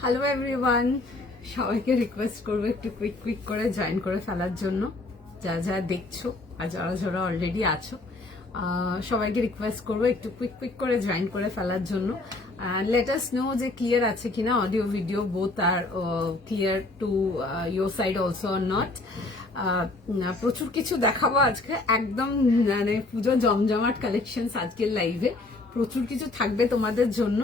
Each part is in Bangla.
হ্যালো এভরিওয়ান, সবাইকে রিকোয়েস্ট করবো একটু কুইক করে জয়েন করে ফেলার জন্য। যা যা দেখছো আর যারা যারা অলরেডি আছো, সবাইকে রিকোয়েস্ট করবো একটু কুইক করে জয়েন করে ফেলার জন্য। লেট আস নো যে ক্লিয়ার আছে কিনা audio video both are clear to your side also or not. প্রচুর কিছু দেখাবো আজকে, একদম মানে পুজো জমজমাট কালেকশন আজকের লাইভে। প্রচুর কিছু থাকবে তোমাদের জন্য।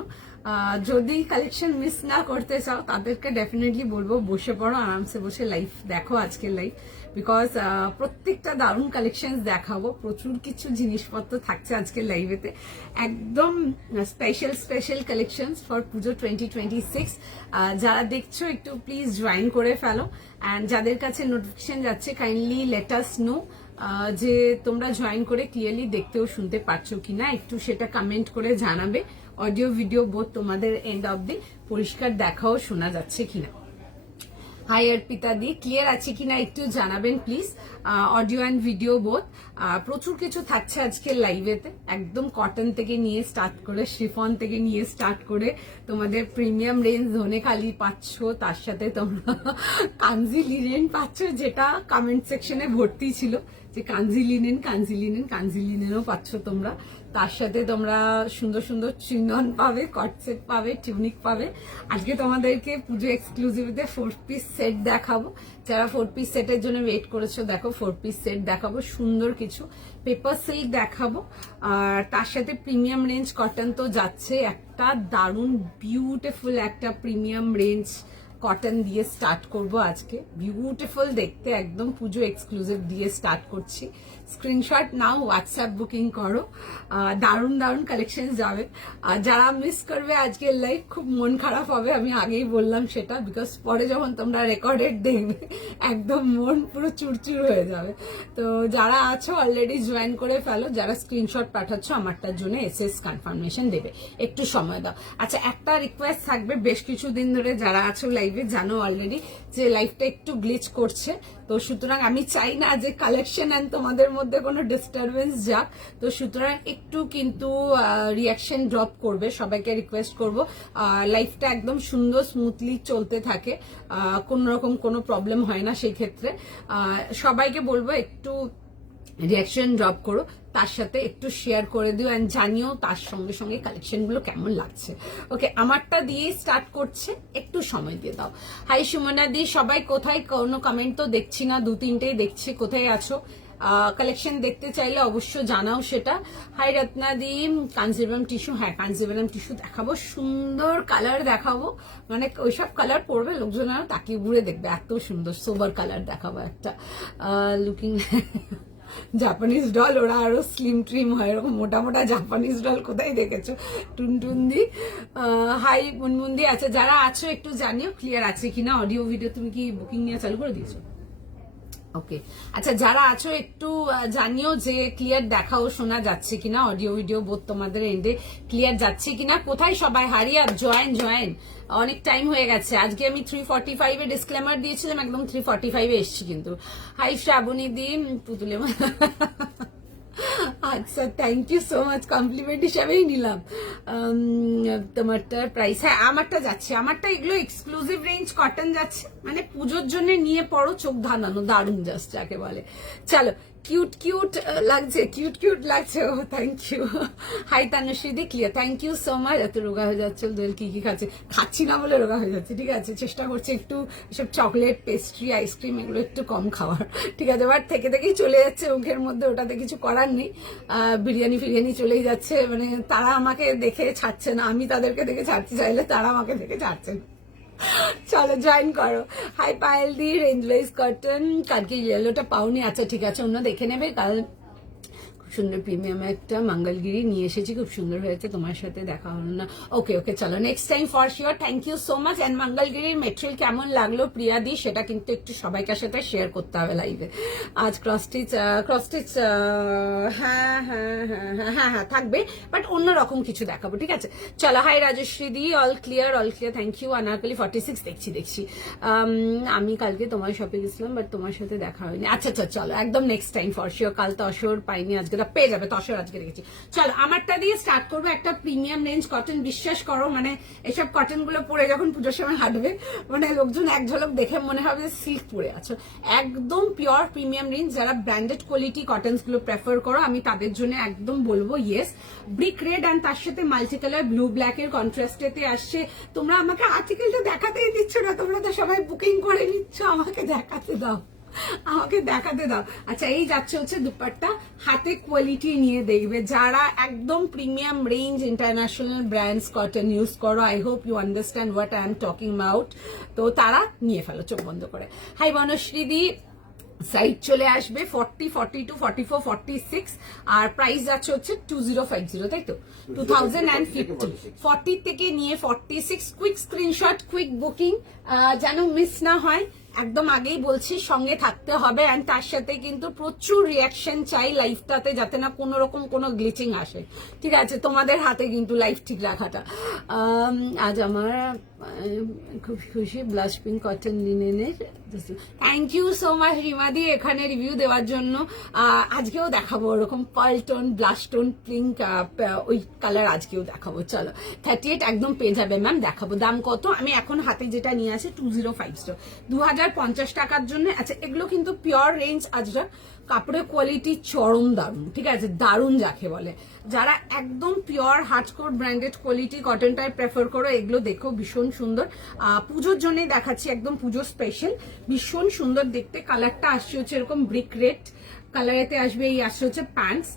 যদি কালেকশন মিস না করতে চাও তাদেরকে ডেফিনেটলি বলবো বসে পড়ো, আরামসে বসে লাইভ দেখো আজকের লাইভ, বিকজ প্রত্যেকটা দারুণ কালেকশন দেখাবো। প্রচুর কিছু জিনিসপত্র থাকছে আজকের লাইভেতে, একদম স্পেশাল কালেকশন ফর পুজো 2026। যারা দেখছো একটু প্লিজ জয়েন করে ফেলো, অ্যান্ড যাদের কাছে নোটিফিকেশন যাচ্ছে কাইন্ডলি লেট আস নো যে তোমরা জয়েন করে ক্লিয়ারলি দেখতেও শুনতে পারছো কিনা, একটু সেটা কমেন্ট করে জানাবে। অডিও ভিডিও বোধ তোমাদের এন্ড অব দি পরিষ্কার দেখাও শোনা যাচ্ছে কিনা। হাই অর্পিতা দি, ক্লিয়ার আছে কিনা একটু জানাবেন প্লিজ। অডিও অ্যান্ড ভিডিও বোধ প্রচুর কিছু থাকছে আজকের লাইভেতে, একদম কটন থেকে নিয়ে স্টার্ট করে, শিফন থেকে নিয়ে স্টার্ট করে তোমাদের প্রিমিয়াম রেঞ্জ ধনেখালি পাচ্ছ, তার সাথে তোমরা কাঞ্জি লিনেন পাচ্ছ, যেটা কমেন্ট সেকশনে ভর্তি ছিল যে কাঞ্জি লিনেনও পাচ্ছ তোমরা। তার সাথে তোমরা সুন্দর সুন্দর চিনন পাবে, কটসেট পাবে, টিউনিক পাবে। আজকে তোমাদেরকে পুজো এক্সক্লুসিভিতে 4 পিস সেট দেখাবো। যারা 4 পিস সেটের জন্য ওয়েট করেছো দেখো 4 পিস সেট দেখাবো, সুন্দর কিছু পেপার সিল্ক দেখাবো। আর তার সাথে প্রিমিয়াম রেঞ্জ কটন তো যাচ্ছে, একটা দারুণ বিউটিফুল একটা প্রিমিয়াম রেঞ্জ কটন দিয়ে স্টার্ট করব আজকে। বিউটিফুল দেখতে, একদম পুজো এক্সক্লুসিভ দিয়ে স্টার্ট করছি। স্ক্রিনশট নাও, হোয়াটসঅ্যাপ বুকিং করো, দারুণ কালেকশন যাবে। যারা মিস করবে আজকের লাইভ খুব মন খারাপ হবে, আমি আগেই বললাম সেটা, বিকজ পরে যখন তোমরা রেকর্ডেড দেখবে একদম মন পুরো চুরচুর হয়ে যাবে। তো যারা আছো অলরেডি জয়েন করে ফেলো, যারা স্ক্রিনশট পাঠাচ্ছ আমারটার জন্য এসএস কনফার্মেশন দেবে, একটু সময় দাও। আচ্ছা, একটা রিকোয়েস্ট থাকবে, বেশ কিছুদিন ধরে যারা আছো লাইভে জানো অলরেডি যে লাইভটা একটু গ্লিচ করছে, তো সুতরাং আমি চাই না যে কালেকশন অ্যান্ড তোমাদের মধ্যে কোনো ডিস্টারবেন্স যাক, তো সুতরাং একটু কিন্তু রিয়াকশন ড্রপ করবে, সবাইকে রিকোয়েস্ট করব লাইভটা একদম সুন্দর স্মুথলি চলতে থাকে, কোন রকম কোনো প্রবলেম হয় না। সেই ক্ষেত্রে সবাইকে বলবো একটু রিয়াকশন ড্রপ করো, তার সাথে একটু শেয়ার করে দিও অ্যান্ড জানিও তার সঙ্গে সঙ্গে কালেকশনগুলো কেমন লাগছে। ওকে, আমারটা দিয়ে স্টার্ট করছে, একটু সময় দিয়ে দাও। হাই সুমনা দি, সবাই কোথায়? কোনো কমেন্ট তো দেখছি না, 2-3টেই দেখছি, কোথায় আছো? কালেকশন দেখতে চাইলে অবশ্য জানাও সেটা। হাই রত্না দি, কাঞ্জিভারাম টিস্যু, হ্যাঁ কাঞ্জিভারাম টিস্যু দেখাবো, সুন্দর কালার দেখাবো, মানে ওইসব কালার পরবে লোকজন তাকিয়ে ঘুরে দেখবে, এত সুন্দর সোবার কালার দেখাবো একটা। লুকিং জাপানিজ ডল, ওরা আরো স্লিম ট্রিম হয়, এরকম মোটা মোটা জাপানিজ ডল কোথায় দেখেছো? টুনটুনদি, হাই মুনমুন্দি। আচ্ছা, যারা আছো একটু জানিও ক্লিয়ার আছে কিনা অডিও ভিডিও। তুমি কি বুকিং নিয়ে চালু করে দিয়েছো? ওকে, আচ্ছা যারা আছো একটু জানিও যে ক্লিয়ার দেখাও শোনা যাচ্ছে কিনা, অডিও ভিডিও বোধ তোমাদের এন্ডে ক্লিয়ার যাচ্ছে কিনা। কোথায় সবাই? হারিয়া জয়েন, অনেক টাইম হয়ে গেছে। আজকে আমি 3:45-এ ডিসক্লেমার দিয়েছিলাম, একদম 3:45-এ এসছি কিন্তু। হাই শ্রাবণী দি, পুতুলে আচ্ছা thank you so much, compliment হিসাবেই নিলাম। তোমারটার প্রাইস, হ্যাঁ আমারটা যাচ্ছে, আমারটা এগুলো এক্সক্লুসিভ রেঞ্জ কটন যাচ্ছে, মানে পুজোর জন্য নিয়ে পড়ো, চোখ ধানানো, দারুণ জাস্ট যাকে বলে। চলো, কিউট লাগছে। ও thank you. Hi Tanushree, clear, thank you so much. এত রোগা হয়ে যাচ্ছে, দোয়েল কি খাচ্ছি না বলে রোগা হয়ে যাচ্ছে, ঠিক আছে চেষ্টা করছি একটু এসব চকলেট, পেস্ট্রি, আইসক্রিম এগুলো একটু কম খাওয়ার, ঠিক আছে, বাট থেকেই চলে যাচ্ছে মুখের মধ্যে, ওটাতে কিছু করার নেই। বিরিয়ানি চলেই যাচ্ছে, মানে তারা আমাকে দেখে ছাড়ছে না, আমি তাদেরকে দেখে ছাড়তে চাইলে তারা আমাকে দেখে ছাড়ছে না। চলো জয়েন করো। হাই পায়েল দি, রেঞ্জ ওয়াইজ কটন, কালকে ইয়েলোটা পাওনি, আচ্ছা ঠিক আছে অন্য দেখে নেবে, কাল সুন্দর প্রিমিয়াম একটা মঙ্গলগিরি নিয়ে এসেছি, খুব সুন্দর হয়েছে, তোমার সাথে দেখা হলো না। ওকে ওকে, চলো next time for sure. Thank you so much. And মঙ্গলগিরির মেটেরিয়াল কেমন লাগলো প্রিয়াদি, সেটা কিন্তু একটু সবাইকার সাথে শেয়ার করতে হবে লাইভে। আজ ক্রস স্টিচ হ্যাঁ হ্যাঁ হ্যাঁ হ্যাঁ হ্যাঁ হ্যাঁ থাকবে, বাট অন্যরকম কিছু দেখাবো, ঠিক আছে। চলো, hi Rajashree di, all clear thank you. Anarkali 46 দেখছি। আমি কালকে তোমার শপে গেছিলাম, বাট তোমার সাথে দেখা হয়নি। আচ্ছা আচ্ছা, চলো একদম নেক্সট টাইম ফর শিওর। কাল তসর পাইনি, আজকে পেয়ে যাবে, তসর আজকে রেখেছি। চলো, আমারটা দিয়ে স্টার্ট করবো। একটা প্রিমিয়াম রেঞ্জ কটন, বিশ্বাস করো মানে এসব কটন গুলো পরে যখন পুজোর সময় হাঁটবে, মানে লোকজন এক ঝলক দেখে মনে হবে সিল্ক পরে আছো। একদম পিওর প্রিমিয়াম রেঞ্জ। যারা ব্র্যান্ডেড কোয়ালিটি কটনস গুলো প্রেফার করো, আমি তাদের জন্য একদম বলবো ইয়েস। ব্রিক রেড অ্যান্ড তার সাথে মাল্টি কালার ব্লু ব্ল্যাক এর কন্ট্রাস্টেতে আসছে। তোমরা আমাকে আর্টিকেলটা দেখাতেই দিচ্ছ না, তোমরা তো সবাই বুকিং করে নিচ্ছ, আমাকে দেখাতে দাও। আচ্ছা, এই যাচ্ছে হচ্ছে দুপাট্টা, হাতে কোয়ালিটি নিয়ে দেখবে। যারা একদম premium range international brands cotton use করো, I hope you understand what I am talking about. তো তারা নিয়ে ফেলো চোখ বন্ধ করে। হাই বনশ্রী দি, সাইজ চলে আসবে 40, 42, 44, 46 আর প্রাইস যাচ্ছে হচ্ছে 2050, তাই তো 2050। 40 থেকে নিয়ে 46। কুইক স্ক্রিনশট, কুইক বুকিং, যেন মিস না হয়। একদম আগেই বলছি, সঙ্গে থাকতে হবে। অ্যান্ড তার সাথে কিন্তু প্রচুর রিয়াকশন চাই লাইফটাতে, যাতে না কোনো রকম কোনো গ্লিচিং আসে, ঠিক আছে। তোমাদের হাতে কিন্তু লাইফ ঠিক রাখাটা। আজ আমার খুব খুশি ব্লাশ পিঙ্ক কটন লিনেনের। থ্যাংক ইউ সো মাচ রিমাদি এখানে রিভিউ দেওয়ার জন্য। আজকেও দেখাবো ওরকম pearl tone, blush tone, pink, ওই কালার আজকেও দেখাবো। চলো, 38 একদম পেয়ে যাবে ম্যাম, দেখাবো। দাম কত? আমি এখন হাতে যেটা নিয়ে আছে 2050, 2050 টাকার জন্য। আচ্ছা, এগুলো কিন্তু পিওর রেঞ্জ। আজরা কাপড়ের কোয়ালিটি চরম দারুণ, ঠিক আছে, দারুণ যাকে বলে। যারা একদম পিওর হার্ডকোর ব্র্যান্ডেড কোয়ালিটি কটনটাই প্রেফার করো, এগুলো দেখো ভীষণ সুন্দর। পুজোর জন্যই দেখাচ্ছি, একদম পুজো স্পেশাল, ভীষণ সুন্দর দেখতে। কালারটা আসছে হচ্ছে এরকম ব্রিক রেড কালারেতে আসবে। এই আসছে হচ্ছে প্যান্টস।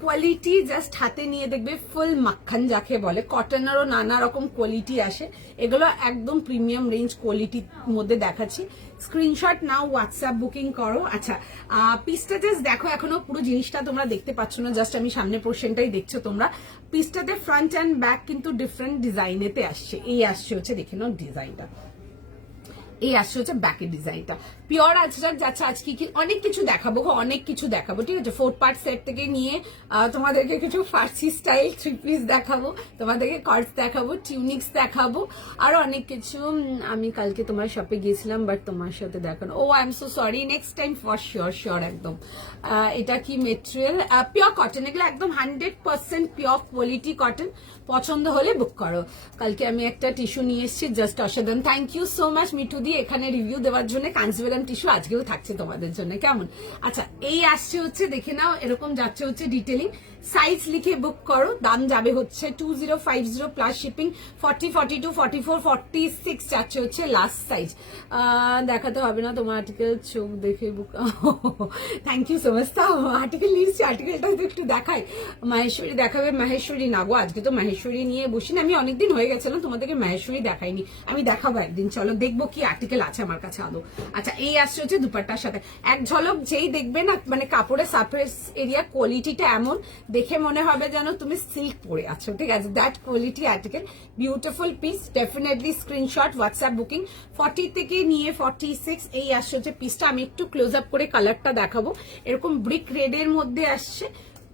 কোয়ালিটি জাস্ট হাতে নিয়ে দেখবে ফুল মাখন যাকে বলে। কটনেরও নানা রকম কোয়ালিটি আসে, এগুলো একদম প্রিমিয়াম রেঞ্জ কোয়ালিটির মধ্যে দেখাচ্ছি। স্ক্রিনশট নাও, হোয়াটসঅ্যাপ বুকিং করো। আচ্ছা, পিসটা জাস্ট দেখো, এখনো পুরো জিনিসটা তোমরা দেখতে পাচ্ছ না, জাস্ট আমি সামনে পোর্শনটাই দেখছো তোমরা। পিসটাতে ফ্রন্ট অ্যান্ড ব্যাক কিন্তু ডিফারেন্ট ডিজাইনেতে আসছে। এই আসছে হচ্ছে, দেখে নাও ডিজাইনটা, এই আসছে হচ্ছে ব্যাকের ডিজাইনটা। পিওর আজরাক যাচ্ছে। আজকে অনেক কিছু দেখাবো, অনেক কিছু দেখাবো, ঠিক আছে। 4 পার্ট সেট থেকে নিয়ে তোমাদেরকে কিছু ফার্সি স্টাইল 3 পিস দেখাবো, তোমাদেরকে কর্ডস দেখাবো, টিউনিক্স দেখাবো, আরো অনেক কিছু। আমি কালকে তোমার শপে গিয়েছিলাম, বাট তোমার সাথে দেখানো। ও I am so sorry, next time for sure sure একদম। এটা কি মেটেরিয়াল? পিওর কটন, এগুলো একদম 100% পিওর কোয়ালিটি কটন। পছন্দ হলে বুক করো। কালকে আমি একটা টিস্যু নিয়ে এসেছি, জাস্ট অসাধারণ। Thank you so much Mithu di এখানে রিভিউ দেওয়ার জন্য। কাঞ্জিভারাম টিস্যু আজকেও থাকছে তোমাদের জন্য, কেমন? আচ্ছা, এই আসছে হচ্ছে, দেখে নাও, এরকম যাচ্ছে হচ্ছে ডিটেলিং। সাইজ লিখে বুক করো, দাম যাবে হচ্ছে 2050 প্লাস শিপিং। 40, 42, 44, 46 যাচ্ছে হচ্ছে লাস্ট সাইজ। দেখাতে হবে না তোমার আর্টিকেল, চোখ দেখে book. Thank you so much. তাও আর্টিকেল নিয়েছি, আর্টিকেলটা একটু দেখাই। মাহেশ্বরী দেখাবে? মাহেশ্বরী না গো, আজকে তো মাহেশ্বরী নিয়ে বসি না। আমি অনেকদিন হয়ে গেছিলাম, তোমাদেরকে মাহেশ্বরী দেখাইনি, আমি দেখাবো একদিন। চলো, দেখবো কি আর্টিকেল আছে আমার কাছে আদৌ। আচ্ছা, এই আসছে হচ্ছে দুপাট্টার সাথে। এক ঝলক যেই দেখবে না, মানে কাপড়ের সারফেস এরিয়া কোয়ালিটিটা এমন, দেখে মনে হবে যেন তুমি সিল্ক পরে আছো, ঠিক আছে। That quality article, beautiful piece. Definitely screenshot, WhatsApp booking. 40 থেকে নিয়ে 46 এই আসছে হচ্ছে পিসটা। আমি একটু ক্লোজ আপ করে কালারটা দেখাবো। এরকম ব্রিক রেড এর মধ্যে আসছে,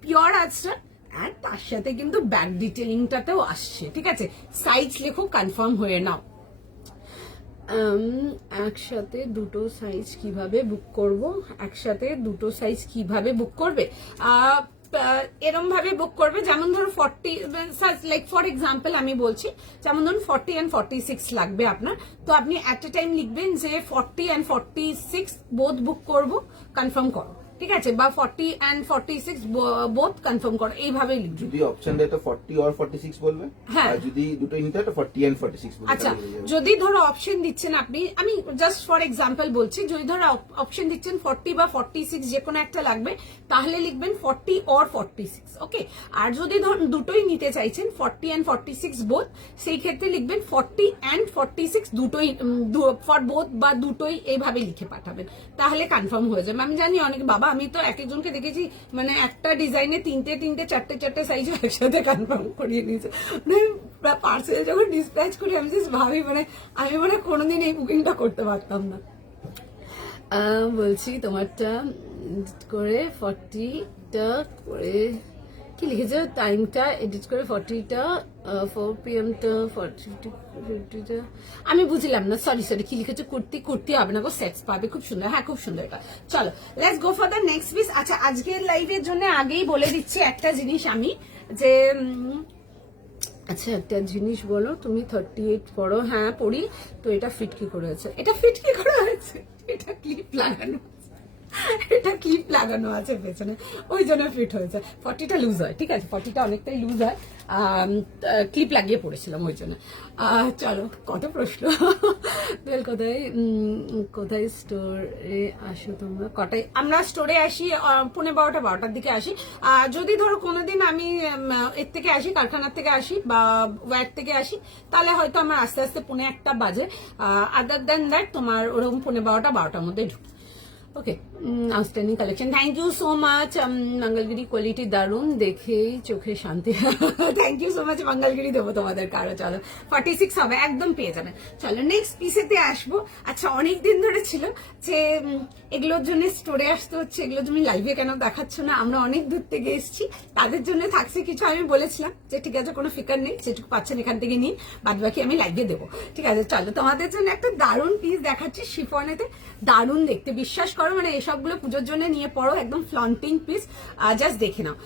পিওর আজরা। আর তার সাথে কিন্তু ব্যাক ডিটেলিংটাতেও আসছে, ঠিক আছে। সাইজ লেখো, কনফার্ম হয়ে নাও। একসাথে দুটো সাইজ কিভাবে বুক করব? একসাথে দুটো সাইজ কিভাবে বুক করবে? এরম ভাবে বুক করবে, যেমন ধরো 40, লাইক ফর এক্সাম্পল আমি বলছি, যেমন ধরুন 40 and 46 লাগবে আপনার, তো আপনি এট এ টাইম লিখবেন যে 40 and 46 বোথ বুক করব, কনফার্ম করো, ঠিক আছে। বা 40 and 46 বোথ কনফার্ম করো, এইভাবেই লিখবে। যদি অপশন দেয় তো 40 or 46 বলবে। হ্যাঁ, আর যদি দুটো নিতে হয় তো 40 and 46 বলবে। আচ্ছা, যদি ধরো অপশন দিচ্ছেন আপনি, আমি জাস্ট ফর এক্সাম্পল বলছি, যদি ধরো অপশন দিচ্ছেন 40 বা 46 যে কোনো একটা লাগবে, তাহলে লিখবেন 40 or 46, ওকে। আর যদি ধরুন দুটোই নিতে চাইছেন 40 and 46 বোথ, সেই ক্ষেত্রে লিখবেন 40 and 46 দুটোই, ফর বোথ বা দুটোই, এইভাবে লিখে পাঠাবেন, তাহলে কনফার্ম হয়ে যাবে। আমি জানি অনেক বাবা বাবা আমি তো এক একজনকে দেখেছি মানে একটা ডিজাইনে তিনটে চারটে সাইজ একসাথে কনফার্ম করিয়ে নিয়েছে। পার্সেল যখন ডিসপ্যাচ করি আমি জাস্ট ভাবি মানে আমি মানে কোনোদিন এই বুকিংটা করতে পারতাম না। বলছি তোমারটা করে 40টা করে কি লিখেছে টাইমটা এডিট করে 40টা 4 PM টা 40টা আমি বুঝলাম না, সরি কি লিখেছে কুর্তি হবে না গো, সেটস পাবে, খুব সুন্দর, হ্যাঁ খুব সুন্দর এটা। চলো let's go for the next piece. আচ্ছা আজকের লাইভের জন্য আগেই বলে দিচ্ছি একটা জিনিস আমি যে আচ্ছা একটা জিনিস বলো, তুমি 38 পড়ো? হ্যাঁ পড়ি। তো এটা ফিট কি করে হয়েছে? এটা ফিট কি করে হয়েছে? এটা ক্লিপ লাগানো, এটা ক্লিপ লাগানো আছে পেছনে, ওই জন্য ফিট হয়েছে। 40টা লুজ হয়, ঠিক আছে 40টা অনেকটাই লুজ হয়, ক্লিপ লাগিয়ে পড়েছিলাম ওই জন্য। চলো কত প্রশ্ন। কোথায় কোথায় স্টোরে আসো তোমরা? কটায় আমরা স্টোরে আসি? 12:30 দিকে আসি। যদি ধরো কোনোদিন আমি এর থেকে আসি, কারখানার থেকে আসি বা ওয়ার থেকে আসি, তাহলে হয়তো আমার আস্তে আস্তে 1:45 বাজে। আদার দেন দ্যাট তোমার ওরকম 12:30-12টার মধ্যে ঢুকি। Okay, outstanding collection, thank you so much. Mangalagiri quality দারুন, দেখেই চোখে শান্তি। Thank you so much, Mangalagiri দেবো তোমাদের কারো। চলো 46 হবে, একদম পেয়ে যাবে। চলো নেক্সট পিসেতে আসবো। আচ্ছা অনেক দিন ধরে ছিল যে এগুলোর জন্য স্টোরে আসতে হচ্ছে, এগুলো তুমি লাইভে কেন দেখাচ্ছ না? আমরা অনেক দূর থেকে এসেছি, তাদের জন্য থাকছে কিছু। আমি বলেছিলাম যে ঠিক আছে কোনো ফিকার নেই, যেটুকু পাচ্ছেন এখান থেকে নিন, বাদ বাকি আমি লাইভে দেবো, ঠিক আছে। চলো তোমাদের জন্য একটা দারুণ পিস দেখাচ্ছি শিফনেতে, দারুণ দেখতে, বিশ্বাস করো মানে এসবগুলো পুজোর জন্য নিয়ে পড়ো, একদম ফ্লন্টিং পিস। জাস্ট দেখে নাও,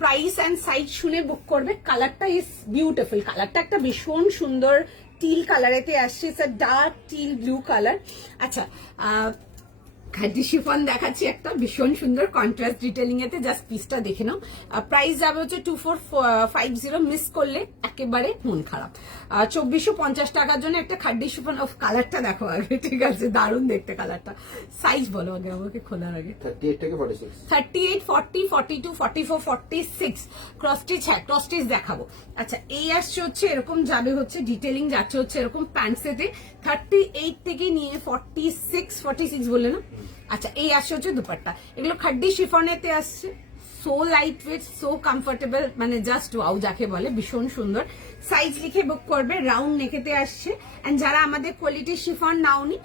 প্রাইস অ্যান্ড সাইজ শুনে বুক করবে। কালারটা ইজ বিউটিফুল, কালারটা একটা ভীষণ সুন্দর টিল কালারেতে আসছে, it's a dark teal blue colour. আচ্ছা খাদি শিফন দেখাচ্ছি একটা ভীষণ সুন্দর কন্ট্রাস্ট ডিটেলিং এতে, জাস্ট পিসটা দেখে নাও। প্রাইস যাবে হচ্ছে 2450, মিস করলে একেবারে মন খারাপ। 2450 টাকার জন্য একটা খাড্ডি শিফন। অফ কালারটা দেখো আগে, ঠিক আছে দারুণ দেখতে কালারটা। সাইজ বলো আগে আমাকে খোলার আগে। 38 থেকে 46, 38, 40, 42, 44, 46 ক্রস স্টিচ। হ্যাঁ ক্রস স্টিচ দেখাবো। আচ্ছা এই আসছে হচ্ছে এরকম, যাবে হচ্ছে ডিটেলিং যাচ্ছে হচ্ছে এরকম প্যান্টসেতে 38 থেকে নিয়ে 46 বলে না। আচ্ছা এই আসছে হচ্ছে দুপাট্টা, এগুলো খাড্ডি শিফনেতে আসছে, so light weight, so comfortable, মানে জাস্ট ওয়াও যাকে বলে, ভীষণ সুন্দর। সাইজ লিখে বুক করবে, রাউন্ড নেকেতে আসছে। এন্ড যারা আমাদের কোয়ালিটি শিফন নাওনি,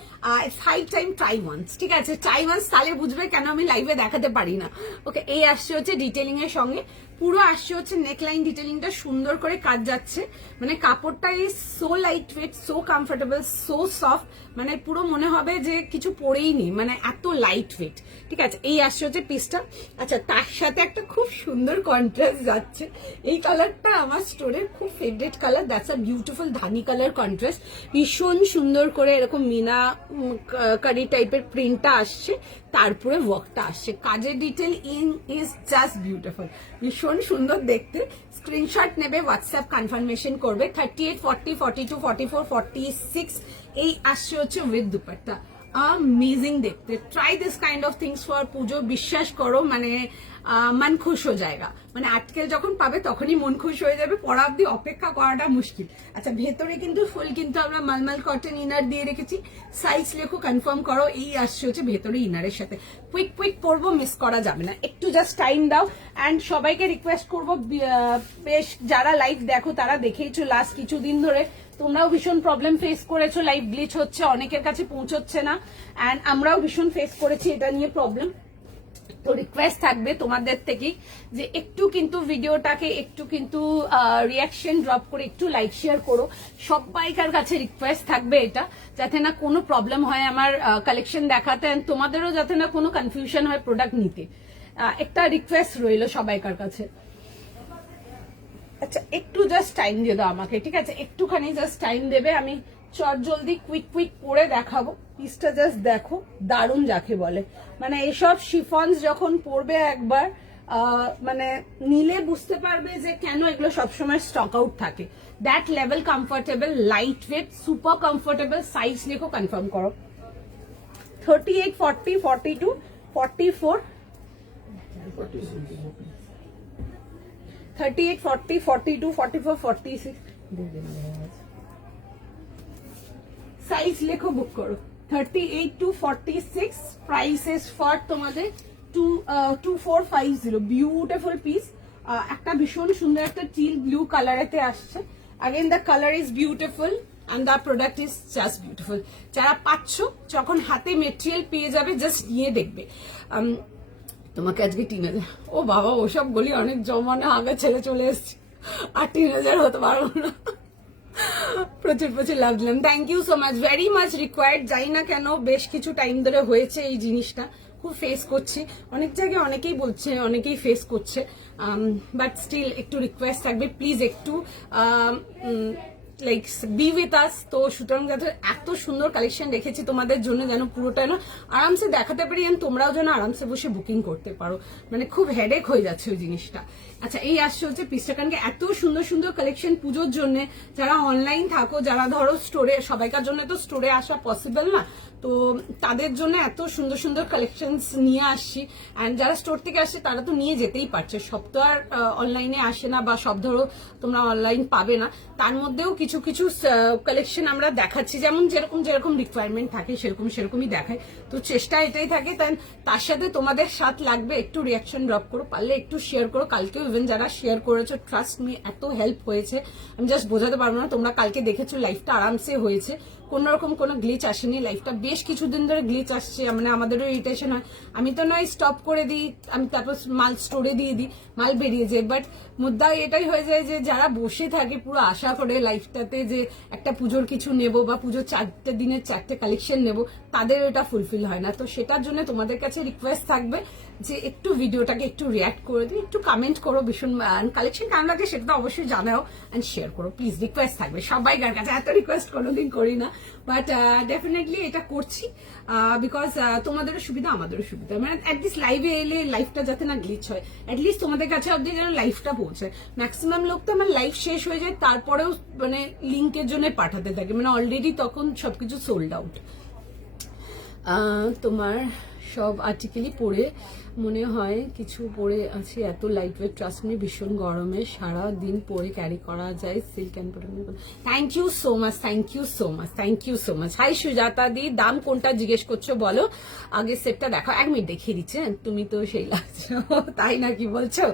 5 টাইম ট্রাই ওয়ান্স, ঠিক আছে ট্রাই ওয়ান্স, তাহলে বুঝবে কেন আমি লাইভে দেখাতে পারি না। ওকে এই আসছে হচ্ছে ডিটেলিং এর সঙ্গে, পুরো আসছে হচ্ছে নেকলাইন ডিটেলিংটা সুন্দর করে কাজ যাচ্ছে, মানে কাপড়টা is so light weight, so comfortable, so soft, মানে পুরো মনে হবে যে কিছু পরেই নি, মানে এত লাইট ওয়েট, ঠিক আছে। এই আসছে হচ্ছে পিসটা। আচ্ছা তার সাথে একটা খুব সুন্দর কন্ট্রাস্ট যাচ্ছে, এই কালারটা আমার স্টোরের খুব favourite colour, that's a beautiful Dhani colour contrast, ভীষণ সুন্দর করে এরকম মিনা কারি টাইপের প্রিন্টটা আসছে, তারপরে ওয়ার্কটা আসছে, কাজের ডিটেল ইজ জাস্ট বিউটিফুল, ভীষণ সুন্দর দেখতে। স্ক্রিনশট নেবে, হোয়াটসঅ্যাপ কনফার্মেশন করবে। 38, 40, 42, 44, 46 এই আসছে হচ্ছে উইথ দুপাট্টা, अमेजिंग দেখতে। Try this kind of things for পুজো, বিশ্বাস করো মানে মন খুশ হয়ে যায়গা, মানে আজকাল যখন পাবে তখনই মন খুশ হয়ে যাবে, পড়া অব্দি অপেক্ষা করাটা মুশকিল। আচ্ছা ভেতরে কিন্তু ফুল কিন্তু আমরা মালমাল কটন ইনার দিয়ে রেখেছি, সাইজ লেখো কনফার্ম করো। এই আসছে হচ্ছে ভেতরে ইনারের সাথে, কুইক করবো, মিস করা যাবে না, একটু জাস্ট টাইম দাও। অ্যান্ড সবাইকে রিকোয়েস্ট করবো, বেশ যারা লাইভ দেখো তারা দেখেইছো লাস্ট কিছুদিন ধরে তোমরাও ভীষণ প্রবলেম ফেস করেছো, লাইভ গ্লিচ হচ্ছে, অনেকের কাছে পৌঁছচ্ছে না, অ্যান্ড আমরাও ভীষণ ফেস করেছি এটা নিয়ে প্রবলেম। তো রিকোয়েস্ট থাকবে তোমাদের থেকেই যে একটু কিন্তু ভিডিওটাকে একটু কিন্তু রিয়াকশন ড্রপ করে একটু লাইক শেয়ার করো, সবাইকার কাছে রিকোয়েস্ট থাকবে এটা, যাতে না কোনো প্রবলেম হয় আমার কালেকশন দেখাতে, and তোমাদেরও যাতে না কোনো কনফিউশন হয় প্রোডাক্ট নিতে, একটা রিকোয়েস্ট রইলো সবাইকার কাছে। আচ্ছা একটু জাস্ট টাইম দিয়ে দাও আমাকে, ঠিক আছে একটুখানি জাস্ট টাইম দেবে, আমি চট জলদি কুইক পরে দেখাবো। পিসটা জাস্ট দেখো, দারুণ যাকে বলে, মানে এসব শিফনস যখন পরবে একবার মানে নিলে বুঝতে পারবে যে কেন এগুলো সবসময় স্টক আউট থাকে। That level comfortable, light weight, super comfortable. Size লেখো কনফার্ম করো। 38, 40, 42, 44, 38, 40, 42, 44, 46 সাইজ লেখো বুক করো। 38 to 46 প্রাইসেস ফর তোমাদের 2450 বিউটিফুল পিস। একটা ভীষণ সুন্দর একটা টিল ব্লু কালারেতে আসছে। Again the colour is beautiful and the product is just beautiful. যারা পাচ্ছ যখন হাতে মেটেরিয়াল পেয়ে যাবে জাস্ট নিয়ে দেখবে। তোমাকে আজকে 3000, ও বাবা ওসব বলি অনেক জমানো আগে ছেলে চলে এসছে, আর 3000 হতে পারবো না। প্রচুর প্রচুর লাভ দিলাম, thank you so much, very much required. যাই না কেন বেশ কিছু টাইম ধরে হয়েছে এই জিনিসটা, খুব ফেস করছি অনেক জায়গায়, অনেকেই বলছে অনেকেই ফেস করছে, বাট স্টিল একটু রিকোয়েস্ট থাকবে প্লিজ একটু লাইক বি উইথ আস। তো সুতরাং যাতে এত সুন্দর কালেকশন রেখেছি তোমাদের জন্য, যেন পুরোটা না আরামসে দেখাতে পারি, and তোমরাও যেন আরামসে বসে বুকিং করতে পারো, মানে খুব হেডেক হয়ে যাচ্ছে ওই জিনিসটা। আচ্ছা এই আসছে হচ্ছে পিসটা, কারণ কি এত সুন্দর সুন্দর কালেকশন পুজোর জন্য, যারা অনলাইন থাকো, যারা ধরো স্টোরে, সবাইকার জন্য তো স্টোরে আসা পসিবল না, তো তাদের জন্য এত সুন্দর সুন্দর কালেকশনস নিয়ে আসছি। অ্যান্ড যারা স্টোর থেকে আসছে তারা তো নিয়ে যেতেই পারছে, সব তো আর অনলাইনে আসে না, বা সব ধরো তোমরা অনলাইন পাবে না, তার মধ্যেও কিছু কিছু কালেকশন আমরা দেখাচ্ছি, যেমন যেরকম যেরকম রিকোয়ারমেন্ট থাকে সেরকমই দেখায়। তো চেষ্টা এটাই থাকে, তার সাথে তোমাদের সাথ লাগবে, একটু রিয়াকশন ড্রপ করো, পারলে একটু শেয়ার করো। কালকেও ইভেন যারা শেয়ার করেছো, ট্রাস্ট মি এত হেল্প হয়েছে আমি জাস্ট বোঝাতে পারবো না। তোমরা কালকে দেখেছো লাইফটা আরামসে হয়েছে, কোন রকম কোনো গ্লিচ আসেনি, লাইফটা বেশ কিছুদিন ধরে গ্লিচ আসছে, মানে আমাদেরও ইরিটেশন হয়। আমি তো নয় স্টপ করে দিই, আমি তারপর মাল স্টোরে দিয়ে দিই, মাল বেরিয়ে যায়, বাট মুদ্রা এটাই হয়ে যায় যে যারা বসে থাকে পুরো আশা করে লাইফটাতে যে একটা পুজোর কিছু নেব, বা পুজোর 4 দিনের 4টে কালেকশন নেব, তাদের এটা ফুলফিল হয় না। তো সেটার জন্য তোমাদের কাছে রিকোয়েস্ট থাকবে যে একটু ভিডিওটাকে একটু রিয়াক্ট করে দিই, একটু কমেন্ট করো, ভীষণ কালেকশন কেমন লাগে সেটা তো অবশ্যই জানাও, অ্যান্ড শেয়ার করো প্লিজ, রিকোয়েস্ট থাকবে সবাইকার কাছে। এত রিকোয়েস্ট কোনোদিন করি না, বাট ডেফিনেটলি এটা করছি বিকজ তোমাদেরও সুবিধা আমাদেরও সুবিধা, মানে অ্যাটলিস্ট লাইভে এলে লাইফটা যাতে না গ্লিচ হয়, অ্যাটলিস্ট তোমাদের কাছে অব্দি যেন লাইফটা পৌঁছায়। ম্যাক্সিমাম লোক তো আমার লাইফ শেষ হয়ে যায় তারপরেও মানে লিঙ্কের জন্য পাঠাতে থাকে, মানে অলরেডি তখন সবকিছু সোল্ড আউট। তোমার সব আর্টিকেলই পরে মনে হয় কিছু পরে আছে, এত লাইট ওয়েট, ট্রাস্ট মি ভীষণ গরমে সারা দিন পরে ক্যারি করা যায়, silk and cotton. Thank you so much, thank you so much, thank you so much. Hi Sujata di, দাম কোনটা জিজ্ঞেস করছো বলো, আগে সেটটা দেখো, 1 মিনিট দেখিয়ে দিচ্ছে, তুমি তো সেই লাগছো তাই নাকি বলছো।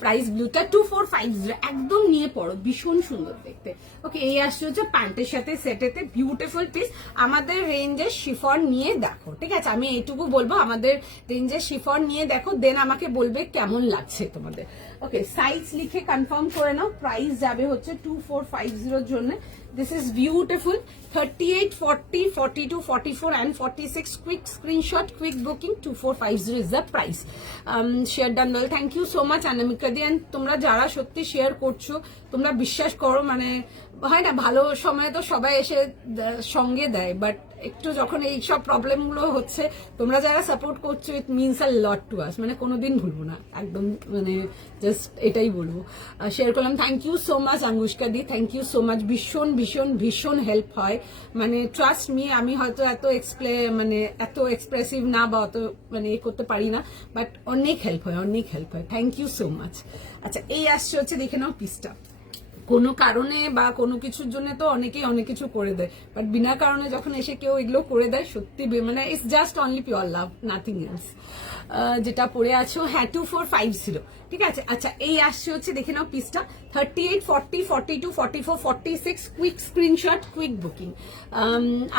প্রাইস ব্লুটা 2450, একদম নিয়ে পড়ো, ভীষণ সুন্দর দেখতে। ওকে এই আসছে হচ্ছে প্যান্টের সাথে সেটেতে, বিউটিফুল পিস। আমাদের রেঞ্জের শিফন নিয়ে দেখো, ঠিক আছে, আমি এইটুকু বলবো, আমাদের রেঞ্জের শিফন নিয়ে দেখো, দেন আমাকে বলবে কেমন লাগছে তোমাদের। ওকে সাইজ লিখে কনফার্ম করে নাও, প্রাইস যাবে হচ্ছে 2450 জন্য। This is beautiful, 38, 40, 42, 44 and 46, quick screenshot, quick booking, 2450 is the price. Share done দল, thank you so much Anamika di. And তোমরা যারা সত্যি শেয়ার করছো, তোমরা বিশ্বাস করো, মানে হয় না ভালো সময় তো সবাই এসে সঙ্গে দেয়, বাট একটু যখন এই সব প্রবলেম গুলো হচ্ছে, তোমরা যারা সাপোর্ট করছো, it means a lot to us, মানে কোনোদিন ভুলবো না একদম, মানে জাস্ট এটাই বলবো। শেয়ার করলাম, thank you so much Anushka di, thank you so much, ভীষণ ভীষণ ভীষণ হেল্প হয়, মানে ট্রাস্ট মি, আমি হয়তো এত এক্সপ্রেসিভ না, বা অত মানে এ করতে পারি না, বাট অনেক হেল্প হয়, অনেক হেল্প হয়, থ্যাংক ইউ সো মাচ। আচ্ছা এই আসছে হচ্ছে, দেখে নাও পিসটা, কোনো কারণে বা কোনো কিছুর জন্য তো অনেকেই অনেক কিছু করে দেয়, বাট বিনা কারণে যখন এসে কেউ এগুলো করে দেয়, সত্যি মানে it's just only pure love, nothing else. যেটা পরে আছো, হ্যাঁ 2450, ঠিক আছে। আচ্ছা এই আসছে হচ্ছে, দেখে নাও পিসটা, 38, 40, 42, 44, 46, কুইক স্ক্রিনশট, কুইক বুকিং।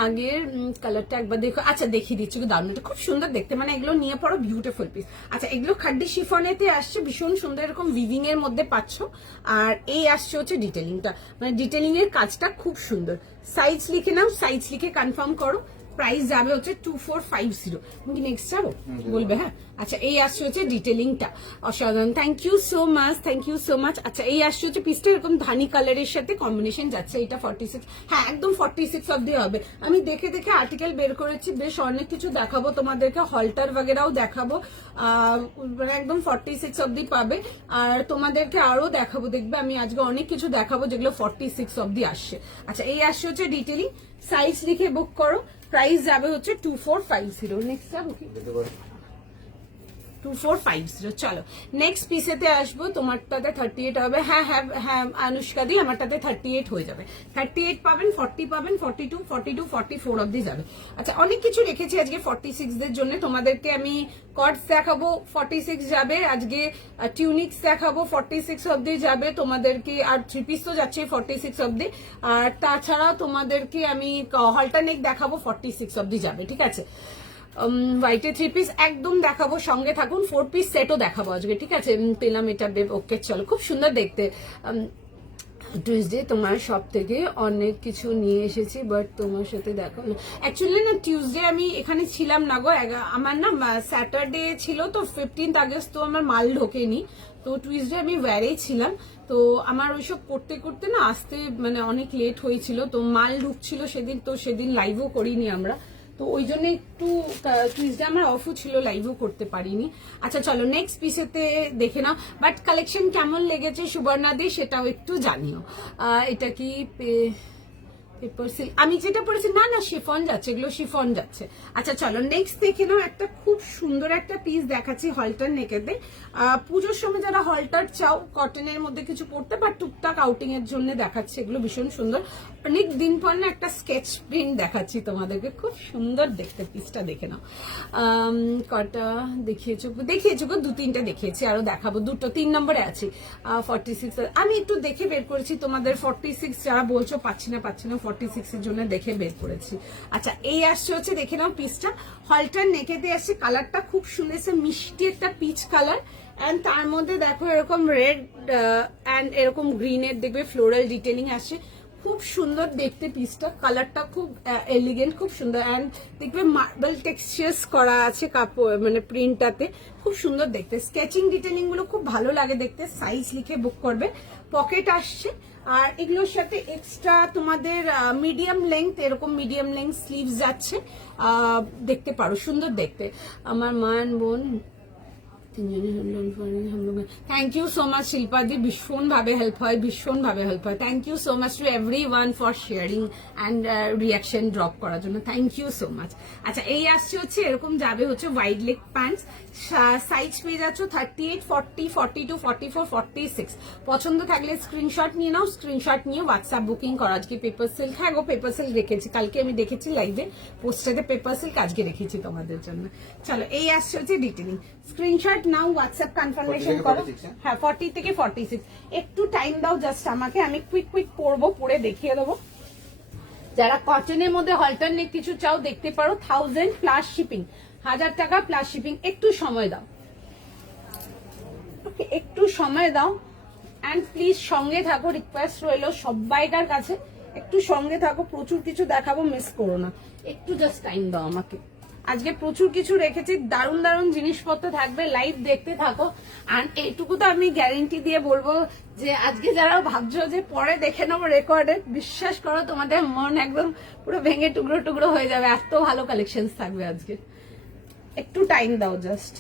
আগের কালারটা একবার দেখো, আচ্ছা দেখিয়ে দিচ্ছি, দারুণ, এটা খুব সুন্দর দেখতে, মানে এগুলো নিয়ে পড়ো, বিউটিফুল পিস। আচ্ছা এগুলো খাড্ডি শিফনেতে আসছে, ভীষণ সুন্দর, এরকম উইভিং এর মধ্যে পাচ্ছ। আর এই আসছে হচ্ছে ডিটেলিংটা, মানে ডিটেলিং এর কাজটা খুব সুন্দর। সাইজ লিখে নাও, সাইজ লিখে কনফার্ম করো, প্রাইস যাবে হচ্ছে 2450। তুমি কি নেক্সট যাবো বলবে, হ্যাঁ। আচ্ছা এই আসছে হচ্ছে ডিটেলিংটা, অসাধারণ, thank you so much, thank you so much. আচ্ছা এই আসছে হচ্ছে পিসটা, এরকম ধানি কালারের সাথে কম্বিনেশন যাচ্ছে, এটা 46, হ্যাঁ একদম 46 অব্দি হবে। আমি দেখে দেখে আর্টিকেল বের করেছি, বেশ অনেক কিছু দেখাবো তোমাদেরকে, হলটার বাগেরাও দেখাবো, একদম 46 অব্দি পাবে। আর তোমাদেরকে আরো দেখাবো, দেখবে আমি আজকে অনেক কিছু দেখাবো যেগুলো 46 অব্দি আসছে। আচ্ছা এই আসছে হচ্ছে ডিটেলিং, সাইজ লিখে বুক করো, প্রাইস যাবে হচ্ছে 2450। নেক্সট যাবো কি, 2450। চলো নেক্সট পিসেতে আসবো, তোমারটাতে 38 হবে। হ্যাঁ হ্যাঁ হ্যাঁ অনুষ্কা দি, আমারটাতে 38 হয়ে যাবে। 38 পাবেন, 40 পাবেন, 42, 42, 44 অব্দি যাবে। আচ্ছা অনেক কিছু রেখেছি আজকে 46 দের জন্য, তোমাদেরকে আমি কটস দেখাবো 46 যাবে, আজকে টিউনিক্স দেখাবো 46 অব্দি যাবে তোমাদেরকে, আর 3 পিস তো যাচ্ছে 46 অব্দি, আর তাছাড়া তোমাদেরকে আমি হলটা নেক দেখাবো 46 অব্দি যাবে, ঠিক আছে। হোয়াইটে 3 পিস একদম দেখাবো, সঙ্গে থাকুন। 4 পিস সেটও দেখাবো আজকে, ঠিক আছে। পেলাম এটা বেব, ওকে চলো, খুব সুন্দর দেখতে। টিউসডে তোমার সব থেকে অনেক কিছু নিয়ে এসেছি, বাট তোমার সাথে দেখো না, অ্যাকচুয়ালি না টিউসডে আমি এখানে ছিলাম না গো, আমার না স্যাটারডে ছিল তো 15th আগস্ট, তো আমার মাল ঢোকেনি, তো টিউসডে আমি ওয়ারেই ছিলাম, তো আমার ওইসব করতে করতে না আসতে মানে অনেক লেট হয়েছিল, তো মাল ঢুকছিল সেদিন, তো সেদিন লাইভও করিনি আমরা, তো ওই জন্য একটু টিউসডে আমার অফও ছিল, লাইভও করতে পারিনি। আচ্ছা চলো নেক্সট পিসেতে দেখে নাও, বাট কালেকশন কেমন লেগেছে সুবর্ণাদি সেটাও একটু জানিও। এটা কি পেপার সিল্ক, আমি যেটা পড়েছি না না শিফন যাচ্ছে, এগুলো শিফন যাচ্ছে। আচ্ছা চলো নেক্সট দেখে নাও, একটা খুব সুন্দর একটা পিস দেখাচ্ছি হলটার নেকেতে। পুজোর সময় যারা হলটার চাও কটনের মধ্যে কিছু পড়তে বা টুকটাক আউটিং এর জন্য দেখাচ্ছি, এগুলো ভীষণ সুন্দর। অনেক দিন পর না একটা স্কেচ প্রিন্ট দেখাচ্ছি তোমাদেরকে, খুব সুন্দর দেখতে, পিসটা দেখে নাও। কটা দেখিয়েছো গো, 2-3টা দেখিয়েছি, আরো দেখাবো, 3 নম্বরে আছি। 46 আমি একটু দেখে বের করেছি তোমাদের, 46 যারা বলছো পাচ্ছি না 46 এর জন্য দেখে বের করেছি। আচ্ছা এই আসছে হচ্ছে দেখে নাও পিসটা, হলটার নেকেতে আসছে, কালারটা খুব সুন্দর, মিষ্টি একটা পিচ কালার, এন্ড তার মধ্যে দেখো এরকম রেড এন্ড এরকম গ্রিনের দেখবে ফ্লোরাল ডিটেলিং আসছে, খুব সুন্দর দেখতে পিসটা, কালারটা খুব এলিগেন্ট, খুব সুন্দর, এন্ড দেখবে মার্বেল টেক্সচার্স করা আছে কাপড় মানে প্রিন্টটাতে, খুব সুন্দর দেখতে, স্কেচিং ডিটেলিং গুলো খুব ভালো লাগে দেখতে। সাইজ লিখে বুক করবে, পকেট আসছে, আর এগুলোর সাথে এক্সট্রা তোমাদের মিডিয়াম লেংথ, এরকম মিডিয়াম লেংথ স্লিভস যাচ্ছে, দেখতে পারো, সুন্দর দেখতে। আমার মা বোন thank you so much Shilpa di, ভীষণ ভাবে হেল্প হয়, ভীষণ ভাবে হেল্প হয়। Thank you so much to everyone for sharing and reaction drop করার জন্য, থ্যাংক ইউ সো মাচ। আচ্ছা এই আসছে হচ্ছে এরকম যাবে হচ্ছে ওয়াইড লেগ প্যান্টস, সাইজ পেয়ে যাচ্ছ 38, 40, 42, 44, 46। পছন্দ থাকলে স্ক্রিনশট নিয়ে নাও, স্ক্রিনশট নিয়ে হোয়াটসঅ্যাপ বুকিং করো। আজকে পেপার সিল্ক, হ্যাঁ গো পেপার সিল্ক রেখেছি, কালকে আমি দেখেছি লাইভে পোস্টারে পেপার সিল্ক, আজকে রেখেছি তোমাদের জন্য। চলো এই আসছে হচ্ছে ডিটেলিং, স্ক্রিনশট নাও, হোয়াটসঅ্যাপ কনফার্মেশন করো। হ্যাঁ 40 থেকে 46, একটু টাইম দাও জাস্ট আমাকে, আমি কুইক পড়বো, পড়ে দেখিয়ে দেবো। যারা কটনের মধ্যে অল্টারনেট কিছু চাও দেখতে পারো, 1000 প্লাস শিপিং, 1000 টাকা প্লাস শিপিং, একটু সময় দাও, একটু সময় দাও, এন্ড প্লিজ সঙ্গে থাকো, রিকোয়েস্ট রইলো সবাইকার কাছে, একটু সঙ্গে থাকো, প্রচুর কিছু দেখাবো, মিস করো না, একটু জাস্ট টাইম দাও আমাকে। আজকে প্রচুর কিছু রেখেছি, দারুণ দারুণ জিনিসপত্র থাকবে, লাইভ দেখতে থাকো। আর এইটুকু তো আমি গ্যারেন্টি দিয়ে বলবো যে আজকে যারা ভাবছো যে পরে দেখে নেবো রেকর্ডে, বিশ্বাস করো তোমাদের মন একদম পুরো ভেঙে টুকরো টুকরো হয়ে যাবে, এত ভালো কালেকশন থাকবে আজকে। একটু টাইম দাও, জাস্ট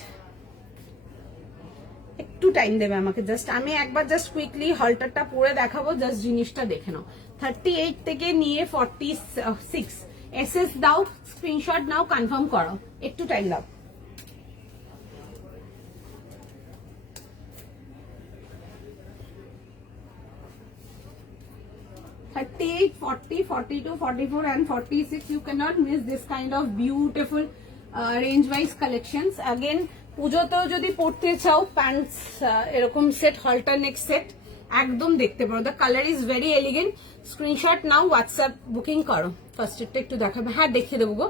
একটু টাইম দেবে আমাকে, জাস্ট আমি একবার জাস্ট কুইকলি হলটারটা পরে দেখাবো, জাস্ট জিনিসটা দেখে নাও। 38 থেকে নিয়ে 46 এসএস দাও, স্ক্রিনশট নাও, কনফার্ম করো, একটু টাইম দাও। (38, 40, 42, 44 and 46). You cannot miss this kind of beautiful range-wise collections. Again, পুজোতেও যদি পড়তে চাও প্যান্টস এরকম সেট, হলটার নেক্সট সেট একদম দেখতে পারো, the colour is very elegant. Screenshot now, WhatsApp booking করো। ফার্স্ট এডটা একটু দেখাবে, হ্যাঁ দেখিয়ে দেবো গো।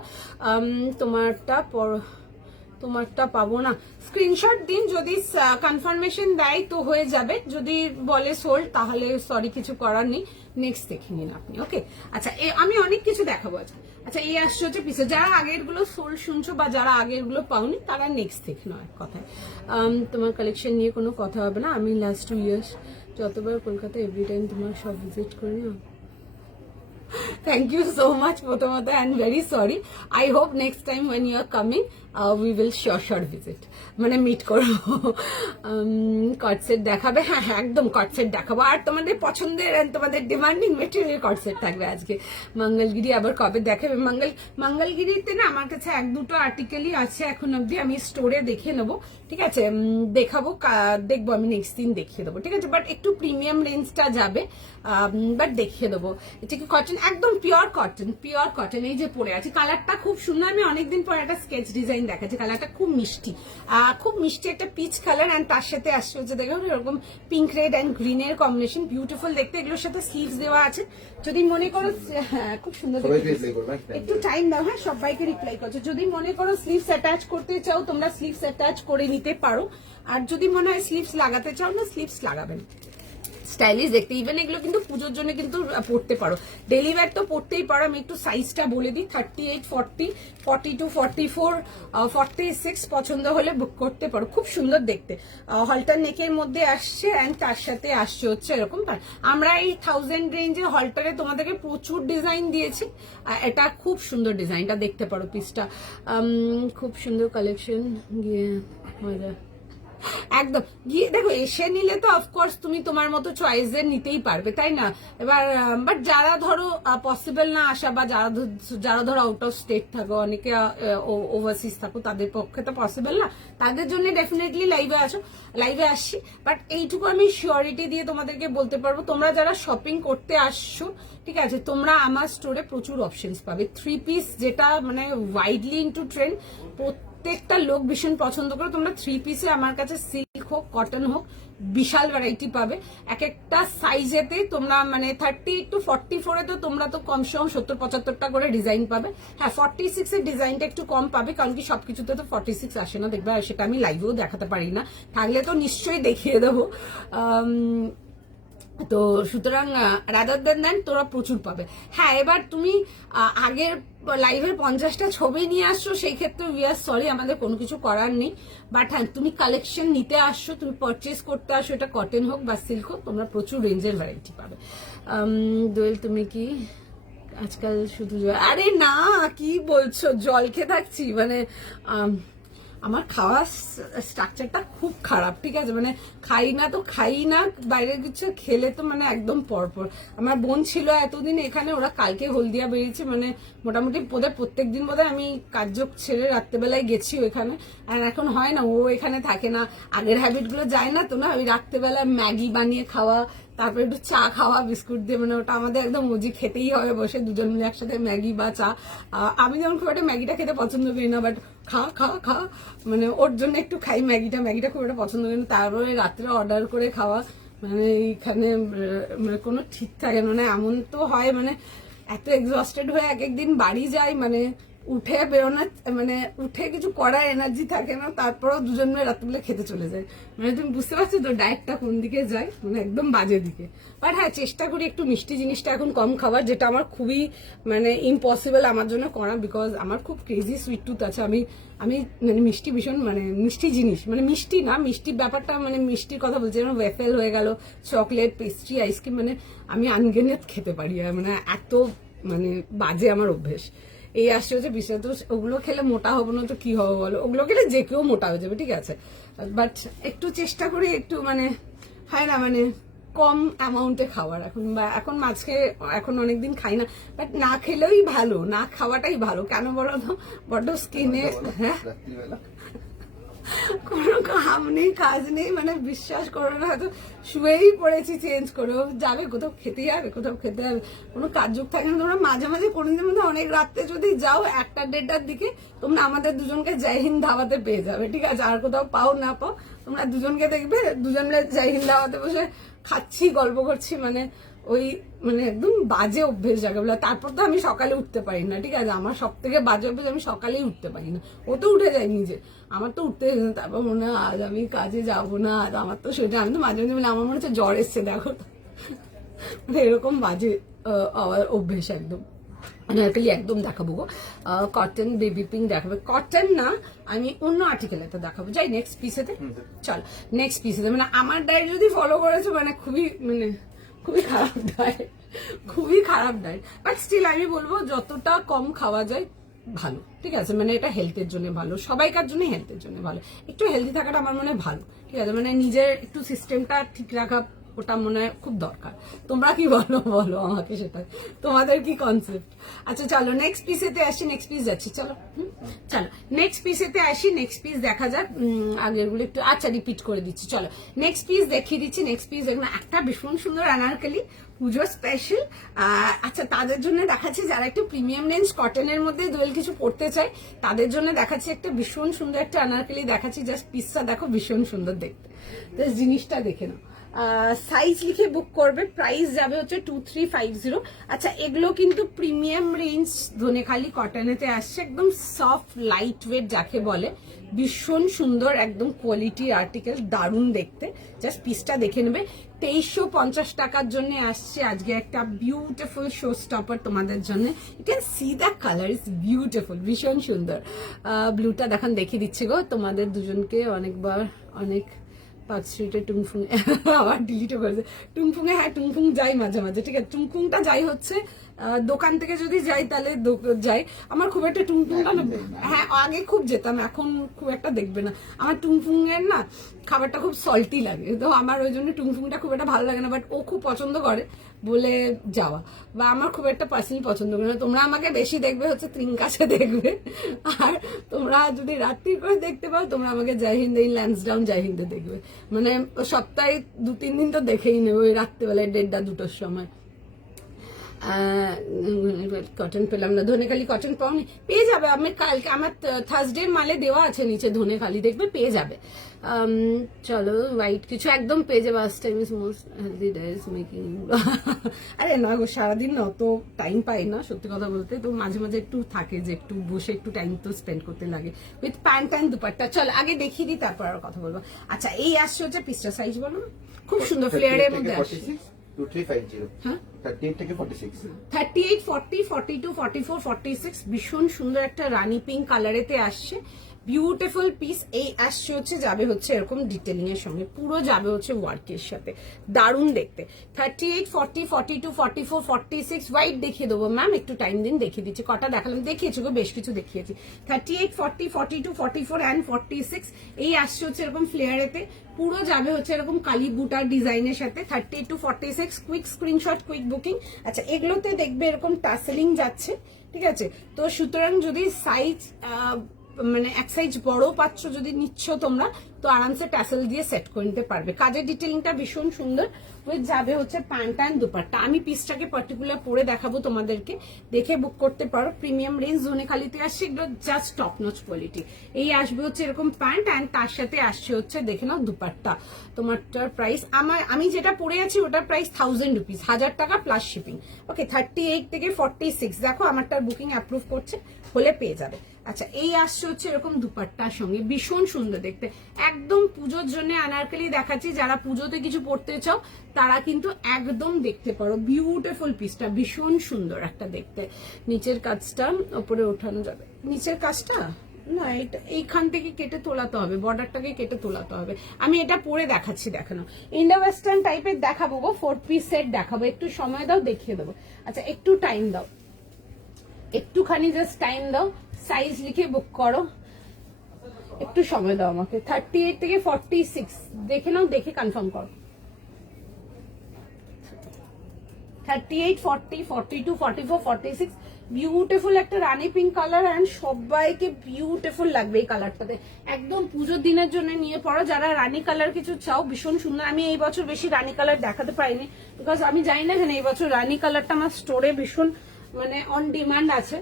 তোমারটা পাবো না, স্ক্রিনশট দিন, যদি কনফার্মেশন দেয় তো হয়ে যাবে, যদি বলে সোল্ড তাহলে সরি কিছু করার নেই, নেক্সট দেখে নিন আপনি, ওকে। আচ্ছা আমি অনেক কিছু দেখাবো আজকে। আচ্ছা এই আসছে হচ্ছে পিছে, যারা আগের গুলো সোল্ড শুনছো বা যারা আগের গুলো পাওনি তারা নেক্সট দেখে নাও। এক কথায় তোমার কালেকশন নিয়ে কোনো কথা হবে না, আমি লাস্ট 2 ইয়ার্স যতবার কলকাতা এভরি টাইম তোমার সব ভিজিট করি না। থ্যাংক ইউ সো মাচ প্রথমত, and very sorry. I hope next time when you are coming we will sure visit, মানে মিট করবো। কটসেট দেখাবে? হ্যাঁ হ্যাঁ, একদম কটসেট দেখাবো। আর তোমাদের পছন্দের and তোমাদের ডিমান্ডিং মেটেরিয়াল কটসেট থাকবে আজকে। মঙ্গলগিরি আবার কবে দেখাবে? মঙ্গলগিরিতে না আমার কাছে 1-2টো আর্টিকেলই আছে এখন অব্দি, আমি স্টোরে দেখে নেবো, ঠিক আছে? দেখাবো, দেখবো আমি নেক্সট দিন দেখিয়ে দেবো, ঠিক আছে? বাট একটু প্রিমিয়াম রেঞ্জটা যাবে, বাট দেখিয়ে দেবো। এটা কি কটন? একদম পিওর কটন। এই যে পরে আছে, কালারটা খুব সুন্দর। আমি অনেকদিন পর একটা স্কেচ ডিজাইন দেখাচ্ছি, কালারটা খুব মিষ্টি একটা পিচ কালার, অ্যান্ড তার সাথে আসছে হচ্ছে দেখুন এরকম পিঙ্ক রেড অ্যান্ড গ্রিনের কম্বিনেশন, বিউটিফুল দেখতে। এগুলোর সাথে স্লিভস দেওয়া আছে, যদি মনে করো, হ্যাঁ খুব সুন্দর, একটু টাইম দাও। হ্যাঁ, সবাইকে রিপ্লাই করছো। যদি মনে করো স্লিভস অ্যাটাচ করতে চাও, তোমরা স্লিভস অ্যাটাচ করে নিতে পারো, আর যদি মনে হয় স্লিভস লাগাতে চাও না, স্লিভস লাগাবেন। স্টাইলিশ দেখতে। ইভেন এগুলো কিন্তু পুজোর জন্য কিন্তু পড়তে পারো, ডেলি ওয়্যার তো পড়তেই পারো। আমি একটু সাইজটা বলে দিই, 38, 40, 42, 44, 46 পছন্দ হলে বুক করতে পারো। খুব সুন্দর দেখতে, হলটার নেকের মধ্যে আসছে, অ্যান্ড তার সাথে আসছে হচ্ছে এরকম। আমরা এই 1000 রেঞ্জে হলটারে তোমাদেরকে প্রচুর ডিজাইন দিয়েছি, এটা খুব সুন্দর ডিজাইনটা দেখতে পারো। পিসটা খুব সুন্দর কালেকশন, গিয়ে মজা একদম। গিয়ে দেখো, এসে নিলে তো অফকোর্স তুমি তোমার মতো চয়েসের নিতেই পারবে, তাই না? এবার বাট যারা ধরো পসিবল না আসা, বা যারা ধরো আউট অফ স্টেট থাকো, অনেকে ওভারসিজ থাকো, তাদের পক্ষে তো পসিবল না, তাদের জন্য ডেফিনেটলি লাইভে আসছি। বাট এইটুকু আমি শিওরিটি দিয়ে তোমাদেরকে বলতে পারবো, তোমরা যারা শপিং করতে আসছো, ঠিক আছে, তোমরা আমার স্টোরে প্রচুর অপশনস পাবে। 3 পিস যেটা মানে ওয়াইডলি ইনটু ট্রেন্ড, প্রত্যেকটা লোক ভীষণ পছন্দ করে। তোমরা 3 পিসে আমার কাছে সিল্ক হোক কটন হোক বিশাল ভ্যারাইটি পাবে। এক একটা সাইজেতে তোমরা মানে 30 to 44 তো তোমরা তো কমসে কম 70-75টা করে ডিজাইন পাবে। হ্যাঁ, 46 এর ডিজাইনটা একটু কম পাবে, কারণ কি সবকিছুতে তো 46 আসে না, দেখবে। আর সেটা আমি লাইভেও দেখাতে পারি না, থাকলে তো নিশ্চয়ই দেখিয়ে দেবো। তো সুতরাং রাদার দেন তোরা প্রচুর পাবে। হ্যাঁ, এবার তুমি আগের লাইভের 50টা ছবি নিয়ে আসছো, সেই ক্ষেত্রে উই আর সরি, আমাদের কোনো কিছু করার নেই। বাট হ্যাঁ, তুমি কালেকশন নিতে আসছো, তুমি পারচেস করতে আসছো, এটা কটন হোক বা সিল্ক হোক, তোমরা প্রচুর রেঞ্জের ভ্যারাইটি পাবে। দোয়েল, তুমি কি আজকাল শুধু আরে না, কি বলছো, জল খেয়ে থাকছি, মানে আমার খাওয়ার স্ট্রাকচারটা খুব খারাপ, ঠিক আছে? মানে খাই না, বাইরের কিছু খেলে তো মানে একদম পরপর। আমার বোন ছিল এতদিন এখানে, ওরা কালকে হলদিয়া বেরিয়েছে, মানে মোটামুটি প্রত্যেক দিন বোধহয় আমি কার্য ছেড়ে রাত্রেবেলায় গেছি ওইখানে। আর এখন হয় না, ও এখানে থাকে না, আগের হ্যাবিটগুলো যায় না তো, না ওই রাত্রেবেলা ম্যাগি বানিয়ে খাওয়া, তারপরে একটু চা খাওয়া বিস্কুট দিয়ে, মানে ওটা আমাদের একদম ওজি খেতেই হবে বসে দুজন মিলে একসাথে ম্যাগি বা চা। আমি যেমন খুব একটা ম্যাগিটা খেতে পছন্দ করি না, বাট খা মানে ওর জন্য একটু খাই ম্যাগিটা খুব একটা পছন্দ করি না। তারপরে রাত্রে অর্ডার করে খাওয়া, মানে এইখানে মানে কোনো ঠিক থাকে না। মানে এমন তো হয়, মানে এত এক্সস্টেড হয়ে একদিন বাড়ি যাই, মানে উঠে বেরোনো, মানে উঠে কিছু করার এনার্জি থাকে না, তারপরেও দুজন মিলে রাত্রিবেলা খেতে চলে যায়। মানে তুমি বুঝতে পারছো তো ডায়েটটা কোন দিকে যায়, মানে একদম বাজে দিকে। বাট হ্যাঁ, চেষ্টা করি একটু মিষ্টি জিনিসটা এখন কম খাবার, যেটা আমার খুবই মানে ইম্পসিবল আমার জন্য করা, বিকজ আমার খুব ক্রেজি সুইট টুথ আছে। আমি মানে মিষ্টি ভীষণ, মানে মিষ্টি জিনিস, মানে মিষ্টি না, মিষ্টির ব্যাপারটা, মানে মিষ্টির কথা বলছি, যেমন ওয়েফেল হয়ে গেল, চকলেট, পেস্ট্রি, আইসক্রিম, মানে আমি আনগেনেত খেতে পারি, মানে এত মানে বাজে আমার অভ্যেস। এই আসছে হচ্ছে বিষয়। তো ওগুলো খেলে মোটা হবো না তো কি হবো বলো? ওগুলো খেলে যে কেউ মোটা হয়ে যাবে, ঠিক আছে? বাট একটু চেষ্টা করি একটু, মানে হয় না, মানে কম অ্যামাউন্টে খাওয়ার এখন, বা এখন মাঝকে এখন অনেকদিন খাই না, বাট না খেলেই ভালো, না খাওয়াটাই ভালো। কেন বলো তো, বড্ড স্কিনে, হ্যাঁ কোনো কাম নেই, কাজ নেই, মানে বিশ্বাস করো না, হয়তো শুয়েই পড়েছি, চেঞ্জ করেও যাবে, কোথাও খেতে যাবে, কোনো কাজযোগ থাকে না। তোমরা মাঝে মাঝে কোনোদিনের মধ্যে অনেক রাত্রে যদি যাও 1টা-1:30টার দিকে, তোমরা আমাদের দুজনকে জয় হিন্দ ধাবাতে পেয়ে যাবে, ঠিক আছে? আর কোথাও পাও না পাও, তোমরা দুজনকে দেখবে, দুজন মিলে জয় হিন্দ ধাবাতে বসে খাচ্ছি, গল্প করছি, মানে ওই মানে একদম বাজে অভ্যেস যাকে বলে। তারপর তো আমি সকালে উঠতে পারি না, ঠিক আছে? আমার সব থেকে বাজে অভ্যেস, আমি সকালেই উঠতে পারি না। ও তো উঠে যায় নিজে, আমার তো উঠতে, তারপর মনে হয় আজ আমি কাজে যাবো না, আজ আমার তো সেটা, আমি তো মাঝে মাঝে বলি আমার মনে হচ্ছে জ্বর এসছে, দেখো মানে এরকম বাজে অভ্যেস একদম। অনারকলি একদম দেখাবো গো। কটন বেবি পিঙ্ক দেখাবে, কটন না, আমি অন্য আর্টিকেলেতে দেখাবো। যাই নেক্সট পিসেতে, চল নেক্সট পিসেতে। মানে আমার ডায়েট যদি ফলো করেছো, মানে খুবই মানে খুবই খারাপ ডায়েট, খুবই খারাপ ডায়েট। বাট স্টিল আমি বলবো যতটা কম খাওয়া যায় ভালো, ঠিক আছে? মানে এটা হেলথের জন্য ভালো, সবাইকার জন্য হেলথের জন্য ভালো। একটু হেলদি থাকাটা আমার মনে হয় ভালো, ঠিক আছে? মানে নিজের একটু সিস্টেমটা ঠিক রাখা ওটা মনে হয় খুব দরকার। তোমরা কি বলো বলো আমাকে সেটা, তোমাদের কি কনসেপ্ট? আচ্ছা চলো নেক্সট পিসেতে আসি, নেক্সট পিস যাচ্ছি, চলো চলো নেক্সট পিসেতে আসি। নেক্সট পিস দেখা যাক, আগেরগুলো একটু আচ্ছা রিপিট করে দিচ্ছি। চলো নেক্সট পিস দেখিয়ে দিচ্ছি। নেক্সট পিস একটা ভীষণ সুন্দর আনারকলি, পুজোর স্পেশাল। আচ্ছা তাদের জন্য দেখাচ্ছি যারা একটু প্রিমিয়াম রেঞ্জ কটনের মধ্যে দোয়েল কিছু পড়তে চায়, তাদের জন্য দেখাচ্ছি একটা ভীষণ সুন্দর একটা আনারকলি দেখাচ্ছি। জাস্ট পিসটা দেখো, ভীষণ সুন্দর দেখতে, জাস্ট জিনিসটা দেখে নাও। সাইজ লিখে বুক করবে, প্রাইস যাবে হচ্ছে 2350। আচ্ছা এগুলো কিন্তু প্রিমিয়াম রেঞ্জ ধনেখালি কটনেতে আসছে, একদম সফট লাইট ওয়েট যাকে বলে, ভীষণ সুন্দর একদম কোয়ালিটি আর্টিকেল, দারুণ দেখতে। জাস্ট পিসটা দেখে নেবে। 2350 টাকার জন্য আসছে আজকে একটা বিউটিফুল শো স্টপার তোমাদের জন্য। You can see the colour is beautiful, ভীষণ সুন্দর। ব্লুটা দেখান, দেখিয়ে দিচ্ছি গো তোমাদের দুজনকে অনেকবার, অনেক পার্ক স্ট্রিটে টুংফুং আবার ডিলিটও করেছে। টুংফুংয়ে হ্যাঁ টুংফুং যাই মাঝে মাঝে, ঠিক আছে? টুংফুংটা যাই হচ্ছে দোকান থেকে যদি যাই তাহলে যাই। আমার খুব একটা টুংফুংটা না, হ্যাঁ আগে খুব যেতাম, এখন খুব একটা দেখবে না। আমার টুংফুং এর না খাবারটা খুব সল্টি লাগে, তো আমার ওই জন্য টুংফুংটা খুব একটা ভালো লাগে না। বাট ও খুব পছন্দ করে বলে যাওয়া, বা আমার খুব একটা পার্সোনালি পছন্দ করে না। তোমরা আমাকে বেশি দেখবে হচ্ছে ত্রিঙ্কাসে দেখবে, আর তোমরা যদি রাত্রি করে দেখতে পাও তোমরা আমাকে জয় হিন্দ এই ল্যান্সডাউন জয় হিন্দে দেখবে। মানে সপ্তাহে 2-3 দিন তো দেখেই নেবে, ওই রাত্রেবেলায় 1:30-2টোর সময়। কটন পেলাম না, ধনেখালি কটন পাওনি, পেয়ে যাবে। আমি কালকে আমার থার্সডে মালে দেওয়া আছে নিচে ধনেখালি, দেখবে পেয়ে যাবে। চলো হোয়াইট কিছু একদম পেয়ে যাবে। First time is most healthy days making. আরে না গো, সারাদিন না অত টাইম পাই না সত্যি কথা বলতে, তো মাঝে মাঝে একটু থাকে যে একটু বসে একটু টাইম তো স্পেন্ড করতে লাগে উইথ প্যান্ট অ্যান্ড দুপাট্টা। চলো আগে দেখিয়ে দিই তারপর আর কথা বলবো। আচ্ছা এই আসছে হচ্ছে পিসটা, সাইজ বলো, খুব সুন্দর ফ্লেয়ারের মধ্যে আসছে। 2350, হ্যাঁ 38 থেকে 46, 38, 40, 42, 44, 46, ভীষণ সুন্দর একটা রানী পিঙ্ক কালারেতে আসছে, বিউটিফুল পিস। এই আসছে হচ্ছে যাবে হচ্ছে এরকম ডিটেলিং এর সঙ্গে, পুরো যাবে হচ্ছে ওয়ার্কের সাথে, দারুণ দেখতে। 38, 40, 42, 44, 46 হোয়াইট দেখিয়ে দেবো ম্যাম, একটু টাইম দিন, দেখিয়ে দিচ্ছি। কটা দেখালাম, দেখিয়েছি গো, বেশ কিছু দেখিয়েছি। 38, 40, 42, 44 অ্যান্ড 46 এই আসছে হচ্ছে এরকম ফ্লেয়ারেতে, পুরো যাবে হচ্ছে এরকম কালি বুটার ডিজাইনের সাথে। 38 to 46, quick screenshot, quick booking. আচ্ছা এগুলোতে দেখবে এরকম টাসেলিং যাচ্ছে, ঠিক আছে? তো সুতরাং যদি সাইজ মানে এক সাইজ বড় পাচ্ছ যদি নিচ্ছ তোমরা, তো আরামসে ট্যাসেল দিয়ে সেট করে নিতে পারবে। কাজের ডিটেলিংটা ভীষণ সুন্দর, উইথ যাবে হচ্ছে প্যান্ট অ্যান্ড দুপাট্টা। আমি পিসটাকে পার্টিকুলার পরে দেখাবো তোমাদেরকে, দেখে বুক করতে পারো। প্রিমিয়াম রেঞ্জ ধনেখালিতে আসছে, এগুলো জাস্ট টপ নচ কোয়ালিটি। এই আসবে হচ্ছে এরকম প্যান্ট অ্যান্ড তার সাথে আসছে হচ্ছে দেখে নাও দুপাট্টা। তোমারটার প্রাইস আমি যেটা পরে আছি ওটার প্রাইস 1000 রুপিস, 1000 টাকা প্লাস শিপিং। ওকে 38 থেকে 46 দেখো আমারটার বুকিং অ্যাপ্রুভ করছে, হলে পেয়ে যাবে। আচ্ছা এই আসছে হচ্ছে এরকম দুপাট্টার সঙ্গে, ভীষণ সুন্দর দেখতে, একদম পুজোর জন্য আনারকলি দেখাচ্ছি। যারা পুজোতে কিছু পড়তে চাও তারা কিন্তু একদম দেখতে পারো। বিউটিফুল পিসটা, ভীষণ সুন্দর একটা দেখতে। নিচের কাজটা ওপরে ওঠানো যাবে, নিচের কাজটা না এটা এইখান থেকে কেটে তোলাতে হবে, বর্ডারটাকে কেটে তোলাতে হবে। আমি এটা পরে দেখাচ্ছি, দেখানো ইন্ডো ওয়েস্টার্ন টাইপের দেখাবো গো, 4 পিস সেট দেখাবো। একটু সময় দাও, দেখিয়ে দেবো। আচ্ছা একটু টাইম দাও, একটুখানি জাস্ট টাইম দাও, সাইজ লিখে বুক করো, একটু সময় দাও আমাকে। 38 থেকে 46 দেখে নাও, দেখে কনফার্ম করো। 38, 40, 42, 44, 46 বিউটিফুল একটা রানী পিঙ্ক কালার, অ্যান্ড সবাইকে বিউটিফুল লাগবে এই কালারটাতে। একদম পুজোর দিনের জন্য নিয়ে পড়ো যারা রানী কালার কিছু চাও, ভীষণ সুন্দর। আমি এই বছর বেশি রানী কালার দেখাতে পারিনি, বিকজ আমি জানি না কেন এই বছর রানী কালারটা আমার স্টোরে ভীষণ মানে অন ডিমান্ড আছে,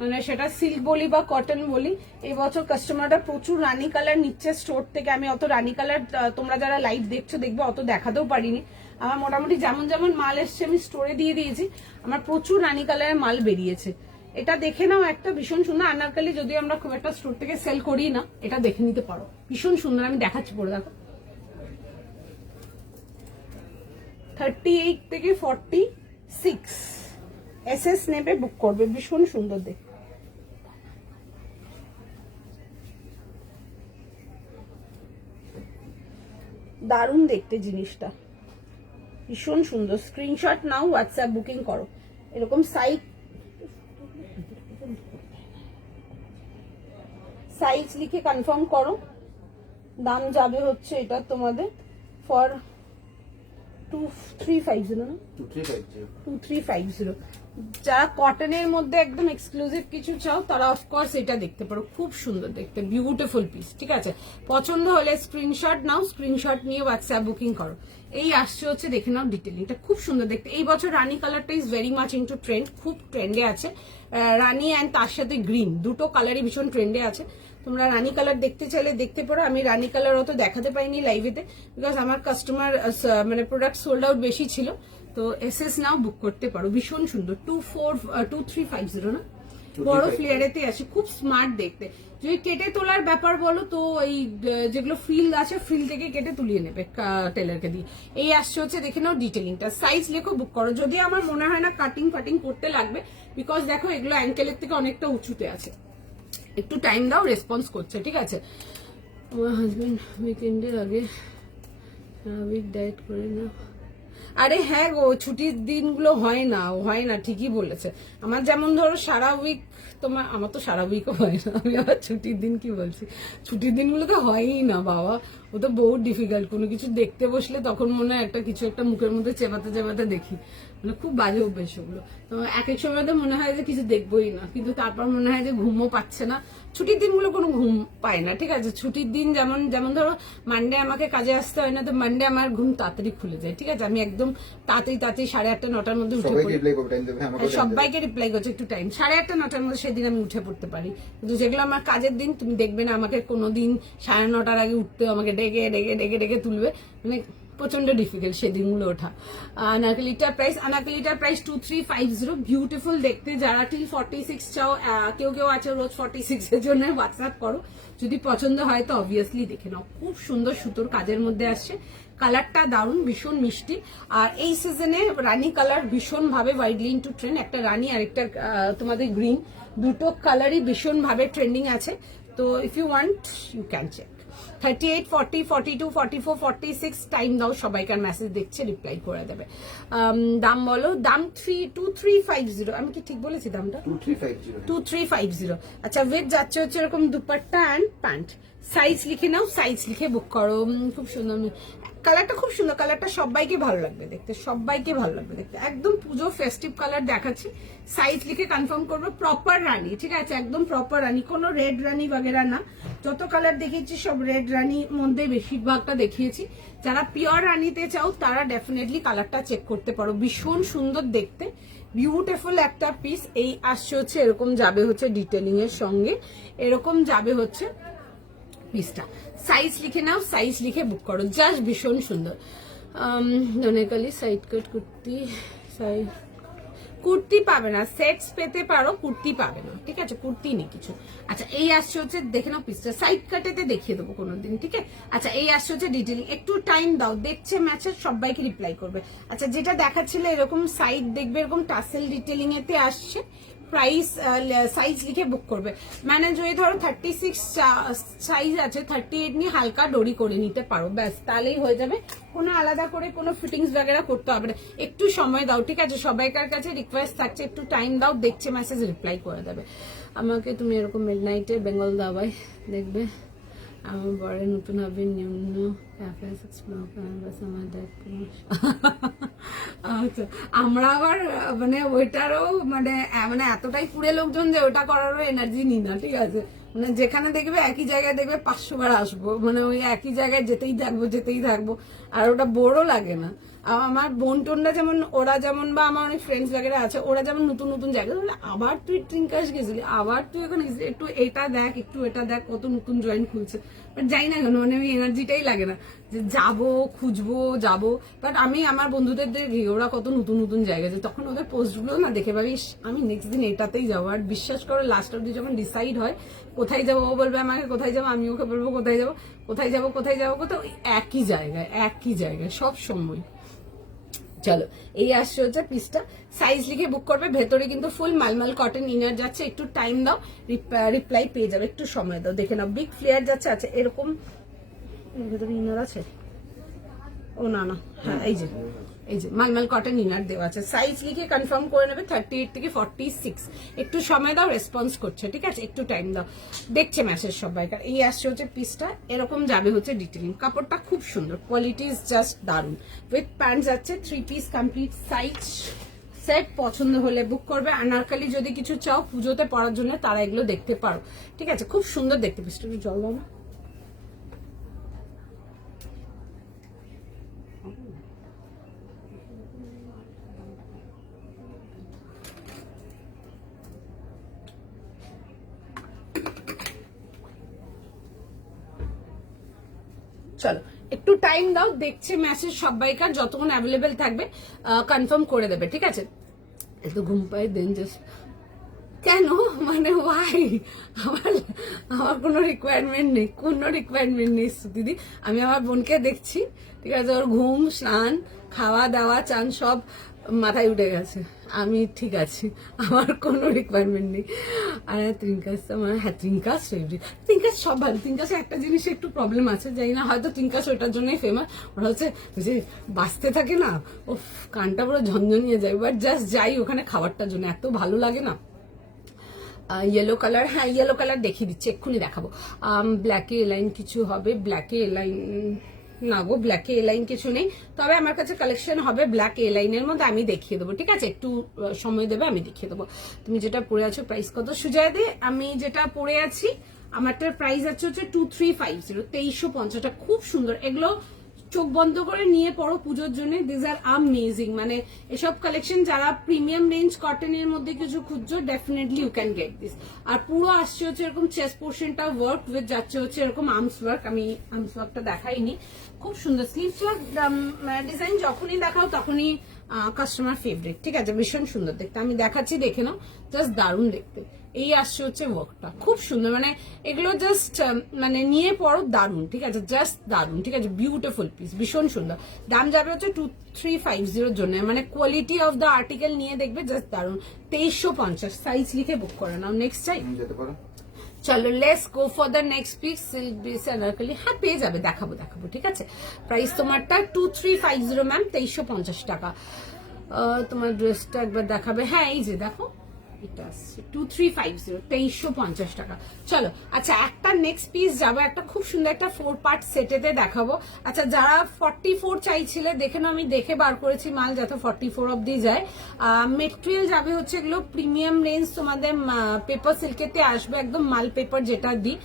মানে সেটা সিল্ক বলি বা কটন বলি। এই বছর কাস্টমাররা প্রচুর রানী কালার নিচ্ছে স্টোর থেকে। আমি অত রানী কালার তোমরা যারা লাইভ দেখছো দেখবে অত দেখাতেও পারিনি। আমার মোটামুটি যেমন যেমন মাল এসছে আমি স্টোরে দিয়ে দিয়েছি, আমার প্রচুর রানী কালারের মাল বেরিয়েছে। এটা দেখে নাও, একটা ভীষণ সুন্দর আনারকলি, যদিও আমরা খুব একটা স্টোর থেকে সেল করি না, এটা দেখে নিতে পারো, ভীষণ সুন্দর। আমি দেখাচ্ছি পরে দেখো। 38 থেকে 46 এসএস নেবে, বুক করবে, ভীষণ সুন্দর দেখে। দারুণ দেখতে জিনিসটা, ভীষণ সুন্দর। স্ক্রিনশট নাও, হোয়াটসঅ্যাপ বুকিং করো। এরকম সাইজ লিখে কনফার্ম করো। দাম যাবে হচ্ছে এটা তোমাদের ফর 2350 না 2350। যারা কটনের মধ্যে একদম এক্সক্লুসিভ কিছু চাও তারা অফকোর্স এটা দেখতে পারো, খুব সুন্দর দেখতে, বিউটিফুল পিস। ঠিক আছে, পছন্দ হলে স্ক্রিনশট নাও, স্ক্রিনশট নিয়ে হোয়াটসঅ্যাপ বুকিং করো। এই আসছে হচ্ছে, দেখে নাও ডিটেলিংটা, খুব সুন্দর দেখতে। এই বছর রানী কালারটা is very much into trend, খুব ট্রেন্ডে আছে রানী, অ্যান্ড তার সাথে গ্রিন, দুটো কালারই ভীষণ ট্রেন্ডে আছে। তোমরা রানী কালার দেখতে চাইলে দেখতে পারো। আমি রানী কালার অত দেখাতে পাইনি লাইভেতে, বিকজ আমার কাস্টমার মানে প্রোডাক্ট সোল্ড আউট বেশি ছিল। তো এসএস নাও বুক করতে পারো, ভীষণ সুন্দর। 2350 না, বড় ফ্লেয়ারেতে আছে, খুব স্মার্ট দেখতে। যদি কেটে তোলার ব্যাপার বলো তো এই যেগুলো ফ্রিল আছে, ফ্রিল থেকে কেটে তুলিয়ে নেবে টেলারকে দিয়ে। এই আসছে হচ্ছে, দেখে নাও ডিটেলিংটা। সাইজ লেখো, বুক করো। যদি আমার মনে হয় না কাটিং ফাটিং করতে লাগবে, বিকজ দেখো এগুলো অ্যাঙ্কেলের থেকে অনেকটা উঁচুতে আছে। একটু টাইম দাও, রেসপন্স করছে। ঠিক আছে, আমার হাজবেন্ড উইকেন্ডের আগে উইক ডায়েট করে না। আরে হ্যাঁ গো, ছুটির দিনগুলো হয় না, ঠিকই বলেছে। আমার যেমন ধরো সারা উইক, আমার তো সারা উইকও হয় না, আমি আবার ছুটির দিন কি বলছি, ছুটির দিনগুলো তো হয়ই না বাবা, ও তো বহুত ডিফিকাল্ট। কোনো কিছু দেখতে বসলে তখন মনে হয় কিছু একটা মুখের মধ্যে চেবাতে দেখি, মানে খুব বাজে অভ্যেস ওগুলো। তো এক এক সময় তো মনে হয় যে কিছু দেখবোই না, কিন্তু তারপর মনে হয় যে ঘুমও পাচ্ছে না। ছুটির দিনগুলো কোনো ঘুম পায় না। ঠিক আছে, ছুটির দিন যেমন ধরো মানডে আমাকে কাজে আসতে হয় না, তো মানডে আমার ঘুম তাড়াতাড়ি খুলে যায়। ঠিক আছে, আমি একদম তাড়াতাড়ি 8:30 9টার মধ্যে উঠে পড়ি। সবাইকে রিপ্লাই করছে, একটু টাইম 8:30 9টার মধ্যে সেদিন আমি উঠে পড়তে পারি। কিন্তু যেগুলো আমার কাজের দিন, তুমি দেখবে না আমাকে কোনোদিন 9:30 আগে উঠতে, আমাকে ডেকে তুলবে, মানে প্রচন্ড ডিফিকাল্ট সেদিনগুলো ওঠা। আনারকলিটার প্রাইস 2350, বিউটিফুল দেখতে। যারা টিল 46 চাও, কেউ আছে রোজ 46 এর জন্য হোয়াটসঅ্যাপ করো। যদি পছন্দ হয় তো অবভিয়াসলি দেখে নাও। খুব সুন্দর সুতোর কাজের মধ্যে আসছে, কালারটা দারুণ, ভীষণ মিষ্টি। আর এই সিজনে রানী কালার ভীষণ ভাবে ওয়াইডলি ইনটু ট্রেন্ড। একটা রানী আর একটা তোমাদের গ্রিন, দুটো কালারই ভীষণ ভাবে ট্রেন্ডিং আছে। তো if you want you can check. 38 40 42 44 46 time দাও, সবাইকার মেসেজ দেখছে, রিপ্লাই করে দেবে। দাম বলো, দাম 2350। আমি কি ঠিক বলেছি দামটা? 2350। আচ্ছা, ওয়েট যাচ্ছে হচ্ছে এরকম দুপাট্টা অ্যান্ড প্যান্ট। সাইজ লিখে নাও, সাইজ লিখে বুক করো। খুব সুন্দর কালারটা, খুব সুন্দর কালারটা, সবাইকে ভালো লাগবে দেখতে, একদম পুজো ফেস্টিভ কালার দেখাচ্ছি। সাইজ লিখে কনফার্ম করবো। প্রপার রানী, ঠিক আছে, একদম প্রপার রানী, কোনো রেড রানী বাগেরা না। যত কালার দেখিয়েছি সব রেড রানীর মধ্যে বেশিরভাগটা দেখিয়েছি। যারা পিওর রানীতে চাও তারা ডেফিনেটলি কালারটা চেক করতে পারো, ভীষণ সুন্দর দেখতে, বিউটিফুল একটা পিস। এই আসছে হচ্ছে এরকম যাবে হচ্ছে ডিটেলিং এর সঙ্গে, এরকম যাবে হচ্ছে পিসটা। সাইজ লিখে নাও, সাইজ লিখে বুক করো, জাস্ট ভীষণ সুন্দর। ধনেকালি সাইড কাট কুর্তি পাবে না, সেটস পেতে পারো, কুর্তি পাবে না। ঠিক আছে, কুর্তি নেই কিছু। আচ্ছা, এই আসছে হচ্ছে, দেখে নাও পিসটা, সাইড কাটেতে দেখিয়ে দেবো কোনোদিন। ঠিক আছে, আচ্ছা, এই আসছে হচ্ছে ডিটেলিং। একটু টাইম দাও, দেখছে ম্যাচের সবাইকে রিপ্লাই করবে। আচ্ছা, যেটা দেখাচ্ছিল এরকম সাইড দেখবে, এরকম টাসেল ডিটেলিং এতে আসছে। প্রাইস সাইজ লিখে বুক করবে। মানে যদি ধরো 36 সাইজ আছে, 38 নিয়ে হালকা ডরি করে নিতে পারো, ব্যাস, তাহলেই হয়ে যাবে। কোনো আলাদা করে কোনো ফিটিংস বাগেরা করতে হবে না। একটু সময় দাও, ঠিক আছে, সবাইকার কাছে রিকোয়েস্ট থাকছে, একটু টাইম দাও, দেখছে মেসেজ, রিপ্লাই করে দেবে। আমাকে তুমি এরকম মিডনাইটে বেঙ্গল দাবাই দেখবে, আমার বরের নতুন হবে নিম্ন আচ্ছা, আমরা আবার মানে ওইটারও মানে এতটাই পুরে লোকজন যে ওটা করারও এনার্জি নিই না। ঠিক আছে, মানে যেখানে দেখবে একই জায়গায় দেখবে 500 বার আসবো, মানে ওই একই জায়গায় যেতেই থাকবো, আর ওটা বোরও লাগে না। আমার বোন টোনরা যেমন, ওরা যেমন, বা আমার অনেক ফ্রেন্ডস বাগেরা আছে, ওরা যেমন নতুন জায়গা, আবার তুই ট্রিঙ্কাস গেছিলি, আবার তুই এখানে একটু এটা দেখ, একটু এটা দেখ, কত নতুন জয়েন্ট খুলছে। বাট যাই না কেন, মানে ওই এনার্জিটাই লাগে না যে যাবো, খুঁজবো, যাবো। বাট আমি আমার বন্ধুদের দেখি ওরা কত নতুন জায়গা যায়, তখন ওদের পোস্টগুলো না দেখে ভাবি আমি নেক্সট দিন এটাতেই যাবো। আর বিশ্বাস করে লাস্ট অব্দি যখন ডিসাইড হয় কোথায় যাবো, ও বলবে আমাকে কোথায় যাবো, আমি ওকে বলবো কোথায় যাবো, কোথাও একই জায়গায় সব সময়। চলো, এই আসছে হচ্ছে পিসটা। সাইজ লিখে বুক করবে। ভেতরে কিন্তু ফুল মালমাল কটন ইনার যাচ্ছে, একটু টাইম দাও, রিপ্লাই পেয়ে যাবে, একটু সময় দাও। দেখে নাও, বিগ ফ্লেয়ার যাচ্ছে। আচ্ছা, এরকম ভেতরে ইনার আছে, ও না, হ্যাঁ, এই যে মালমাল কটন ইনার দেওয়া আছে, সাইজ লিখে কনফার্ম করে নেবে 38 থেকে 46। একটু সময় দাও, রেসপন্স করছে, ঠিক আছে, একটু টাইম দাও। দেখছে মেসেজ সবাইকার। এই আসছে হচ্ছে পিসটা, এরকম যাবে হচ্ছে ডিটেলিং। কাপড়টা খুব সুন্দর, কোয়ালিটি ইজ জাস্ট দারুন। উইথ প্যান্ট যাচ্ছে, 3 পিস কমপ্লিট সাইজ সেট। পছন্দ হলে বুক করবে। আনারকালি যদি কিছু চাও পুজোতে পরার জন্য, তারা এগুলো দেখতে পারো, ঠিক আছে, খুব সুন্দর দেখতে। পিসটা একটু জল দাও না। চলো একটু টাইম দাও, দেখছে মেসেজ সবাইকার, যতক্ষণ অ্যাভেলেবেল থাকবে কনফার্ম করে দেবে, ঠিক আছে। একটু ঘুম পাই দেন জাস্ট, কেন মানে ওয়াই, আমার আমার কোনো রিকোয়ারমেন্ট নেই, কোনো রিকোয়ারমেন্ট নেই দিদি। আমি আমার বোনকে দেখছি, ঠিক আছে, ওর ঘুম, স্নান, খাওয়া দাওয়া, চান সব মাথায় উঠে গেছে। আমি ঠিক আছি, আমার কোনো রিকোয়ারমেন্ট নেই। আর ত্রিঙ্কাস আমার, হ্যাঁ ত্রিঙ্কাস ফেভারিট। ত্রিঙ্কাস সব ভালো, ত্রিঙ্কাসে একটা জিনিসে একটু প্রবলেম আছে, জানি না, হয়তো ত্রিঙ্কাস ওইটার জন্যই ফেমাস। ওরা হচ্ছে যে বাঁচতে থাকে না, ও কানটা পুরো ঝনঝনিয়ে যায়, বাট জাস্ট যাই ওখানে খাবারটার জন্য, এত ভালো লাগে না। ইয়েলো কালার, হ্যাঁ ইয়েলো কালার দেখিয়ে দিচ্ছি, এক্ষুনি দেখাবো। ব্ল্যাকে এলাইন কিছু হবে, ব্ল্যাকে এলাইন না গো, ব্ল্যাকে এলাইন কিছু নেই, তবে আমার কাছে কালেকশন হবে ব্ল্যাক এলাইনের মধ্যে, আমি দেখিয়ে দেবো, ঠিক আছে, একটু সময় দেবে, আমি দেখিয়ে দেবো। তুমি যেটা পরে আছো প্রাইস কত সুজয় দে? আমি যেটা পরে আছি আমারটার প্রাইস আছে হচ্ছে 2350, 2350। খুব সুন্দর, এগুলো চোখ বন্ধ করে নিয়ে পড়ো পুজোর জন্য। দিস আর আমেজিং, মানে এসব কালেকশন যারা প্রিমিয়াম রেঞ্জ কটনের মধ্যে কিছু খুঁজছো, definitely you can get this. আর পুরো আসছে হচ্ছে এরকম চেস্ট পোর্শনটা ওয়ার্ক উইথ, যাচ্ছে হচ্ছে এরকম আর্মস ওয়ার্ক। আমি আর্মস ওয়ার্কটা দেখাইনি, খুব সুন্দর স্লিভস ওয়ার্ক ডিজাইন। যখনই দেখাও তখনই কাস্টমার ফেভারিট, ঠিক আছে, ভীষণ সুন্দর দেখতে। আমি দেখাচ্ছি, দেখে নাও, জাস্ট দারুণ দেখতে। এই আসছে হচ্ছে ওয়ার্কটা, খুব সুন্দর, মানে এগুলো জাস্ট মানে নিয়ে পড়ো, দারুণ, ঠিক আছে, জাস্ট দারুণ, ঠিক আছে, বিউটিফুল পিস, ভীষণ সুন্দর। দাম যাবে হচ্ছে 2350 জন্য, মানে কোয়ালিটি অফ দ্য আর্টিকেল নিয়ে দেখবে, জাস্ট দারুণ। 2350 সাইজ লিখে বুক করে নাও। নেক্সট চাই, চলো let's go for the next piece. Silk base Anarkali, হ্যাঁ পেয়ে যাবে, দেখাবো দেখাবো, ঠিক আছে। প্রাইস তোমারটা 2350 ম্যাম, 2350 টাকা। তোমার ড্রেসটা একবার দেখাবে, হ্যাঁ এই যে দেখো, এটা 2350, 2350 টাকা। চলো আচ্ছা, একটা নেক্সট পিস যাবো, একটা খুব সুন্দর একটা 4 পার্ট সেটেতে দেখাবো। আচ্ছা যারা 44 চাইছিলে, দেখে না, আমি দেখে বার করেছি মাল যাতে 44 অব্দি যায়। মেটেরিয়াল যাবে হচ্ছে এগুলো প্রিমিয়াম রেঞ্জ, তোমাদের পেপার সিল্কেতে আসবে, একদম মাল পেপার যেটা দিই,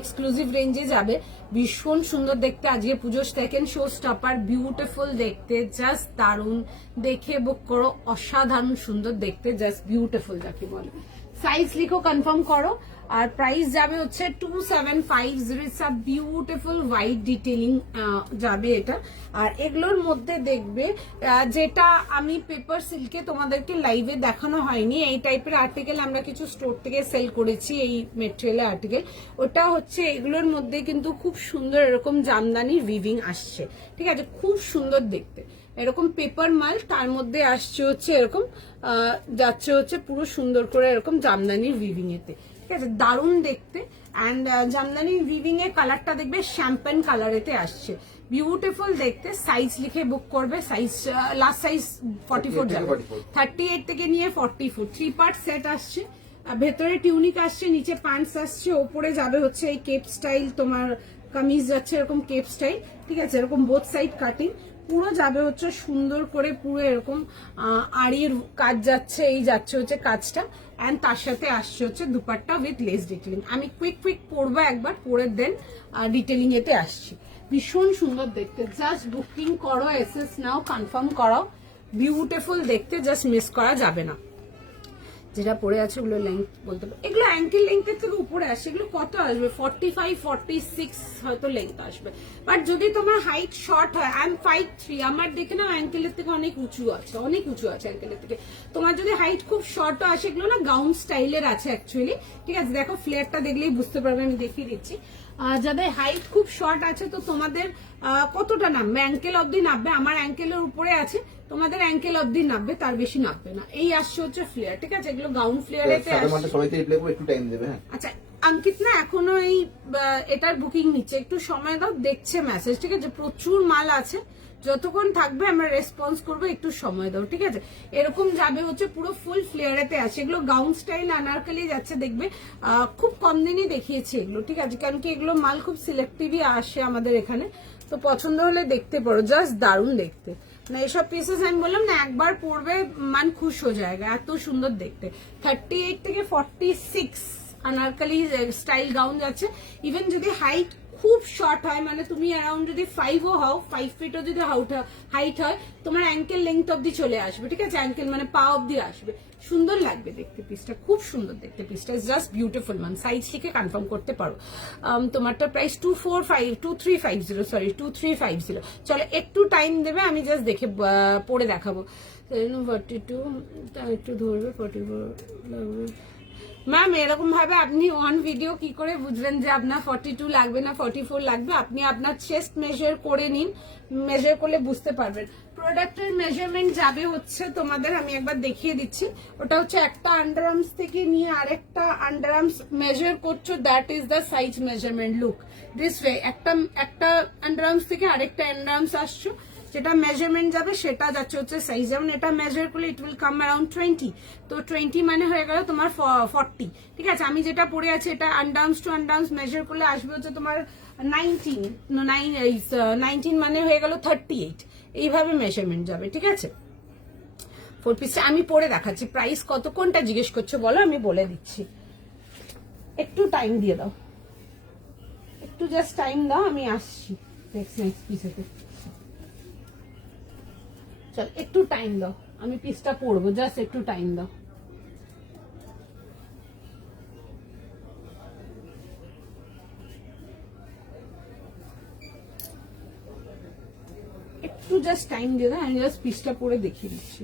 এক্সক্লুসিভ রেঞ্জে যাবে। ভীষণ সুন্দর দেখতে, আজকে পুজোর সেকেন্ড শো স্টপার, বিউটিফুল দেখতে, জাস্ট দারুণ। দেখে বুক করো, অসাধারণ সুন্দর দেখতে, জাস্ট বিউটিফুল যাকে বলে। সাইজ লিখো, কনফার্ম করো। আর প্রাইস যাবে হচ্ছে 2750। It's a beautiful white detailing যাবে এটা। আর এগুলোর মধ্যে দেখবে যেটা আমি পেপার সিল্কে তোমাদেরকে লাইভে দেখানো হয়নি, এই টাইপের আর্টিকেল আমরা কিছু স্টোর থেকে সেল করেছি, এই মেটেরিয়ালের আর্টিকেল। ওটা হচ্ছে এগুলোর মধ্যে কিন্তু খুব সুন্দর এরকম জামদানি উইভিং আসছে, ঠিক আছে, খুব সুন্দর দেখতে। এরকম পেপার মাল, তার মধ্যে আসছে হচ্ছে এরকম যাচ্ছে হচ্ছে পুরো সুন্দর করে এরকম জামদানি উইভিং এতে, ঠিক আছে, দারুণ দেখতে। অ্যান্ড জামদানি উইভিং এর কালারটা দেখবে শ্যাম্পেন কালারেতে আসছে, বিউটিফুল দেখতে। সাইজ লিখে বুক করবে। সাইজ লাস্ট সাইজ 44 যাবে, 38 থেকে নিয়ে 44। 3 পার্ট সেট আসছে, ভেতরে টিউনিক আসছে, নিচে প্যান্টস আসছে, ওপরে যাবে হচ্ছে এই কেপ স্টাইল, তোমার কামিজ যাচ্ছে এরকম কেপ স্টাইল, ঠিক আছে, এরকম বোথ সাইড কাটিং, পুরো যাবে হচ্ছে সুন্দর করে, পুরো এরকম আড়ির কাজ যাচ্ছে, এই যাচ্ছে হচ্ছে কাজটা। অ্যান্ড তার সাথে আসছে হচ্ছে দুপাট্টা উইথ লেস ডিটেলিং। আমি কুইক পরবো একবার, পরে দেন ডিটেলিং এতে আসছি। ভীষণ সুন্দর দেখতে, জাস্ট বুকিং করো, এসএস নাও, কনফার্ম করাও, বিউটিফুল দেখতে, জাস্ট মিস করা যাবে না। যেটা পরে আছে ওগুলো লেন্থ বলতে পারো, এগুলো অ্যাঙ্কেল লেন্থের থেকে উপরে আসে, এগুলো কত আসবে 45 46 হয়তো লেন্থ আসবে। বাট যদি তোমার হাইট শর্ট হয়, আই এম 5'3", আমার দেখে না অ্যাঙ্কেলের থেকে অনেক উঁচু আছে, অনেক উঁচু আছে অ্যাঙ্কেলের থেকে। তোমার যদি হাইট খুব শর্টও আসে, এগুলো না গাউন স্টাইলের আছে অ্যাকচুয়ালি, ঠিক আছে, দেখো ফ্লেয়ারটা দেখলেই বুঝতে পারবে, আমি দেখিয়ে দিচ্ছি। যাদের হাইট খুব শর্ট আছে তো তোমাদের কতটা নামবে, অ্যাঙ্কেল অব্দি নামবে, আমার অ্যাঙ্কেলের উপরে আছে, তোমাদের অ্যাঙ্কেল অব্দি নামবে, তার বেশি নামবে না। এই আসছে হচ্ছে ফ্লেয়ার, ঠিক আছে, এগুলো গাউন ফ্লেয়ার এতে আসছে। সবাইকে রিপ্লাই করব, একটু টাইম দেবে, হ্যাঁ। আচ্ছা অঙ্কিত না এখনো এই এটার বুকিং নিচ্ছে, একটু সময় দাও, দেখছে মেসেজ, ঠিক আছে? প্রচুর মাল আছে, যতক্ষণ থাকবে আমরা রেসপন্স করবো, একটু সময় দাও, ঠিক আছে? এরকম যাবে হচ্ছে পুরো ফুল ফ্লেয়ারেতে আছে, এগুলো গাউন স্টাইল আনারকলি যাচ্ছে, দেখবে খুব কম দিনই দেখিয়েছি এগুলো, ঠিক আছে? কারণ কি এগুলো মাল খুব সিলেক্টিভই আসে আমাদের এখানে, তো পছন্দ হলে দেখতে পারো, জাস্ট দারুণ দেখতে। না এসব পিসেস আমি বললাম না, একবার পরবে মান খুশ হয়ে জায়গা, এত সুন্দর দেখতে। 38 থেকে 46 আনারকলি স্টাইল গাউন যাচ্ছে। ইভেন যদি হাইট খুব শর্ট হয়, মানে তুমি অ্যারাউন্ড যদি 5ও হও, 5 ফিটও যদি হাইট হয়, তোমার অ্যাঙ্কেল লেংথ অব্দি চলে আসবে, ঠিক আছে? অ্যাঙ্কেল মানে পা অব্দি আসবে, সুন্দর লাগবে দেখতে পিসটা, খুব সুন্দর দেখতে পিসটা, জাস্ট বিউটিফুল মান। সাইজ লিখে কনফার্ম করতে পারো। তোমারটা প্রাইস 2350, সরি 2350। চলো একটু টাইম দেবে, আমি জাস্ট দেখে পরে দেখাবো। 42 একটু ধরবে, 44 লাগবে। ম্যাম এরকম ভাবে আপনি অন ভিডিও কি করে বুঝবেন যে আপনার 42 লাগবে না 44 লাগবে? আপনি আপনার চেস্ট মেজার করে নিন, মেজার করলে বুঝতে পারবেন। প্রোডাক্টের মেজারমেন্ট যাবে হচ্ছে তোমাদের, আমি একবার দেখিয়ে দিচ্ছি, ওটা হচ্ছে একটা আন্ডার আর্মস থেকে নিয়ে আরেকটা আন্ডার আর্মস মেজার করছো, that is the size measurement. Look this way, একটা আন্ডার আর্মস থেকে আরেকটা আন্ডার আর্মস আসছো, যেটা মেজারমেন্ট যাবে সেটা যাচ্ছে হচ্ছে সাইজ। যেমন এটা মেজার করলে ইট উইল কাম অ্যারাউন্ড 20, তো 20 মানে হয়ে গেল তোমার 40, ঠিক আছে? আমি যেটা পরে আছি এটা আন্ডার্মস টু আন্ডার্মস মেজার করলে আসবে হচ্ছে তোমার 19 মানে হয়ে গেল 38, এইভাবে মেজারমেন্ট যাবে, ঠিক আছে? 4 পিসটা আমি পরে দেখাচ্ছি। প্রাইস কত কোনটা জিজ্ঞেস করছো বলো, আমি বলে দিচ্ছি। একটু টাইম দিয়ে দাও, একটু জাস্ট টাইম দাও, আমি আসছি নেক্সট পিসেতে। চল একটু টাইম দাও, আমি পিসটা পরবো, জাস্ট একটু টাইম দাও। একটু জাস্ট টাইম দিয়ে দাও, আমি জাস্ট পিসটা পরে দেখিয়ে দিচ্ছি।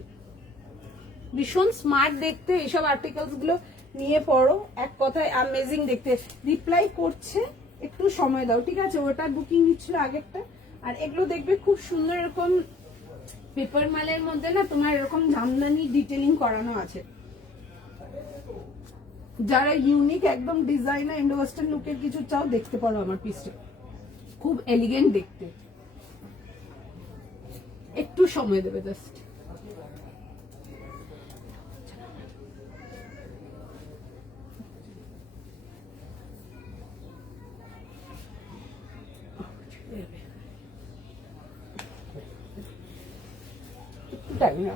ভীষণ স্মার্ট দেখতে, এইসব আর্টিকেলস গুলো নিয়ে পড়ো, এক কথায় অ্যামেজিং দেখতে। রিপ্লাই করছে, একটু সময় দাও, ঠিক আছে? ওটা বুকিং নিচ্ছিল আগেরটা, আর এগুলো দেখবে খুব সুন্দর এরকম পেপার মালের মধ্যে না তোমার এরকম জামদানি ডিটেলিং করানো আছে। যারা ইউনিক একদম ডিজাইনার ইন্ডো ওয়েস্টার্ন লুকের কিছু চাও, দেখতে পারো আমার পিসটা, খুব এলিগেন্ট দেখতে। একটু সময় দেবে জাস্ট। টাইম না,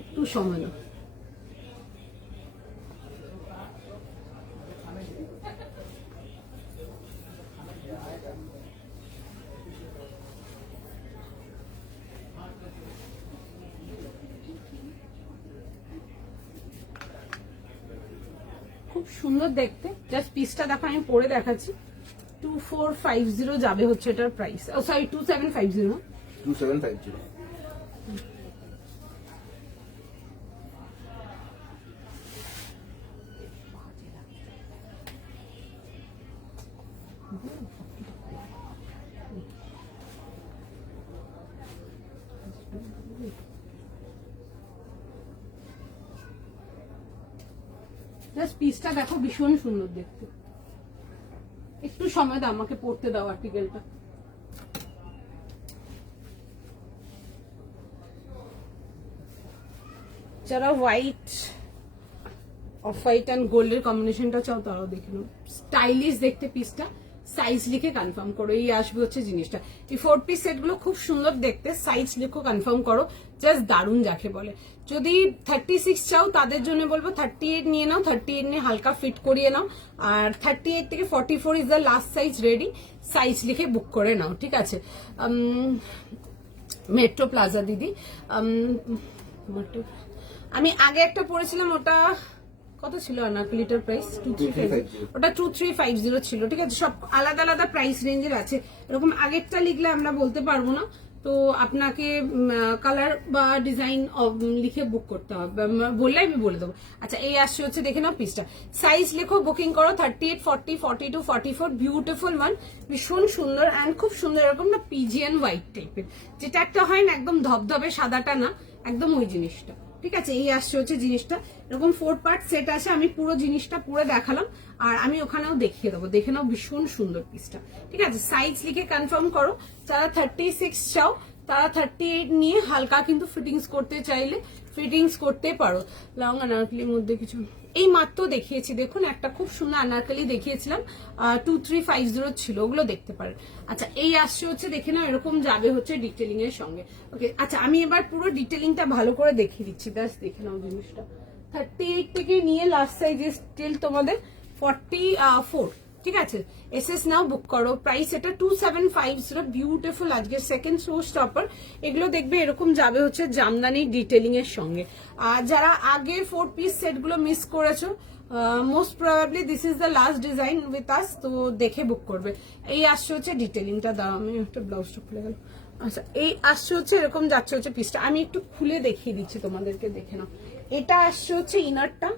একটু সময় না। খুব সুন্দর দেখতে, জাস্ট পিসটা দেখো, আমি পরে দেখাচ্ছি। 2450 যাবে হচ্ছে এটার প্রাইস, ও সরি 2750। 2750। জাস্ট পিসটা দেখো, ভীষণ সুন্দর দেখতে। একটু সময় দাও, আমাকে পড়তে দাও আর্টিকেলটা। যারা হোয়াইট, অফ হোয়াইট অ্যান্ড গোল্ডের কম্বিনেশনটা চাও তারাও দেখে নাও, স্টাইলিশ দেখতে পিসটা। সাইজ লিখে কনফার্ম করো, এই আসবে হচ্ছে জিনিসটা। এই 4 পিস সেট গুলো খুব সুন্দর দেখতে, সাইজ লিখো কনফার্ম করো, জাস্ট দারুণ যাকে বলে। যদি 36 চাও তাদের জন্য বলবো 38 নিয়ে নাও, 38 নিয়ে হালকা ফিট করিয়ে নাও, আর 38 থেকে 44 is the last size ready. Size লিখে বুক করে নাও, ঠিক আছে? মেট্রো প্লাজা দিদি, আমি আগে একটা পড়েছিলাম, ওটা কত ছিল আনারকলিটার প্রাইস? 2350। ওটা 2350 ছিল, ঠিক আছে? সব আলাদা আলাদা প্রাইস রেঞ্জের আছে, এরকম আগেরটা লিখলে আমরা বলতে পারবো না। তো আপনাকে কালার বা ডিজাইন লিখে বুক করতে হবে, বললে আমি বলে দেবো। আচ্ছা এই আসছে হচ্ছে দেখে নাও পিসটা, সাইজ লেখো, বুকিং করো 38, 40, 42, 44, বিউটিফুল ওয়ান, ভীষণ সুন্দর অ্যান্ড খুব সুন্দর, এরকম না পিজিয়ান হোয়াইট টাইপের, যেটা একটা হয় না একদম ধবধবে সাদাটা না, একদম ওই জিনিসটা। ঠিক আছে, এই আসছে হচ্ছে জিনিসটা, এরকম 4 পার্ট সেট আছে, আমি পুরো জিনিসটা পুরো দেখালাম, আর আমি ওখানেও দেখিয়ে দেবো, দেখে নাও ভীষণ সুন্দর পিসটা। ঠিক আছে, সাইজ লিখে কনফার্ম করো, যারা 36 চাও তারা 38 নিয়ে হালকা কিন্তু ফিটিংস করতে চাইলে ফিটিংস করতে পারো। লং আনারকলির মধ্যে কিছু এই মাত্র দেখিয়েছি, দেখুন একটা খুব সুন্দর আনারকলি দেখিয়েছিলাম, 2350 ছিল, ওগুলো দেখতে পারেন। আচ্ছা এই আসছে হচ্ছে দেখে নাও, এরকম যাবে হচ্ছে ডিটেলিং এর সঙ্গে। ওকে, আচ্ছা আমি এবার পুরো ডিটেলিংটা ভালো করে দেখিয়ে দিচ্ছি, ব্যাস দেখে নাও জিনিসটা। 38 থেকে নিয়ে লাস্ট সাইজ স্টিল তোমাদের 44। ঠিক আছে, এসএস নাও বুক করো, প্রাইস এটা 2750, বিউটিফুল আজকে সেকেন্ড শো স্টপার। এগুলো দেখবে এরকম যাবে হচ্ছে জামদানি ডিটেলিং এর সঙ্গে। আর যারা আগের 4 পিস সেট গুলো মিস করেছো, most probably this is the last design with us, তো দেখে বুক করবে। এই আসছে হচ্ছে ডিটেলিংটা, দাও আমি একটা ব্লাউজটা খুলে গেল। আচ্ছা এই আসছে হচ্ছে এরকম যাচ্ছে হচ্ছে পিসটা, আমি একটু খুলে দেখিয়ে দিচ্ছি তোমাদেরকে, দেখে নাও। এটা আসছে হচ্ছে ইনারটা,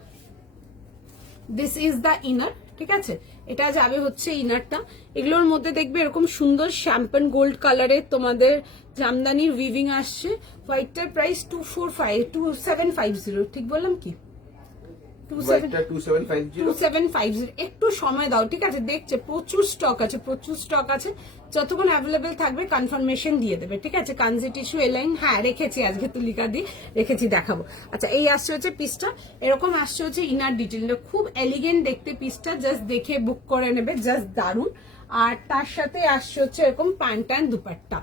দিস ইজ দ্য ইনার। ঠিক আছে, এটা যাবে হচ্ছে ইনারটা। এগুলোর মধ্যে দেখবে এরকম সুন্দর শ্যাম্পেন গোল্ড কালারের তোমাদের জামদানির উইভিং আসছে। হোয়াইটটার প্রাইস 2750, ঠিক বললাম কি? 2750। একটু সময় দাও, ঠিক আছে, দেখছে প্রচুর স্টক আছে, প্রচুর স্টক আছে, যতক্ষণ অ্যাভেলেবেল থাকবে কনফার্মেশন দিয়ে দেবে। ঠিক আছে, কানজি টিস্যু এলাইন, হ্যাঁ রেখেছি আজকে তুলিকা দিয়ে রেখেছি, দেখাবো। আচ্ছা এই আসছে হচ্ছে পিসটা, এরকম আসছে হচ্ছে ইনার ডিটেলটা, খুব এলিগেন্ট দেখতে পিসটা, জাস্ট দেখে বুক করে নেবে, জাস্ট দারুন। আর তার সাথে আসছে হচ্ছে এরকম প্যান্ট অ্যান্ড দুপাট্টা।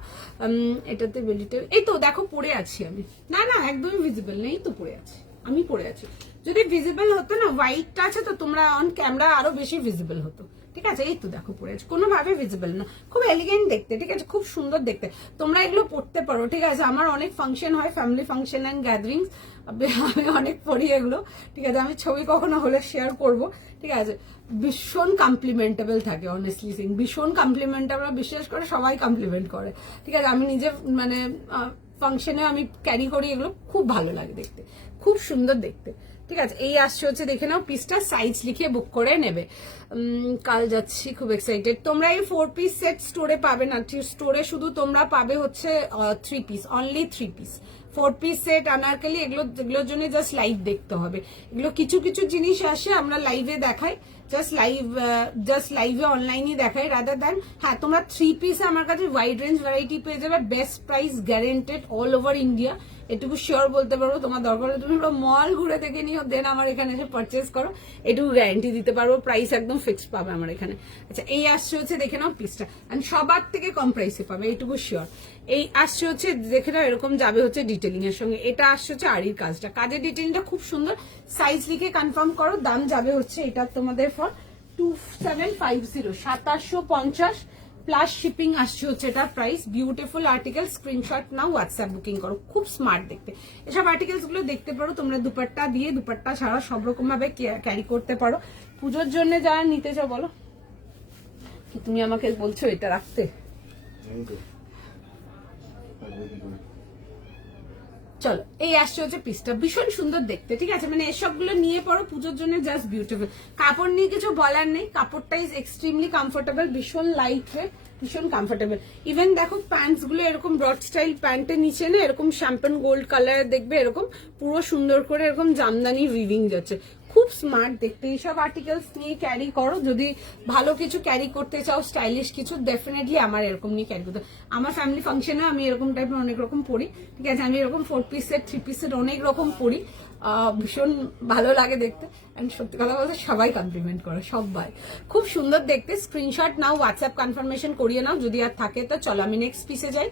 এটাতে বেলিতে এই তো দেখো পরে আছি আমি, না না একদমই ভিজিবল নেই তো, পরে আছি আমি, পরে আছি। যদি ভিজিবল হতো না, হোয়াইটটা আছে তো তোমরা অন ক্যামেরা আরো বেশি ভিজিবল হতো। ঠিক আছে, এই তো দেখো পরে আছে, কোনোভাবে ভিজিবল না, খুব এলিগেন্ট দেখতে। ঠিক আছে, খুব সুন্দর দেখতে, তোমরা এগুলো পড়তে পারো। ঠিক আছে, আমার অনেক ফাংশন হয়, ফ্যামিলি ফাংশন অ্যান্ড গ্যাদারিংস, আমি অনেক পড়ি এগুলো। ঠিক আছে, আমি ছবি কখনো হলে শেয়ার করব। ঠিক আছে, ভীষণ কমপ্লিমেন্টেবল থাকে, অনেস্টলি সিং ভীষণ কমপ্লিমেন্টেবল, বিশেষ করে সবাই কমপ্লিমেন্ট করে। ঠিক আছে, আমি নিজে মানে ফাংশনে আমি ক্যারি করি, এগুলো খুব ভালো লাগে দেখতে, খুব সুন্দর দেখতে। ঠিক আছে, এই আসছে হচ্ছে দেখে নাও পিসটা, সাইজ লিখে বুক করে নেবে। কাল যাচ্ছি, খুব এক্সাইটেড। তোমরা এই 4 পিস সেট স্টোরে পাবে না, স্টোরে শুধু তোমরা পাবে হচ্ছে 3 piece, only 3 piece. 4 piece set Anarkali এগুলোর জন্য জাস্ট লাইভ দেখতে হবে। এগুলো কিছু কিছু জিনিস আসে আমরা লাইভে দেখাই, জাস্ট লাইভে অনলাইনে দেখাই রাদার দ্যান। হ্যাঁ তোমরা 3 পিস আমার কাছে ওয়াইড রেঞ্জ ভ্যারাইটি পেয়ে যাবে, best price guaranteed all over India, এটুকু শিওর বলতে পারবো। তোমার দরকার হলে তুমি মল ঘুরে দেখে নিও, দেন আমার এখানে এসে পারচেস করো, এটুকু গ্যারান্টি দিতে পারবো, প্রাইস একদম ফিক্সড পাবে আমার এখানে। আচ্ছা এই আসছে হচ্ছে দেখে নাও পিসটা, এন্ড সবার থেকে কম প্রাইসে পাবে, এইটুকু শিওর। এই আসছে হচ্ছে দেখে নাও, এরকম যাবে হচ্ছে ডিটেলিং এর সঙ্গে। এটা আসছে হচ্ছে আড়ির কাজটা, কাজের ডিটেলিংটা খুব সুন্দর, সাইজ লিখে কনফার্ম করো। দাম যাবে হচ্ছে এটা তোমাদের ফর 2750, 2750 প্লাস শিপিং আসছে হচ্ছে এটা প্রাইস। বিউটিফুল আর্টিকেল, স্ক্রিনশট নাও, হোয়াটসঅ্যাপ বুকিং করো, খুব স্মার্ট দেখতে। এসব আর্টিকেলস গুলো দেখতে পারো তোমরা, দুপাট্টা দিয়ে দুপাট্টা ছাড়া সব রকম ভাবে ক্যারি করতে পারো। পুজোর জন্য যারা নিতে চাও বলো, কি তুমি আমাকে বলছো এটা রাখতে? চলো এই আসছে হচ্ছে পিসটা, ভীষণ সুন্দর দেখতে। ঠিক আছে, মানে এসবগুলো নিয়ে পড়ো পুজোর জন্য, জাস্ট বিউটিফুল। কাপড় নিয়ে কিছু বলার নেই, কাপড়টা ইজ এক্সট্রিমলি কমফোর্টেবল, ভীষণ লাইট ওয়েট, ভীষণ কমফোর্টেবল। ইভেন দেখো প্যান্টস গুলো এরকম ব্রড স্টাইল, প্যান্টের নিচে না এরকম শ্যাম্পেন গোল্ড কালারের দেখবে, এরকম পুরো সুন্দর করে এরকম জামদানি উইভিং যাচ্ছে, খুব স্মার্ট দেখতে। এইসব আর্টিকেলস নিয়ে ক্যারি করো, যদি ভালো কিছু ক্যারি করতে চাও, স্টাইলিশ কিছু, ডেফিনেটলি আমার এরকম নিয়ে ক্যারি করতে। আমার ফ্যামিলি ফাংশনে আমি এরকম টাইপের অনেক রকম পরি। ঠিক আছে, আমি এরকম 4 পিস সেট 3 পিস সেট অনেক রকম পরি, ভীষণ ভালো লাগে দেখতে। এন্ড সত্যি কথা বলতে সবাই কমপ্লিমেন্ট করে, সবাই খুব সুন্দর দেখতে। স্ক্রিনশট নাও, হোয়াটসঅ্যাপ কনফার্মেশন করিয়ে নাও যদি আর থাকে। তো চলো আমি নেক্সট পিসে যাই।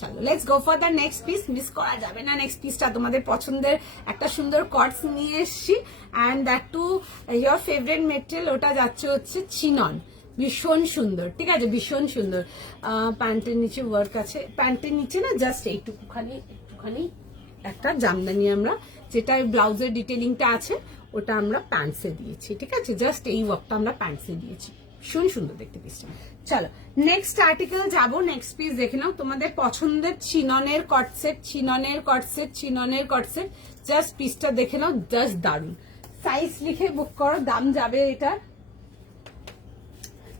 চলো let's go for the next piece, miss করা যাবে না। নেক্সট পিসটা তোমাদের পছন্দের একটা সুন্দর কটস নিয়ে এসছি, and that to your favourite material, ওটা যাচ্ছে হচ্ছে চিনন, ভীষণ সুন্দর। ঠিক আছে, ভীষণ সুন্দর। প্যান্টের নিচে ওয়ার্ক আছে, প্যান্টের নিচে না জাস্ট একটুখানি একটা জামদানি আমরা, যেটা ব্লাউজের ডিটেলিংটা আছে ওটা আমরা প্যান্টসে দিয়েছি। ঠিক আছে, জাস্ট এই ওয়ার্কটা আমরা প্যান্টসে দিয়েছি, ভীষণ সুন্দর দেখতে পিসটা। চলো নেক্সট আর্টিকেল যাবো, নেক্সট পিস দেখে নাও তোমাদের পছন্দের চিননের কটসেট, চিননের কটসেট, চিননের কটসেট। জাস্ট পিসটা দেখে নাও, জাস্ট দারুন। সাইজ লিখে বুক করো, দাম যাবে এটা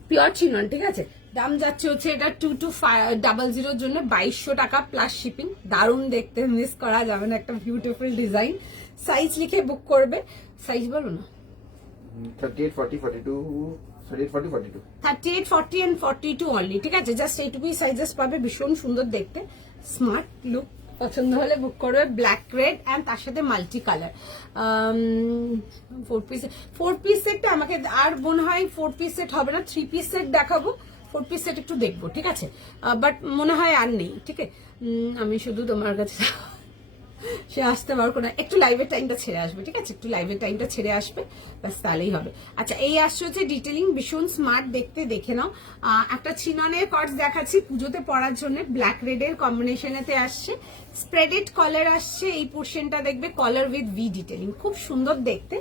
পিওর চিনন, ঠিক আছে? দাম যাচ্ছে হচ্ছে এটা 2200 জন্য 2200 টাকা প্লাস শিপিং। দারুন দেখতে, মিস করা যাবে না, একটা বিউটিফুল ডিজাইন। সাইজ লিখে বুক করবে, সাইজ বলো না। 38, 40, 42, 38, 40, 42, 38, 40 and 42 অনলি, ঠিক আছে? জাস্ট এইটুকুই সাইজেস পাবে, ভীষণ সুন্দর দেখতে, স্মার্ট লুক। পছন্দ হলে বুক করবে। ব্ল্যাক রেড অ্যান্ড তার সাথে মাল্টি কালার। 4 পিস সেটটা আমাকে আর মনে হয় 4 পিস সেট হবে না, 3 পিস সেট দেখাবো। 4 পিস সেট একটু দেখবো, ঠিক আছে? বাট মনে হয় আর নেই, ঠিক আছে? আমি শুধু তোমার কাছে সে আসতে পারবো না, একটু লাইভের টাইমটা ছেড়ে আসবে, ঠিক আছে? একটু লাইভের টাইমটা ছেড়ে আসবে, ব্যাস তাহলেই হবে। আচ্ছা, এই আসছে হচ্ছে ডিটেলিং, ভীষণ স্মার্ট দেখতে, দেখে নাও। একটা চিননের কটস দেখাচ্ছি পুজোতে পরার জন্য, ব্ল্যাক রেডের কম্বিনেশনেতে আসছে, স্প্রেডেড কলার আসছে। এই পোর্শনটা দেখবে কলার উইথ ভি ডিটেলিং, খুব সুন্দর দেখতে।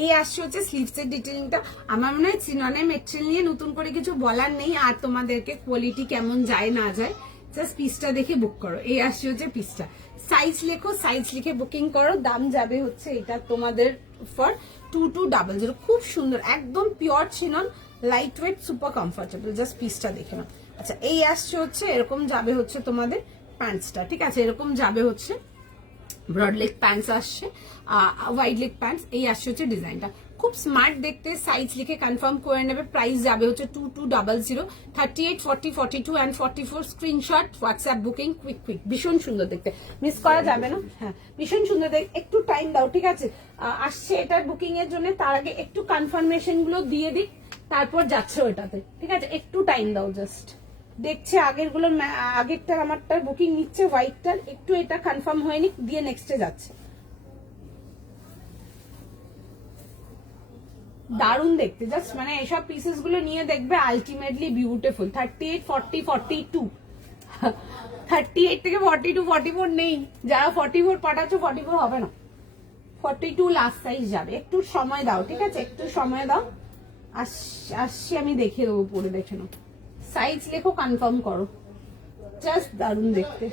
এই আসছে হচ্ছে স্লিভসের ডিটেলিংটা। আমার মনে হয় চিননের মেটেরিয়াল নিয়ে নতুন করে কিছু বলার নেই, আর তোমাদেরকে কোয়ালিটি কেমন যায় না যায় জাস্ট পিসটা দেখে বুক করো। এই আসছে হচ্ছে পিসটা। সাইজ লেখো, সাইজ লিখে বুকিং করো। দাম যাবে হচ্ছে এটা তোমাদের ফর 2200। খুব সুন্দর, একদম pure chinon, light weight, super comfortable. Just পিসটা দেখে নাও। আচ্ছা, এই আসছে হচ্ছে এরকম যাবে হচ্ছে তোমাদের প্যান্টসটা, ঠিক আছে? এরকম যাবে হচ্ছে ব্রড লেগ প্যান্টস আসছে, ওয়াইড লেগ প্যান্টস। এই আসছে হচ্ছে ডিজাইনটা, খুব স্মার্ট দেখতে। সাইজ লিখে কনফার্ম করে নেবে। প্রাইস যাবে হচ্ছে 2200। 38, 40, 42 and 44 screenshot, WhatsApp booking, quick quick. ভীষণ সুন্দর দেখতে, মিস করা যাবে না। হ্যাঁ, ভীষণ সুন্দর দেখতে। একটু টাইম দাও, ঠিক আছে? আসছে এটার বুকিং এর জন্য, তার আগে একটু কনফার্মেশন গুলো দিয়ে দিক, তারপর যাচ্ছে ওটাতে, ঠিক আছে? একটু টাইম দাও, জাস্ট দেখছে আগেরগুলোর, আগেরটার আমারটার বুকিং নিচ্ছে, হোয়াইটটার। একটু এটা কনফার্ম হয়নি, দিয়ে নেক্সটে যাচ্ছে। দারুন দেখতে, জাস্ট মানে এসব পিসেস গুলো নিয়ে দেখবে আলটিমেটলি বিউটিফুল। 38, 40, 42, 38 থেকে 42, 44 নেই। যারা 44 পাঠাচ্ছ, 44 হবে না, 42 লাস্ট সাইজ যাবে। একটু সময় দাও, ঠিক আছে? একটু সময় দাও, আসছি আমি দেখিয়ে দেবো, পরে দেখে নাও। সাইজ লেখো, কনফার্ম করো। জাস্ট দারুন দেখতে,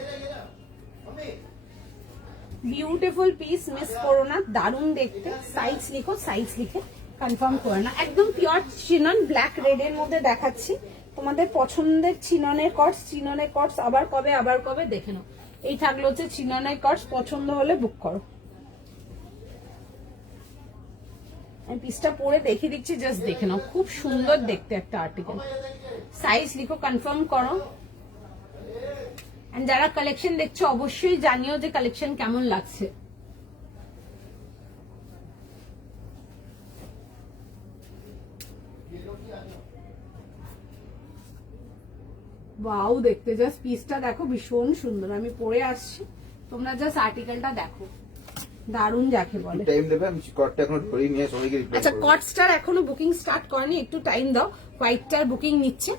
বিউটিফুল পিস, মিস করো না, দারুন দেখতে। সাইজ লিখো, সাইজ লিখে কনফার্ম করে না। একদম পিওর চিনন, ব্ল্যাক রেড এর মধ্যে দেখাচ্ছি। তোমাদের পছন্দের চিননের কটস, চিননের কটস আবার কবে দেখে নাও। এই থাকলো হচ্ছে চিননের কটস, পছন্দ হলে বুক করো। আমি পিসটা পরে দেখিয়ে দিচ্ছি, জাস্ট দেখে নাও, খুব সুন্দর দেখতে একটা আর্টিকেল। সাইজ লিখো, কনফার্ম করো। এন্ড যারা কালেকশন দেখছো অবশ্যই জানিও যে কালেকশন কেমন লাগছে। ওয়াও দেখতে, জাস্ট পিসটা দেখো, ভীষণ সুন্দর। আমি পরে আসছি, তোমরা জাস্ট আর্টিকেলটা দেখো, দারুন যাকে বলে। টাইম দেবে, আমি কটটা এখনো ধরেই নিয়ে সবাইকে রিপ্লাই করব। আচ্ছা, কটস্টার এখনো বুকিং স্টার্ট করেনি, একটু টাইম দাও। হোয়াইটটার বুকিং নিচ্ছে,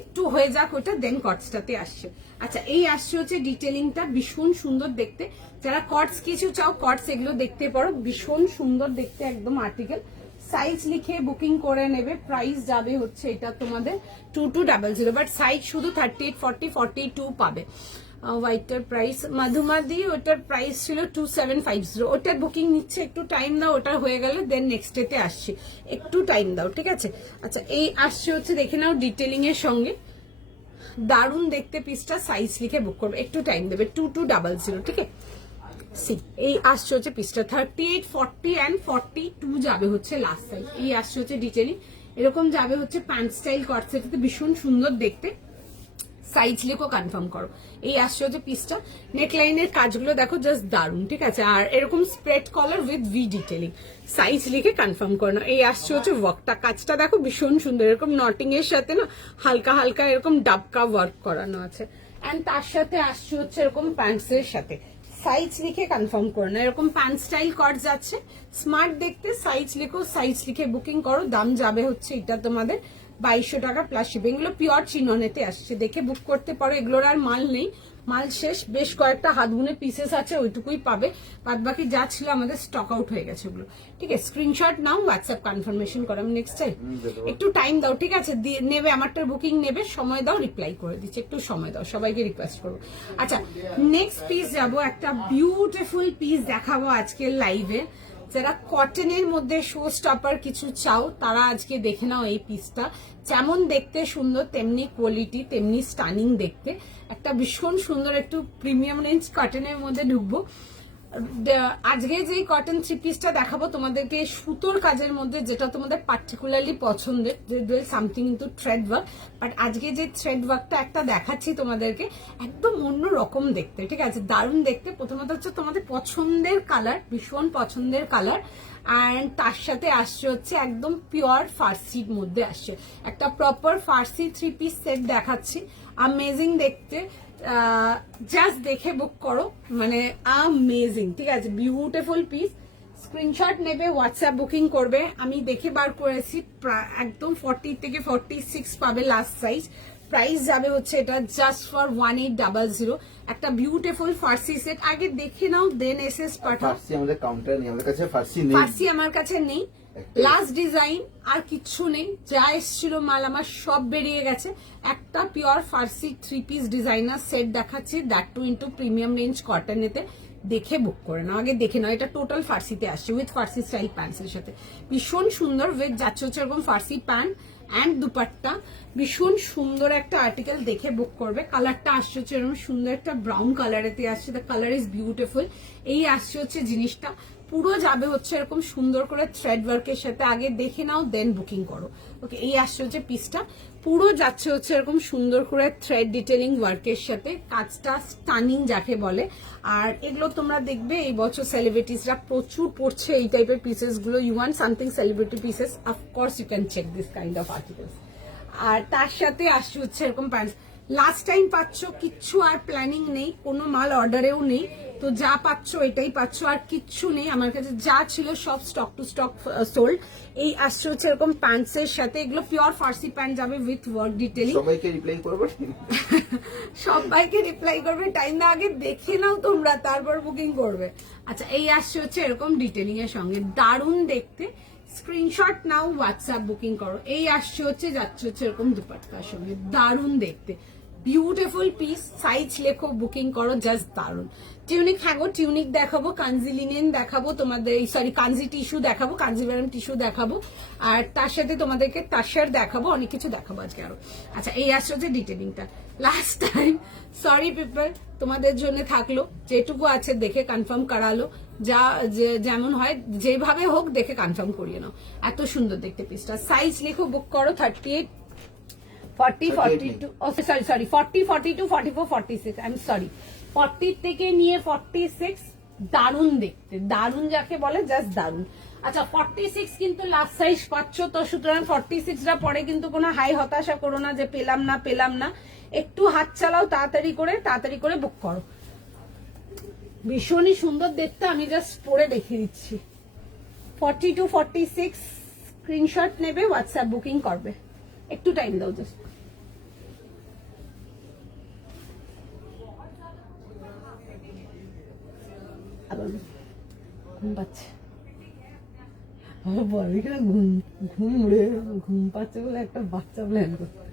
একটু হয়ে যাক ওটা, দেন কটসটাতে আসছে। আচ্ছা, এই আসছে হচ্ছে ডিটেলিংটা, ভীষণ সুন্দর দেখতে। যারা কটস কিছু চাও, কটস এগুলো দেখতে পারো, ভীষণ সুন্দর দেখতে একদম আর্টিকেল। সাইজ লিখে বুকিং করে নেবে। প্রাইস যাবে হচ্ছে এটা তোমাদের 2200, বাট সাইজ শুধু 38, 40, 42 পাবে। হোয়াইটটার প্রাইস মাধুমাদি, ওটার প্রাইস ছিল 2750। ওটার বুকিং নিচ্ছে, একটু টাইম দাও, ওটা হয়ে গেলে দেন নেক্সট ডেতে আসছে, একটু টাইম দাও, ঠিক আছে? আচ্ছা, এই আসছে হচ্ছে দেখে নাও ডিটেলিং এর সঙ্গে, দারুন দেখতে পিসটা। সাইজ লিখে বুক করবে, একটু টাইম দেবে। 2200, ঠিক আছে? এই আসছে হচ্ছে পিসটা 38, 40 and 42 যাবে হচ্ছে লাস্ট সাইজ। এই আসছে হচ্ছে ডিটেলিং, এরকম যাবে হচ্ছে প্যান্ট স্টাইল কট সেটে, ভীষণ সুন্দর দেখতে। সাইজ লিখো, কনফার্ম করো। এই আসছে হচ্ছে পিসটা। নেকলাইনের কাজগুলো দেখো, জাস্ট দারুন, ঠিক আছে? আর এরকম spread collar with V detailing. Size লিখে কনফার্ম করো না। এই আসছে হচ্ছে ওয়ার্কটা, কাজটা দেখো ভীষণ সুন্দর, এরকম নটিং এর সাথে না হালকা হালকা এরকম ডাবকা ওয়ার্ক করানো আছে। এন্ড তার সাথে আসছে হচ্ছে এরকম প্যান্টস এর সাথে। সাইজ লিখে কনফার্ম করো না, এরকম প্যান্ট স্টাইল কট যাচ্ছে, স্মার্ট দেখতে। সাইজ লিখো, সাইজ লিখে বুকিং করো। দাম যাবে হচ্ছে এটা তোমাদের 2200 টাকা প্লাস শিপিং। এগুলো পিওর চিননেতে আসছে, দেখে বুক করতে পারো। এগুলোর আর মাল নেই, মাল শেষ। বেশ কয়েকটা হাত গুনে পিসেস আছে, ওইটুকুই পাবে। বাদ বাকি যা ছিল আমাদের স্টক আউট হয়ে গেছে ওগুলো। ঠিক আছে, স্ক্রিনশট নাও, হোয়াটসঅ্যাপ কনফার্মেশন করো। আমি নেক্সট টাইম একটু টাইম দাও, ঠিক আছে? নেবে আমারটার বুকিং নেবে, সময় দাও, রিপ্লাই করে দিচ্ছি। একটু সময় দাও, সবাইকে রিকোয়েস্ট করবো। আচ্ছা, নেক্সট পিস যাবো, একটা বিউটিফুল পিস দেখাবো আজকের লাইভে। যারা কটনের মধ্যে শো স্টপার কিছু চাও তারা আজকে দেখে নাও এই পিসটা। যেমন দেখতে সুন্দর, তেমনি কোয়ালিটি, তেমনি স্টানিং দেখতে। একটা ভীষণ সুন্দর একটু প্রিমিয়াম রেঞ্জ কটনের মধ্যে ঢুকবো। আজকে যে কটন থ্রি পিসটা দেখাবো তোমাদেরকে সুতোর কাজের মধ্যে, যেটা তোমাদের পার্টিকুলারলি পছন্দের, something into thread work. But আজকে যে থ্রেড ওয়ার্কটা একটা দেখাচ্ছি তোমাদেরকে, একদম অন্য রকম দেখতে, ঠিক আছে? দারুণ দেখতে। প্রথমত হচ্ছে তোমাদের পছন্দের কালার, ভীষণ পছন্দের কালার। অ্যান্ড তার সাথে আসছে হচ্ছে একদম পিওর ফার্সির মধ্যে আসছে একটা প্রপার ফার্সি থ্রি পিস সেট দেখাচ্ছি। আমেজিং দেখতে, জাস্ট দেখে বুক করো, মানে আমেজিং, ঠিক আছে? Beautiful piece. স্ক্রিনশট নেবে, হোয়াটসঅ্যাপ বুকিং করবে। আমি দেখে বার করেছি, একদম 40 থেকে 46 পাবে লাস্ট সাইজ। প্রাইস যাবে হচ্ছে এটা জাস্ট ফর 1800। একটা বিউটিফুল ফার্সি সেট। আগে দেখে নাও, দেন এসএস পাঠাও। ফার্সি আমাদের কাউন্টার নেই, আমাদের কাছে ফার্সি নেই। ফার্সি আমার কাছে নেই, লাস্ট ডিজাইন আর কিচ্ছু নেই। যা এসেছিল মাল আমার সব বেরিয়ে গেছে। একটা পিওর ফার্সি থ্রি পিস ডিজাইনার সেট দেখাচ্ছি, that too into premium range কটনেতে। দেখে বুক করে নাও, আগে দেখে নাও। এটা টোটাল ফার্সিতে আসছে, উইথ ফার্সি স্টাইল প্যান্টস এর সাথে। ভীষণ সুন্দর, উইথ যাচ্ছে হচ্ছে এরকম ফার্সি প্যান্ট অ্যান্ড দুপাট্টা। ভীষণ সুন্দর একটা আর্টিকেল, দেখে বুক করবে। কালারটা আসছে হচ্ছে এরকম সুন্দর একটা ব্রাউন কালারেতে আসছে। The colour is beautiful. এই আসছে হচ্ছে জিনিসটা, পুরো যাবে হচ্ছে এরকম সুন্দর করে থ্রেড ওয়ার্কের সাথে। আগে দেখে নাও, দেন বুকিং করো। ওকে, এই আসছে হচ্ছে পিসটা, পুরো যাচ্ছে হচ্ছে এরকম সুন্দর করে থ্রেড ডিটেলিং ওয়ার্কের সাথে। কাজটা স্টানিং যাকে বলে। আর এগুলো তোমরা দেখবে এই বছর সেলিব্রিটিসরা প্রচুর পড়ছে এই টাইপের পিসেস গুলো। You want something celebrity pieces, of course you can check this kind of articles. আর তার সাথে আসছে হচ্ছে এরকম প্যান্টস। লাস্ট টাইম পাচ্ছ, কিচ্ছু আর প্ল্যানিং নেই, কোনো মাল অর্ডারেও নেই। তো যা পাচ্ছ এটাই পাচ্ছ, আর কিচ্ছু নেই আমার কাছে। যা ছিল সব স্টক টু স্টক সোল্ড। এই আসছে হচ্ছে এরকম প্যান্টস এর সাথে। এগুলো পিওর ফার্সি প্যান্ট যাবে উইথ ওয়ার্ক ডিটেইলিং। সবাইকে রিপ্লাই করবে, সবাইকে রিপ্লাই করবে। টাইম না, আগে দেখে নাও তোমরা, তারপর বুকিং করবে। আচ্ছা, এই আসছে হচ্ছে এরকম ডিটেইলিং এর সঙ্গে, দারুণ দেখতে। স্ক্রিনশট নাও, হোয়াটসঅ্যাপ বুকিং করো। এই আসছে হচ্ছে, যাচ্ছে হচ্ছে এরকম দুপাট্টার সঙ্গে, দারুণ দেখতে। Beautiful piece. সাইজ লেখো, বুকিং করো, জাস্ট দারুণ। টিউনিক, হ্যাঁ গো, টিউনিক দেখাবো, কাঞ্জি লিনেন দেখাবো তোমাদের, সরি কাঞ্জি টিস্যু দেখাবো, কাঞ্জিভারাম টিস্যু দেখাবো। আর তার সাথে তোমাদেরকে তাসার দেখাবো, অনেক কিছু দেখাবো আজকে আরো। আচ্ছা, এই আসছে হচ্ছে ডিটেলিংটা। লাস্ট টাইম, সরি পিপল, তোমাদের জন্য থাকলো। যেটুকু আছে দেখে কনফার্ম করালো। যা যেমন হয়, যেভাবে হোক দেখে কনফার্ম করিয়ে নাও। এত সুন্দর দেখতে পিসটা। সাইজ লেখো, বুক করো। 38, 40, 42, সরি 40, 42, 44, 46, আই এম সরি, 40 থেকে নিয়ে 46। দারুণ দেখতে, দারুণ যাকে বলে, জাস্ট দারুণ। আচ্ছা, 46 কিন্তু লাস্ট সাইজ পাচ্ছ, তো সুতরাং 46টা পরে কিন্তু কোনো হাই হতাশা করো না যে পেলাম না পেলাম না। একটু হাত চালাও, তাড়াতাড়ি করে বুক করো। ভীষণই সুন্দর দেখতে, আমি জাস্ট পরে দেখিয়ে দিচ্ছি। 40 to 46 স্ক্রিনশট নেবে, হোয়াটসঅ্যাপ বুকিং করবে। একটু টাইম দাও জাস্ট। আবার ঘুম পাচ্ছে, ঘুম উড়ে ঘুম পাচ্ছে বলে একটা বাচ্চা প্ল্যান করতে।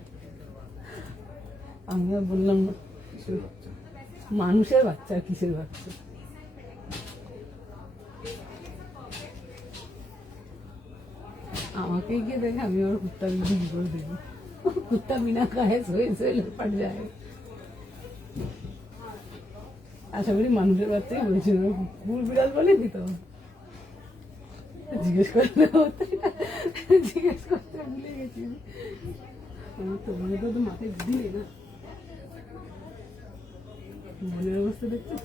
আমি বললাম না, মানুষের বাচ্চা, কিসের বাচ্চা? আমাকে গিয়ে দেখে আমি ওর কুত্তা বিক্রি করে দেবো। কুত্তা বিনা খায় শুয়ে শুয়ে লোপাট যায়। আশা করি মানুষের বাচ্চাই বলছিল, কুকুর বিড়াল বলেনি তো। জিজ্ঞেস করতে ভুলে গেছি। তোমার তো মাথায় দিলে না, মনের অবস্থা দেখছো।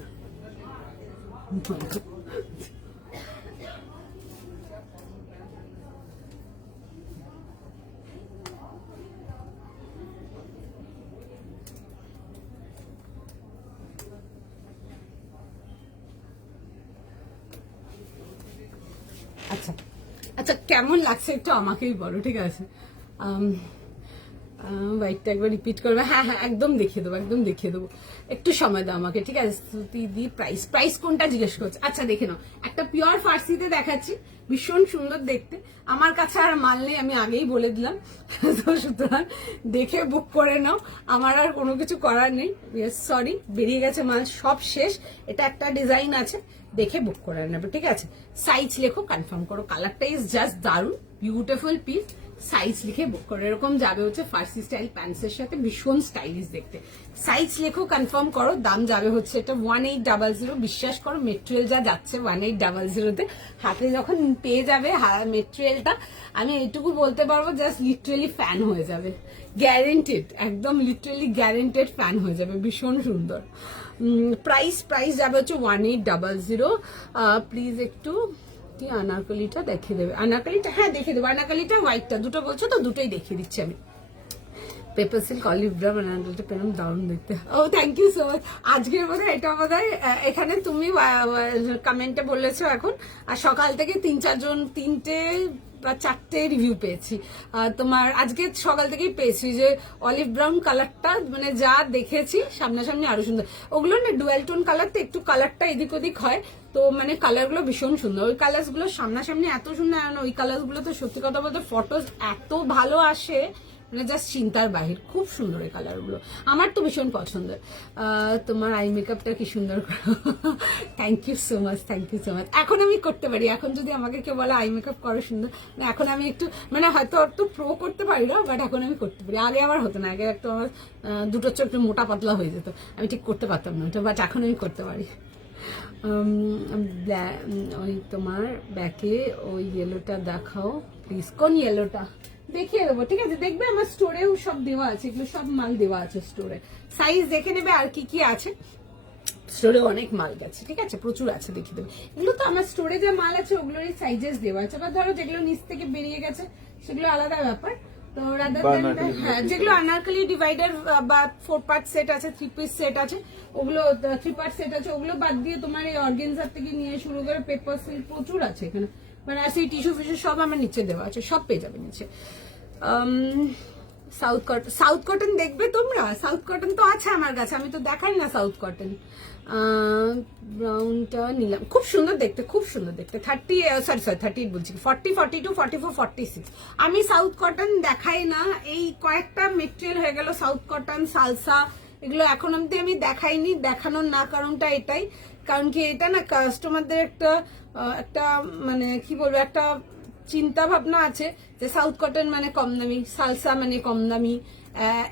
আচ্ছা আচ্ছা, কেমন লাগছে একটু আমাকেই বলো, ঠিক আছে? হোয়াইটটা একবার রিপিট করবে। হ্যাঁ হ্যাঁ একদম দেখিয়ে দেবো, একদম দেখিয়ে দেবো, একটু সময় দাও আমাকে, ঠিক আছে? শ্রুতি দি প্রাইস কোনটা জিজ্ঞেস করছে? আচ্ছা দেখে নাও, একটা পিওর ফার্সিতে দেখাচ্ছি, ভীষণ সুন্দর দেখতে। আমার কাছে আর মাল নেই, আমি আগেই বলে দিলাম, তো সুতরাং দেখে বুক করে নাও, আমার আর কোনো কিছু করার নেই। সরি, বেরিয়ে গেছে মাল, সব শেষ। এটা একটা ডিজাইন আছে, দেখে বুক করে নেবে, ঠিক আছে? সাইজ লেখো, কনফার্ম করো, কালারটা ইজ জাস্ট দারুন, বিউটিফুল পিস। সাইজ লিখে বুক করো, এরকম যাবে হচ্ছে ফার্সি স্টাইল প্যান্টসের সাথে, ভীষণ স্টাইলিশ দেখতে। সাইজ লেখো, কনফার্ম করো, দাম যাবে হচ্ছে এটা 1800। বিশ্বাস করো মেটেরিয়াল যা যাচ্ছে 1800-তে, হাতে যখন পেয়ে যাবে মেটেরিয়ালটা, আমি এইটুকু বলতে পারবো, জাস্ট লিটারেলি ফ্যান হয়ে যাবে, গ্যারেন্টেড, একদম লিটারেলি গ্যারেন্টেড ফ্যান হয়ে যাবে, ভীষণ সুন্দর। প্রাইস যাবে হচ্ছে 1800। প্লিজ একটু কি আনারকলিটা দেখিয়ে দেবে? আনারকলিটা হ্যাঁ দেখিয়ে দেবো, আনারকলিটা হোয়াইটটা, দুটো বলছো তো, দুটোই দেখিয়ে দিচ্ছি আমি। পেপার সিল্ক অলিভ ব্রাউন আনারকলিটা পেলাম, দারুণ দেখতে। ও থ্যাংক ইউ সো মাচ। আজকের বোধহয় এটা বোধহয় এখানে তুমি কমেন্টে বলেছো এখন, আর সকাল থেকে 3-4 বা 4টে রিভিউ পেয়েছি তোমার, আজকে সকাল থেকেই পেয়েছি, যে অলিভ ব্রাউন কালারটা মানে যা দেখেছি সামনাসামনি আরো সুন্দর। ওগুলো না ডুয়াল টোন কালার, তো একটু কালারটা এদিক ওদিক হয়, তো মানে কালারগুলো ভীষণ সুন্দর। ওই কালারগুলো সামনাসামনি এত সুন্দর, ওই কালারগুলো তো সত্যি কথা বলতে ফটোজ এত ভালো আসে, মানে জাস্ট চিন্তার বাহির, খুব সুন্দর এই কালারগুলো, আমার তো ভীষণ পছন্দের। তোমার আই মেকআপটা কি সুন্দর করো, thank you so much, thank you so much. এখন আমি করতে পারি, এখন যদি আমাকে কেউ বলে আই মেকআপ করো সুন্দর, এখন আমি একটু মানে হয়তো অত প্রো করতে পারি না, বাট এখন আমি করতে পারি। আগে আমার হতো না, আগে একটু আমার দুটো চোখ একটু মোটা পাতলা হয়ে যেত, আমি ঠিক করতে পারতাম না ওটা, বাট এখন আমি করতে পারি। ওই তোমার ব্যাকে ওই ইয়েলোটা দেখাও প্লিজ, কোন ইয়েলোটা? দেখিয়ে দেবো, ঠিক আছে? দেখবে আমার স্টোরেও সব দেওয়া আছে, এগুলো সব মাল দেওয়া আছে স্টোরে, সাইজ দেখে নেবে আর কি কি আছে। স্টোরে অনেক মাল গেছে, ঠিক আছে, প্রচুর আছে, দেখিয়ে দেবে। এগুলো তো আমার স্টোরে যে মাল আছে ওগুলোরই সাইজেস দেওয়া আছে, বা ধরো যেগুলো নিচ থেকে বেরিয়ে গেছে সেগুলো আলাদা ব্যাপার। তো হ্যাঁ, যেগুলো আনারকলি ডিভাইডার বা 4 পার্ট সেট আছে, 3 পিস সেট আছে, ওগুলো 3 পার্ট সেট আছে, ওগুলো বাদ দিয়ে তোমার এই অর্গেনজার থেকে নিয়ে শুরু করে পেপার সিল্ক প্রচুর আছে এখানে, মানে সেই টিস্যু ফিস্যু সব আমার নিচে দেওয়া আছে, সব পেয়ে যাবে নিচে। সাউথ কটন দেখবে তোমরা? সাউথ কটন তো আছে আমার কাছে, আমি তো দেখাই না সাউথ কটন। ব্রাউনটা নিলাম, খুব সুন্দর দেখতে, খুব সুন্দর দেখতে। 38 বলছি, 40, 42, 44, 46। আমি সাউথ কটন দেখাই না, এই কয়েকটা মেটেরিয়াল হয়ে গেল সাউথ কটন, সালসা, এগুলো এখন অব্দি আমি দেখাইনি। দেখানোর না কারণটা এটাই, কারণ কি এটা না কাস্টমারদের একটা মানে কি বলবো, একটা চিন্তা ভাবনা আছে যে সাউথ কটন মানে কম দামি, সালসা মানে কম দামি,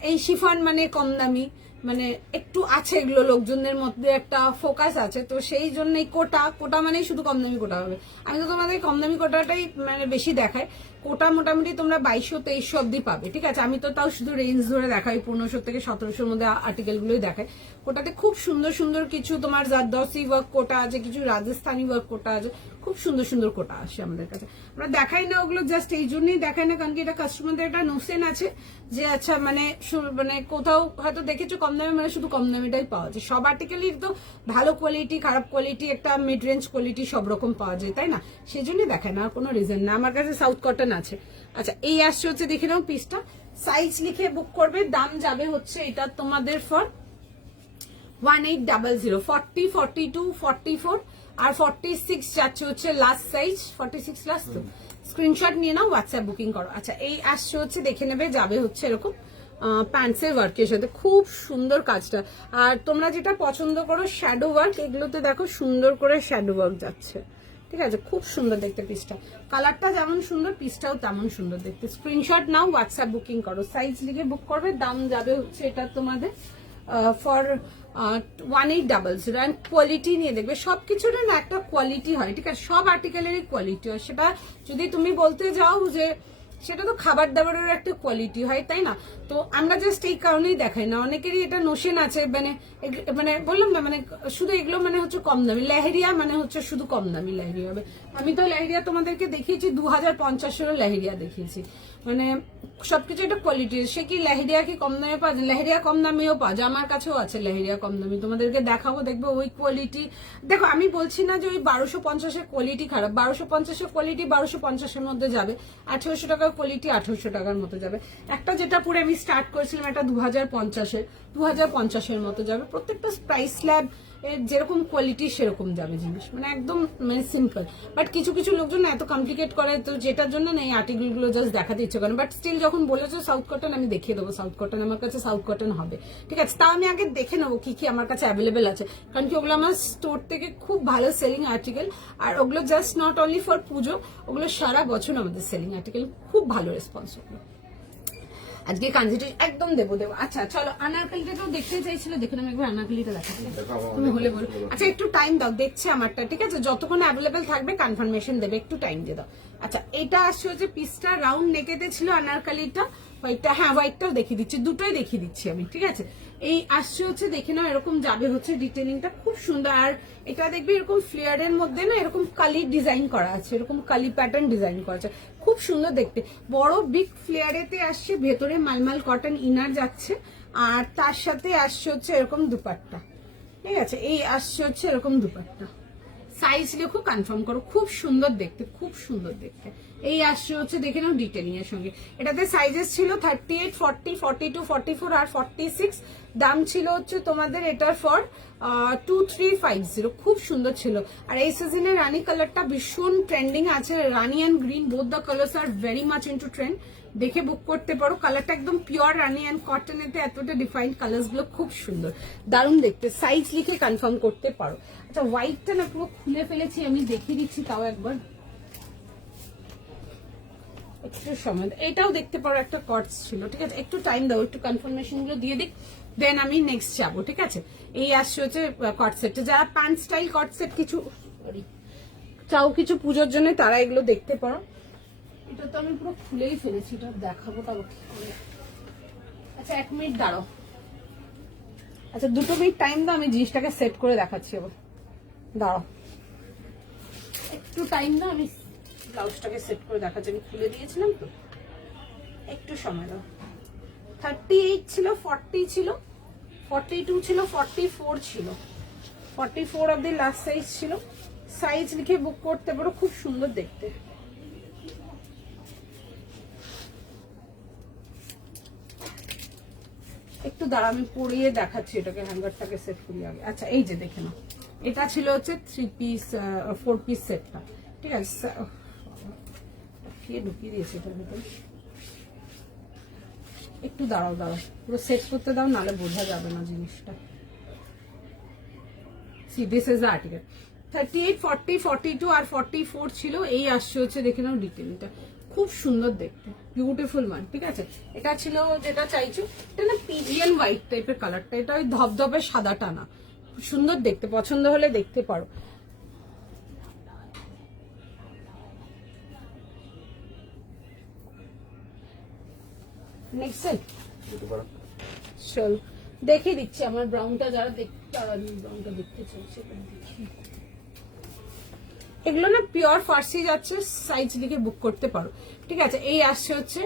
এই শিফন মানে কম দামি, মানে একটু আছে এগুলো লোকজনের মধ্যে একটা ফোকাস আছে, তো সেই জন্যই কোটা মানে শুধু কম দামি কোটা হবে। আমি তো তোমাদের কম দামি কোটাটাই মানে বেশি দেখাই। কোটা মোটামুটি তোমরা 2200-2300 অব্দি পাবে, ঠিক আছে? আমি তো তাও শুধু রেঞ্জ ধরে দেখাই, 1500 থেকে 1700-র মধ্যে আর্টিকেল গুলোই দেখাই। কোটাতে খুব সুন্দর সুন্দর কিছু তোমার জারদৌসি ওয়ার্ক কোটা আছে, কিছু রাজস্থানি ওয়ার্ক কোটা আছে, খুব সুন্দর সুন্দর কোটা আসে আমাদের কাছে। আমরা দেখাই না ওগুলো, জাস্ট এই জন্যই দেখাই না কারণ কি এটা কাস্টমারদের একটা নোসেন আছে যে আচ্ছা মানে কোথাও হয়তো দেখেছো কম দামে, মানে শুধু কম দামেটাই পাওয়া যায়। সব আর্টিকেলই তো ভালো কোয়ালিটি, খারাপ কোয়ালিটি, একটা মিড রেঞ্জ কোয়ালিটি সব রকম পাওয়া যায়, তাই না? সেই জন্যই দেখায় না, আর কোনো রিজন না। আমার কাছে সাউথ কটন আছে। আচ্ছা এই আসছে হচ্ছে, দেখে নাও পিসটা, সাইজ লিখে বুক করবে, দাম যাবে হচ্ছে এটা তোমাদের ফর 1800, 40, 42, 44 আর 46 যাচ্ছে হচ্ছে লাস্ট সাইজ, 46 লাস্ট। তো স্ক্রিনশট নিয়ে নাও, হোয়াটসঅ্যাপ বুকিং করো। আচ্ছা এই আসছে হচ্ছে, দেখে নেবে, যাবে হচ্ছে এরকম প্যান্টসের ওয়ার্কের সাথে, খুব সুন্দর কাজটা। আর তোমরা যেটা পছন্দ করো শ্যাডো ওয়ার্ক, এগুলোতে দেখো সুন্দর করে শ্যাডো ওয়ার্ক যাচ্ছে, ঠিক আছে? খুব সুন্দর দেখতে পিসটা, কালারটা যেমন সুন্দর পিসটাও তেমন সুন্দর দেখতে। স্ক্রিনশট নাও, হোয়াটসঅ্যাপ বুকিং করো, সাইজ লিখে বুক করবে, দাম যাবে হচ্ছে এটা তোমাদের ফর 1800। অ্যান্ড কোয়ালিটি নিয়ে দেখবে, সবকিছুর না একটা কোয়ালিটি হয়, ঠিক আছে? সব আর্টিকেলেরই কোয়ালিটি হয়, সেটা যদি তুমি বলতে যাও যে সেটা তো খাবার দাবারের একটা কোয়ালিটি হয়, তাই না? তো আমরা জাস্ট এই কারণেই দেখাই না, অনেকেরই এটা নোশন আছে, মানে বললাম না, মানে শুধু এগুলো মানে হচ্ছে কম দামি, লেহেরিয়া মানে হচ্ছে শুধু কম দামি লেহেরিয়া হবে। আমি তো লেহেরিয়া তোমাদেরকে দেখিয়েছি 2050-এরও লেহেরিয়া দেখিয়েছি, মানে সবকিছু একটা কোয়ালিটি। সে কি লেহেরিয়া কি কম দামে পাওয়া যায়? লেহেরিয়া কম দামেও পাওয়া যায়, আমার কাছেও আছে লেহেরিয়া কম দামি, তোমাদেরকে দেখাবো, দেখবে ওই কোয়ালিটি। দেখো আমি বলছি না যে ওই 1250-এর কোয়ালিটি খারাপ, 1250-এর কোয়ালিটি 1250-এর মধ্যে যাবে, 1800 টাকার কোয়ালিটি 1800 টাকার মতো যাবে। একটা যেটা পরে আমি স্টার্ট করেছিলাম এটা 2050-এর 2050-এর মতো যাবে, প্রত্যেকটা প্রাইস স্ল্যাব যেরকম কোয়ালিটি সেরকম যাবে জিনিস, মানে একদম মানে সিম্পল। বাট কিছু কিছু লোকজন এত কমপ্লিকেট করে, তো যেটার জন্য না এই আর্টিকেলগুলো জাস্ট দেখাতে ইচ্ছে করে। বাট স্টিল যখন বলেছো সাউথ কটন, আমি দেখিয়ে দেবো সাউথ কটন, আমার কাছে সাউথ কটন হবে, ঠিক আছে। তা আমি আগে দেখে নেবো কি কি আমার কাছে অ্যাভেলেবেল আছে, কারণ কি ওগুলো আমার স্টোর থেকে খুব ভালো সেলিং আর্টিকেল, আর ওগুলো জাস্ট নট অনলি ফর পুজো, ওগুলো সারা বছর আমাদের সেলিং আর্টিকেল, খুব ভালো রেসপন্স ওগুলো। আজকে কাঞ্জিটা একদম দেবো। আচ্ছা চলো, আনারকলিটাও দেখতে চাইছিল, দেখুন আমি একবার আনারকলিটা দেখাচ্ছি, তুমি হলে বলো। আচ্ছা একটু টাইম দাও, দেখছে আমারটা, ঠিক আছে, যতক্ষণ অ্যাভেলেবেল থাকবে কনফার্মেশন দেবে, একটু টাইম দিয়ে দাও। আচ্ছা এটা আসছে হচ্ছে পিসটা রাউন্ড নেকেতে ছিল আনারকলিটা, হোয়াইটটা, হ্যাঁ হোয়াইটটাও দেখিয়ে দিচ্ছি, দুটোই দেখিয়ে দিচ্ছি আমি, ঠিক আছে। এই আসছে হচ্ছে দেখে নাও, এরকম যাবে হচ্ছে ডিটেলিংটা খুব সুন্দর। আর এটা দেখবে এরকম ফ্লেয়ারের মধ্যে না এরকম কালি ডিজাইন করা আছে, এরকম কালি প্যাটার্ন ডিজাইন করা আছে, খুব সুন্দর দেখতে। বড় বিগ ফ্লেয়ারেতে আসছে, ভেতরে মালমাল কটন ইনার যাচ্ছে, আর তার সাথে আসছে হচ্ছে এরকম দুপাট্টা, ঠিক আছে। এই আসছে হচ্ছে এরকম দুপাট্টা, সাইজ লেখো, কনফার্ম করো, খুব সুন্দর দেখতে, খুব সুন্দর দেখতে। এই আসছে হচ্ছে দেখে নাও ডিটেলিং এর সঙ্গে। এটাতে সাইজেস ছিল 38, 40, 42, 44 আর 46। দাম ছিল হচ্ছে তোমাদের এটার ফর 2350, খুব সুন্দর ছিল। আর এই সিজনের রানী কালারটা ভীষণ ট্রেন্ডিং আছে, rani and green, both the colours are very much into trend, দেখে বুক করতে পারো। কালারটা একদম পিওর রানী অ্যান্ড কটনেতে এতটা ডিফাইন্ড কালার্স গুলো খুব সুন্দর, দারুণ দেখতে, সাইজ লিখে কনফার্ম করতে পারো। আচ্ছা হোয়াইটটা না পুরো খুলে ফেলেছি, আমি দেখিয়ে দিচ্ছি তাও একবার, একটু সময়। এটাও দেখতে পারো একটা কটস ছিল, ঠিক আছে, একটু টাইম দাও, একটু কনফার্মেশন গুলো দিয়ে দিক, দেন আমি নেক্সট যাবো, ঠিক আছে। এই আসছে হচ্ছে কট সেট, যারা প্যান্ট স্টাইল কট সেট কিছু চাও কিছু পুজোর জন্য, তারা এগুলো দেখতে পারো। এটা তো আমি পুরো খুলেই ফেলেছি, এটা দেখাবো তাও কি করে। আচ্ছা 1 মিনিট দাঁড়াও, আচ্ছা 2 মিনিট টাইম দাও, আমি জিনিসটাকে সেট করে দেখাচ্ছি আবার, দাঁড়াও একটু টাইম দাও, আমি ব্লাউজটাকে সেট করে দেখাচ্ছি, আমি খুলে দিয়েছিলাম তো, একটু সময় দাও। 38 ছিল, 40 ছিল, 42 ছিল, 44 ছিল, 44 অব্দি লাস্ট সাইজ ছিল। সাইজ লিখে বুক করতে পারো, খুব সুন্দর দেখতে। একটু দাঁড়া, আমি পরিয়ে দেখাচ্ছি এটাকে, হ্যাঙ্গারটাকে সেট করি আগে। আচ্ছা এই যে দেখে নাও, এটা ছিল হচ্ছে 3 পিস 4 পিস সেটটা, ঠিক আছে। ঢুকিয়ে দিয়েছে এটার ভিতরে, একটু দাঁড়াও দাঁড়াও, পুরো সেট করতে দাও, নাহলে বোঝা যাবে না জিনিসটা। C this is the article. 38, 40, 42 আর 44 ছিল। এই আসছে হচ্ছে দেখে নাও ডিটেলটা, খুব সুন্দর দেখতে, বিউটিফুল ওয়ান, ঠিক আছে। এটা ছিল যেটা চাইছো, এটা না পিজিয়ান হোয়াইট টাইপের কালারটা, এটা ওই ধবধবে সাদাটা না, খুব সুন্দর দেখতে, পছন্দ হলে দেখতে পারো। নেক্সট সেট চলো দেখিয়ে দিচ্ছি, আমার ব্রাউনটা যারা ব্রাউনটা দেখতে চাইছে দেখি। এগুলো না পিওর ফার্সি যাচ্ছে, সাইজ লিখে বুক করতে পারো, ঠিক আছে। এই আসছে হচ্ছে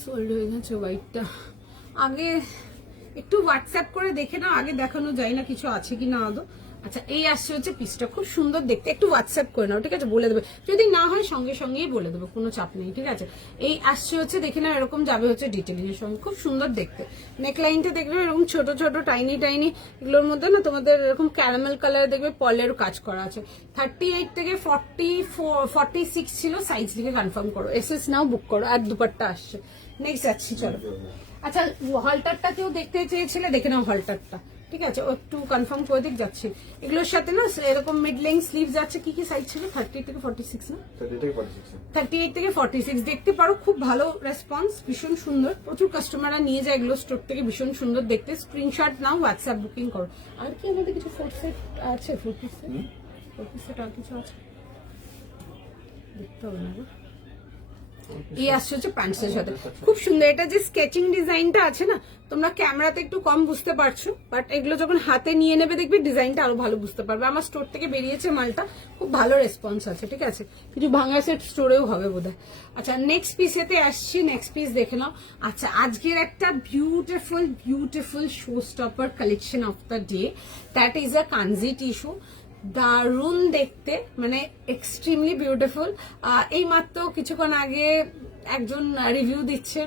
সোল্ড হয়ে গেছে হোয়াইটটা, আগে একটু হোয়াটসঅ্যাপ করে দেখে নাও, আগে দেখানো যায় না কিছু আছে কিনা আদৌ। আচ্ছা এই আসছে হচ্ছে পিসটা, খুব সুন্দর দেখতে, একটু হোয়াটসঅ্যাপ করে নাও, ঠিক আছে, বলে দেবে, যদি না হয় সঙ্গে সঙ্গেই বলে দেবো, কোনো চাপ নেই, ঠিক আছে। এই আসছে হচ্ছে দেখে নাও, এরকম যাবে হচ্ছে ডিটেলিং এর সঙ্গে, খুব সুন্দর দেখতে। নেকলাইনটা দেখবে এরকম ছোট ছোট টাইনি টাইনি, এগুলোর মধ্যে না তোমাদের এরকম ক্যারামেল কালার দেখবে পলের কাজ করা আছে। 38 থেকে 46 ছিল, সাইজ লিখে কনফার্ম করো, এসএস নাও বুক করো। আর দুপাট্টা আসছে, নেক্সট যাচ্ছি চলো। আচ্ছা হলটারটা কেউ দেখতে চেয়েছিলে, দেখে নাও হলটারটা, ঠিক আছে, ও একটু কনফার্ম করে দিক যাচ্ছি। এগুলোর সাথে না এরকম মিড লেন্থ স্লিভ যাচ্ছে, কি কি সাইজ ছিল, 38 থেকে 46 না, 38 থেকে 46 দেখতে পারো, খুব ভালো রেসপন্স, ভীষণ সুন্দর, প্রচুর কাস্টমাররা নিয়ে যায় এগুলো স্টোর থেকে, ভীষণ সুন্দর দেখতে। স্ক্রিনশট নাও, হোয়াটসঅ্যাপ বুকিং করো। আর কি আমাদের কিছু 4 সেট আছে, 4 পিস সেট আর কিছু আছে দেখতে হবে না। এই আসছে হচ্ছে প্যান্টসের সাথে, খুব সুন্দর। এটা যে স্কেচিং ডিজাইনটা আছে না, তোমরা ক্যামেরাতে একটু কম বুঝতে পারছো, বাট এগুলো যখন হাতে নিয়ে নেবে দেখবে ডিজাইনটা আরো ভালো বুঝতে পারবে। আমার স্টোর থেকে বেরিয়েছে মালটা, খুব ভালো রেসপন্স আছে, ঠিক আছে। কিছু ভাঙা সেট স্টোরেও হবে বোধহয়। আচ্ছা নেক্সট পিসেতে আসছি, নেক্সট পিস দেখে নাও। আচ্ছা আজকের একটা beautiful beautiful show stopper collection of the day, that is a Kanji tissue. দারুণ দেখতে, মানে এক্সট্রিমলি বিউটিফুল। এই মাত্র কিছুক্ষণ আগে একজন রিভিউ দিচ্ছে,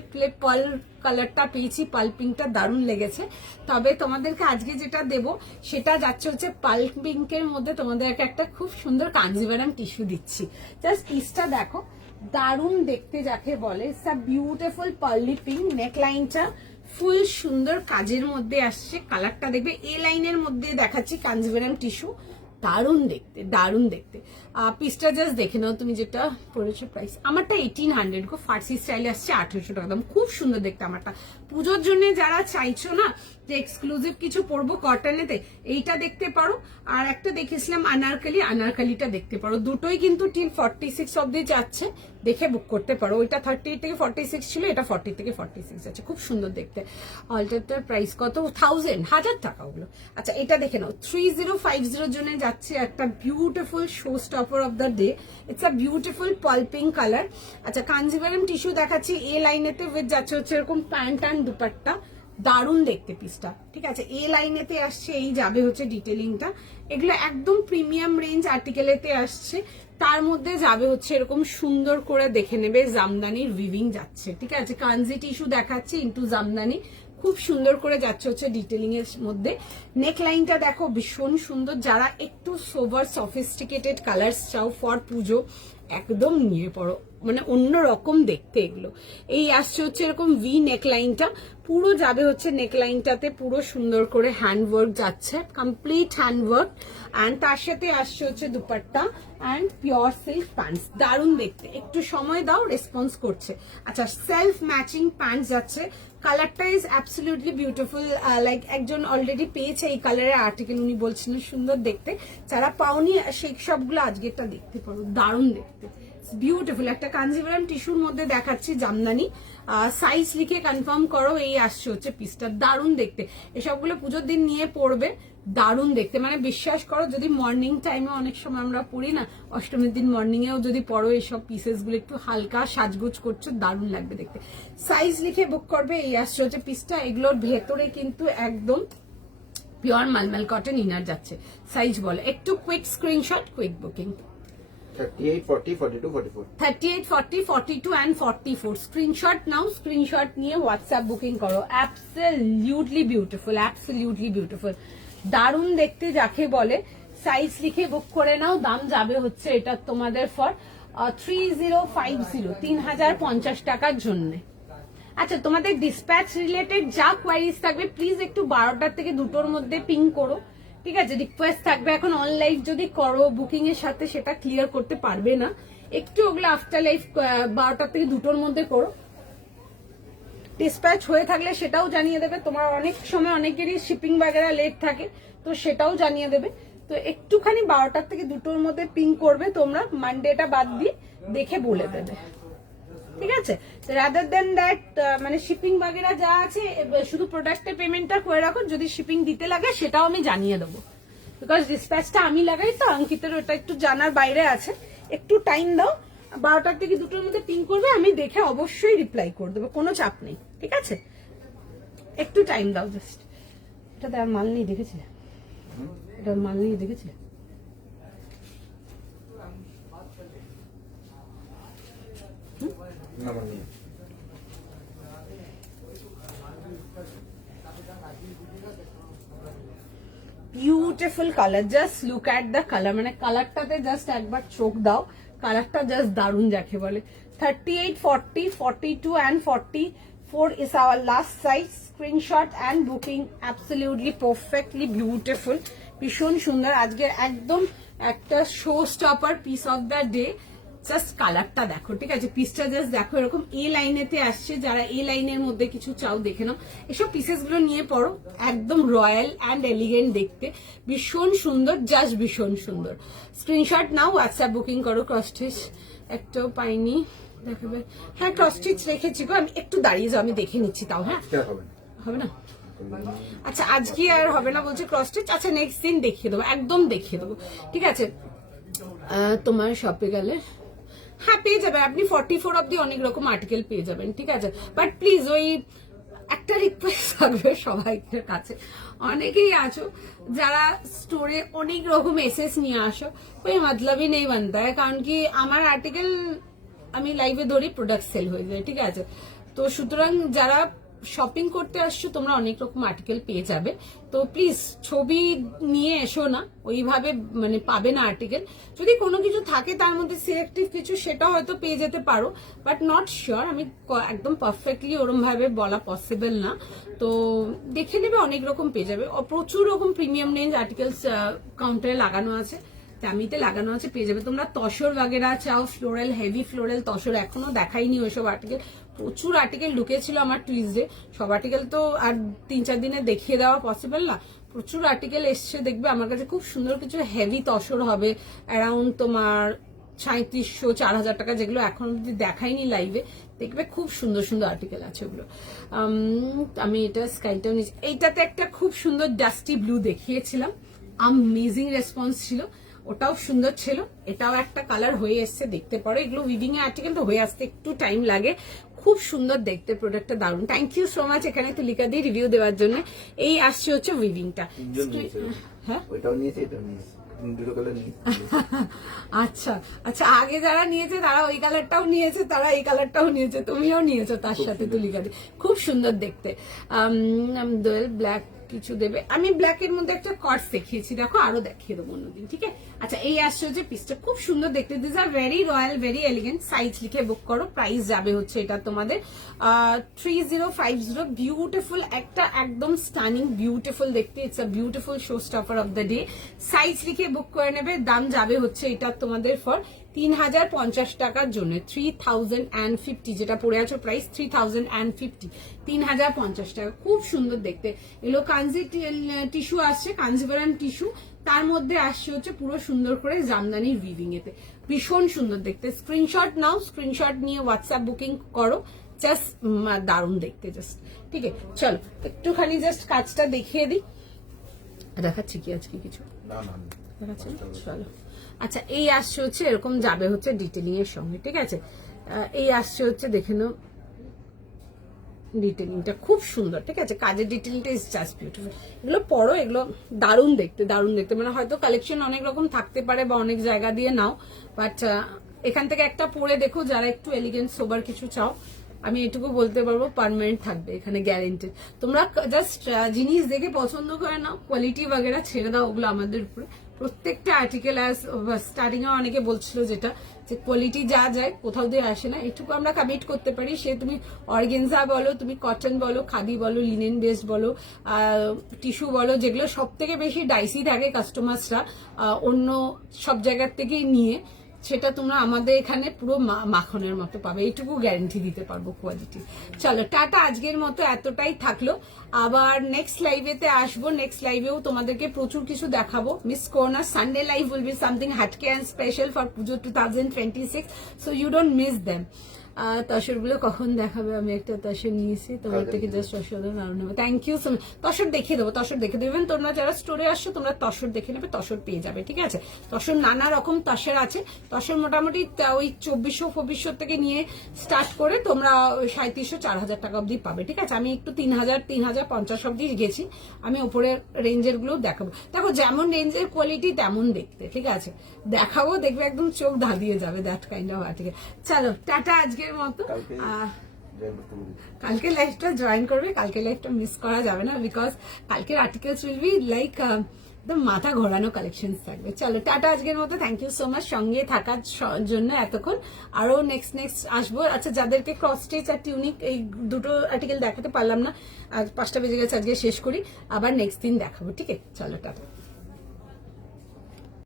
পার্ল কালারটা পেয়েছি, পার্ল পিঙ্কটা দারুণ লেগেছে। তবে তোমাদেরকে আজকে যেটা দেব সেটা যাচ্ছে হচ্ছে পার্ল পিঙ্কের মধ্যে তোমাদেরকে একটা খুব সুন্দর কাঞ্জিভারাম টিস্যু দিচ্ছি। জাস্ট পিসটা দেখো, দারুণ দেখতে যাকে বলে। It's a beautiful pearly pink, neck লাইনটা ফুল সুন্দর কাজের মধ্যে আসছে, কালারটা দেখবে এ লাইনের মধ্যে দেখাচ্ছি কাঞ্জিভারাম টিস্যু, দারুণ দেখতে, দারুণ দেখতে। পিসটা জাস্ট দেখে নাও তুমি যেটা পড়েছো। প্রাইস আমারটা 1800 গো, ফার্সি স্টাইলে আসছে 1800 টাকা দাম, খুব সুন্দর দেখতে আমারটা। পুজোর জন্য যারা চাইছো না যে এক্সক্লুসিভ কিছু পরবো কটনেতে, এইটা দেখতে পারো। আর একটা দেখেছিলাম আনারকালি, আনারকালিটা দেখতে পারো। দুটোই কিন্তু টিল 46 অব্দি যাচ্ছে, দেখে বুক করতে পারো। ওইটা 38 থেকে 46 ছিল, এটা 40 থেকে 46 আছে, খুব সুন্দর দেখতে। অল্টারটার প্রাইস কত? 1000 টাকা ওগুলো। আচ্ছা এটা দেখে নাও, 3050 জন্য যাচ্ছে একটা beautiful showstopper of the day. It's a beautiful পালপিং কালার। আচ্ছা কাঞ্জিভারাম টিস্যু দেখাচ্ছি, এ লাইনেতে উইথ যাচ্ছে হচ্ছে এরকম প্যান্ট অ্যান্ড দুপাট্টা, দারুণ দেখতে পিসটা। ঠিক আছে, এ লাইনেতে আসছে, এই যাবে হচ্ছে ডিটেলিংটা। এগুলো একদম প্রিমিয়াম রেঞ্জ আর্টিকেলেতে আসছে, তার মধ্যে যাবে হচ্ছে এরকম সুন্দর করে দেখে নেবে জামদানির উইভিং যাচ্ছে। ঠিক আছে, কাঞ্জি টিস্যু দেখাচ্ছি ইন্টু জামদানি, খুব সুন্দর করে যাচ্ছে হচ্ছে ডিটেলিং এর মধ্যে। নেক লাইনটা দেখো ভীষণ সুন্দর। যারা একটু সোভার সফিস্টিকেটেড কালার চাও ফর পুজো, একদম নিয়ে পড়ো, মানে অন্য রকম দেখতে এগুলো। এই আসছে হচ্ছে এরকম ভি নেক লাইনটা, পুরো যাবে হচ্ছে নেক লাইনটাতে পুরো সুন্দর করে হ্যান্ডওয়ার্ক যাচ্ছে, কমপ্লিট হ্যান্ডওয়ার্ক। অ্যান্ড তার সাথে আসছে হচ্ছে dupatta and pure silk pants, দারুণ দেখতে। একটু সময় দাও, রেসপন্স করছে। আচ্ছা সেলফ ম্যাচিং প্যান্টস যাচ্ছে, কালারটা ইজ অ্যাবসলিউটলি বিউটিফুল। লাইক একজন অলরেডি পেয়েছে এই কালারের আর্টিকেল, উনি বলছিলেন সুন্দর দেখতে। যারা পাওনি সেই সবগুলো আজকে একটা দেখতে পারো, দারুণ দেখতে, বিউটিফুল। একটা কাঞ্জিভারাম টিস্যুর মধ্যে দেখাচ্ছি জামদানি, সাইজ লিখে কনফার্ম করো। এই আসছে হচ্ছে পিসটা, দারুণ দেখতে। এসবগুলো পুজোর দিন নিয়ে পড়বে, দারুণ দেখতে। মানে বিশ্বাস করো, যদি মর্নিং টাইমে অনেক সময় আমরা পড়ি না, অষ্টমীর দিন মর্নিং এও যদি পড়ো এইসব পিসেস গুলো, একটু হালকা সাজগোজ করছো, দারুণ লাগবে দেখতে। সাইজ লিখে বুক করবে। এই আসছে হচ্ছে পিসটা, এগুলোর ভেতরে কিন্তু একদম পিওর মালমাল কটন ইনার যাচ্ছে। সাইজ বলো একটু, quick screenshot, quick booking. 38, 40, 42, 44. 38, 40, 42 and 44 screenshot now. Screenshot নিয়ে হোয়াটসঅ্যাপ বুকিং করো। অ্যাবসলিউটলি বিউটিফুল, অ্যাবসলিউটলি বিউটিফুল, দারুণ দেখতে যাকে বলে। সাইজ লিখে বুক করে নাও। দাম যাবে হচ্ছে এটা তোমাদের ফর 3050, 3050 টাকার জন্য। আচ্ছা তোমাদের ডিসপ্যাচ রিলেটেড যা কোয়ারিজ থাকবে প্লিজ একটু 12টার থেকে 2টোর মধ্যে পিং করো। ঠিক আছে, রিকোয়েস্ট থাকবে। এখন অনলাইন যদি করো বুকিং এর সাথে সেটা ক্লিয়ার করতে পারবে না, একটু ওগুলো আফটার লাইফ 12টার থেকে 2টোর মধ্যে করো। ডিসপ্যাচ হয়ে থাকলে সেটাও জানিয়ে দেবে। তোমার অনেক সময় অনেকেরই শিপিং বাগেরা লেট থাকে, তো সেটাও জানিয়ে দেবে। তো একটুখানি 12টার থেকে 2টোর মধ্যে পিং করবে তোমরা, মানডেটা বাদ দিয়ে দেখে বলে দেবে। ঠিক আছে, রাদার দেন দ্যাট মানে শিপিং বাগেরা যা আছে, শুধু প্রোডাক্টের পেমেন্টটা করে রাখো। যদি শিপিং দিতে লাগে সেটাও আমি জানিয়ে দেবো, বিকজ ডিসপ্যাচটা আমি লাগাই তো, অঙ্কিতের ওটা একটু জানার বাইরে আছে। একটু টাইম দাও, 12টার থেকে 2টোর মধ্যে পিং করবে, আমি দেখে অবশ্যই রিপ্লাই করে দেবো, কোনো চাপ নেই। ঠিক আছে, একটু টাইম দাও জাস্ট। এটাতে আর মাল নেই দেখেছিলে, এটার মাল নেই দেখেছিলে। Beautiful colour, just look at the colour, মানে কালারটাতে জাস্ট একবার চোখ দাও, কালারটা জাস্ট দারুণ যাকে বলে। 38, 40, 42 and 44 is our last size. Screenshot and booking absolutely perfectly beautiful, ভীষণ সুন্দর। আজকে একদম একটা show stopper piece of the day. Just কালারটা দেখো, ঠিক আছে, পিসটা জাস্ট দেখো, এরকম এ লাইনেতে আসছে। যারা এ লাইনের মধ্যে কিছু চাও দেখে নাও, এসব পিসেস গুলো নিয়ে পড়ো, একদম রয়্যাল অ্যান্ড এলিগেন্ট দেখতে, ভীষণ সুন্দর, জাস্ট ভীষণ সুন্দর। স্ক্রিনশট নাও, হোয়াটসঅ্যাপ বুকিং করো। ক্রস স্টিচ একটাও পাইনি, দেখাবে। হ্যাঁ ক্রস স্টিচ রেখেছি গো, আমি একটু দাঁড়িয়ে যাও, আমি দেখে নিচ্ছি তাও। হ্যাঁ হবে না, আচ্ছা আজকে আর হবে না বলছে ক্রস স্টিচ। আচ্ছা নেক্সট দিন দেখিয়ে দেবো, একদম দেখিয়ে দেবো। ঠিক আছে, তোমার শপে গেলে হ্যাঁ পেয়ে যাবেন আপনি 44 অব্দি অনেক রকম আর্টিকেল পেয়ে যাবেন। ঠিক আছে, বাট প্লিজ ওই একটা রিকোয়েস্ট থাকবে সবাইকে কাছে, অনেকেই আছো যারা স্টোরে অনেক রকম এসএস নিয়ে আসো, ওই মতলবই নেই বানতা है, কারণ কি আমার আর্টিকেল আমি লাইভে ধরি, প্রোডাক্ট সেল হয়ে যায়, ঠিক আছে? তো সুতরাং যারা শপিং করতে আসছো তোমরা অনেক রকম আর্টিকেল পেয়ে যাবে, তো প্লিজ ছবি নিয়ে এসো না, ওইভাবে মানে পাবে না আর্টিকেল। যদি কোনো কিছু থাকে তার মধ্যে সিলেক্টিভ কিছু, সেটা হয়তো পেয়ে যেতে পারো, বাট নট শিওর, আমি একদম পারফেক্টলি ওরম ভাবে বলা পসিবল না। তো দেখে নেবে, অনেক রকম পেয়ে যাবে, প্রচুর রকম প্রিমিয়াম রেঞ্জ আর্টিকেলস কাউন্টারে লাগানো আছে, দামিতে লাগানো আছে, পেয়ে যাবে। তোমরা তসর বাগেরা চাও, ফ্লোরাল, হেভি ফ্লোরাল তসর, এখনো দেখাইনি ওইসব আর্টিকেল, প্রচুর আর্টিকেল ঢুকেছিল আমার টুইজডে, সব আর্টিকেল তো আর 3-4 দিনে দেখিয়ে দেওয়া পসিবল না, প্রচুর আর্টিকেল এসছে, দেখবে আমার কাছে খুব সুন্দর কিছু হেভি তসর হবে, অ্যারাউন্ড তোমার 3700-4000 টাকা, যেগুলো এখন অব্দি দেখাইনি লাইভে, দেখবে খুব সুন্দর সুন্দর আর্টিকেল আছে ওগুলো। আমি এটা স্কাইটাও নিয়েছি, এইটাতে একটা খুব সুন্দর ডাস্টি ব্লু দেখিয়েছিলাম, অ্যামেজিং রেসপন্স ছিল, ওটাও সুন্দর ছিল, এটাও একটা কালার হয়ে এসছে, দেখতে পারো। এগুলো উইভিং এর আর্টিকেল তো হয়ে আসতে একটু টাইম লাগে, খুব সুন্দর দেখতে, প্রোডাক্টটা দারুণ। থ্যাংক ইউ সো মাচ এখানে তুলিকা দিয়ে রিভিউ দেওয়ার জন্য। এই আসছে হচ্ছে উইভিংটা, হ্যাঁ ওইটাও নিয়েছে, এটাও নিয়েছে, দুটো কালার নিয়েছে। আচ্ছা আচ্ছা, আগে যারা নিয়েছে তারা ওই কালারটাও নিয়েছে, তারা এই কালারটাও নিয়েছে, তুমিও নিয়েছো তার সাথে তুলিকা দিয়ে, খুব সুন্দর দেখতে। দোয়েল ব্ল্যাক কিছু দেবে, আমি ব্ল্যাক এর মধ্যে একটা কর্স দেখিয়েছি, দেখো আরো দেখিয়ে দেবো অন্যদিন, ঠিক আছে? আচ্ছা, এই আসছে হচ্ছে পিসটা, খুব সুন্দর দেখতে, this are very royal, very elegant, size লিখে বুক করো, প্রাইস যাবে হচ্ছে এটা তোমাদের 3050, বিউটিফুল একটা, একদম স্টানিং বিউটিফুল দেখতে, it's a beautiful showstopper of the day, size লিখে বুক করে নেবে, দাম যাবে হচ্ছে এটা তোমাদের ফর 3050 টাকার জন্য, 3050, যেটা পড়ে আছো প্রাইস 3050, 3050 টাকা, খুব সুন্দর দেখতে। এগুলো কাঞ্জি টিস্যু আসছে, কাঞ্জিভারাম টিস্যু, তার মধ্যে আসছে হচ্ছে পুরো সুন্দর করে জামদানির উইভিং এতে, ভীষণ সুন্দর দেখতে। স্ক্রিনশট নাও, স্ক্রিনশট নিয়ে হোয়াটসঅ্যাপ বুকিং করো, জাস্ট দারুণ দেখতে, জাস্ট, ঠিক আছে? চলো একটুখানি জাস্ট কাজটা দেখিয়ে দিই, দেখাচ্ছি কি আজকে কিছু না না দেখাচ্ছি, চলো। আচ্ছা, এই আসছে হচ্ছে এরকম যাবে হচ্ছে ডিটেলিং এর সঙ্গে, ঠিক আছে? এই আসছে হচ্ছে দেখে নাও, ডিটেলিংটা খুব সুন্দর, ঠিক আছে? কাজের ডিটেলিংটা ইজ জাস্ট বিউটিফুল, এগুলো পরো, এগুলো দারুণ দেখতে, দারুণ দেখতে, মানে হয়তো কালেকশন অনেক রকম থাকতে পারে বা অনেক জায়গা দিয়ে নাও, বাট এখান থেকে একটা পরে দেখো, যারা একটু এলিগেন্ট সোবার কিছু চাও, আমি এটুকু বলতে পারবো পার্মানেন্ট থাকবে এখানে, গ্যারেন্টেড। তোমরা জাস্ট জিনিস দেখে পছন্দ করে নাও, কোয়ালিটি বাগেরা ছেড়ে দাও ওগুলো আমাদের উপরে। প্রত্যেকটা আর্টিকেল স্টার্টিং এ অনেকে বলছিল যেটা, যে কোয়ালিটি যা যায় কোথাও দিয়ে আসে না, এটুকু আমরা কমিট করতে পারি। সে তুমি অর্গেনজা বলো, তুমি কটন বলো, খাদি বলো, লিনেন বেসড বলো, টিস্যু বলো, যেগুলো সব থেকে বেশি ডাইসি থাকে কাস্টমার্সরা অন্য সব জায়গার থেকেই নিয়ে, সেটা তোমরা আমাদের এখানে পুরো মাখনের মতো পাবে, এইটুকু গ্যারান্টি দিতে পারবো কোয়ালিটি। চলো টাটা, আজকের মতো এতটাই থাকলো, আবার নেক্সট লাইভেতে আসবো, নেক্সট লাইভেও তোমাদেরকে প্রচুর কিছু দেখাবো, মিস করো না। Sunday live will be something হাটকে and special for Pujo 2026, so you don't miss them. Tussar গুলো কখন দেখাবে? আমি একটা তসর নিয়েছি তোমার থেকে, জাস্ট অসাধারণ, আরো নেবো। Thank you so much. Tussar দেখিয়ে দেবো, তসর দেখে দেবেন, তোমরা যারা স্টোরে আসছো তোমরা তসর দেখে নেবে, তসর পেয়ে যাবে, ঠিক আছে? তসর নানা রকম তসর আছে, তসর মোটামুটি ওই 2400 থেকে নিয়ে স্টার্ট করে তোমরা 3700-4000 টাকা অব্দি পাবে, ঠিক আছে? আমি একটু 3000-3050 অব্দি গেছি, আমি ওপরের রেঞ্জের গুলো দেখাবো। দেখো যেমন রেঞ্জের কোয়ালিটি তেমন দেখতে, ঠিক আছে? দেখাবো, দেখবে একদম চোখ ধাঁধিয়ে যাবে, দ্যাট কাইন্ড অফ আর্টিকেল। চলো টাটা আজকের মতো, কালকে লাইভটা জয়েন করবে, কালকে লাইভটা মিস করা যাবে না, বিকজ কালকের আর্টিকেলস উইল বি লাইক একদম মাথা ঘোরানো কালেকশন থাকবে। চলো টাটা আজকের মতো, থ্যাংক ইউ সো মাচ সঙ্গে থাকার জন্য এতক্ষণ, আরো নেক্সট আসবো। আচ্ছা, যাদেরকে ক্রস স্টিচ আর টিউনিক এই দুটো আর্টিকেল দেখাতে পারলাম না, আজ 5টা বেজে গেছে, আজকে শেষ করি, আবার নেক্সট দিন দেখাবো, ঠিক আছে? চলো টাটা।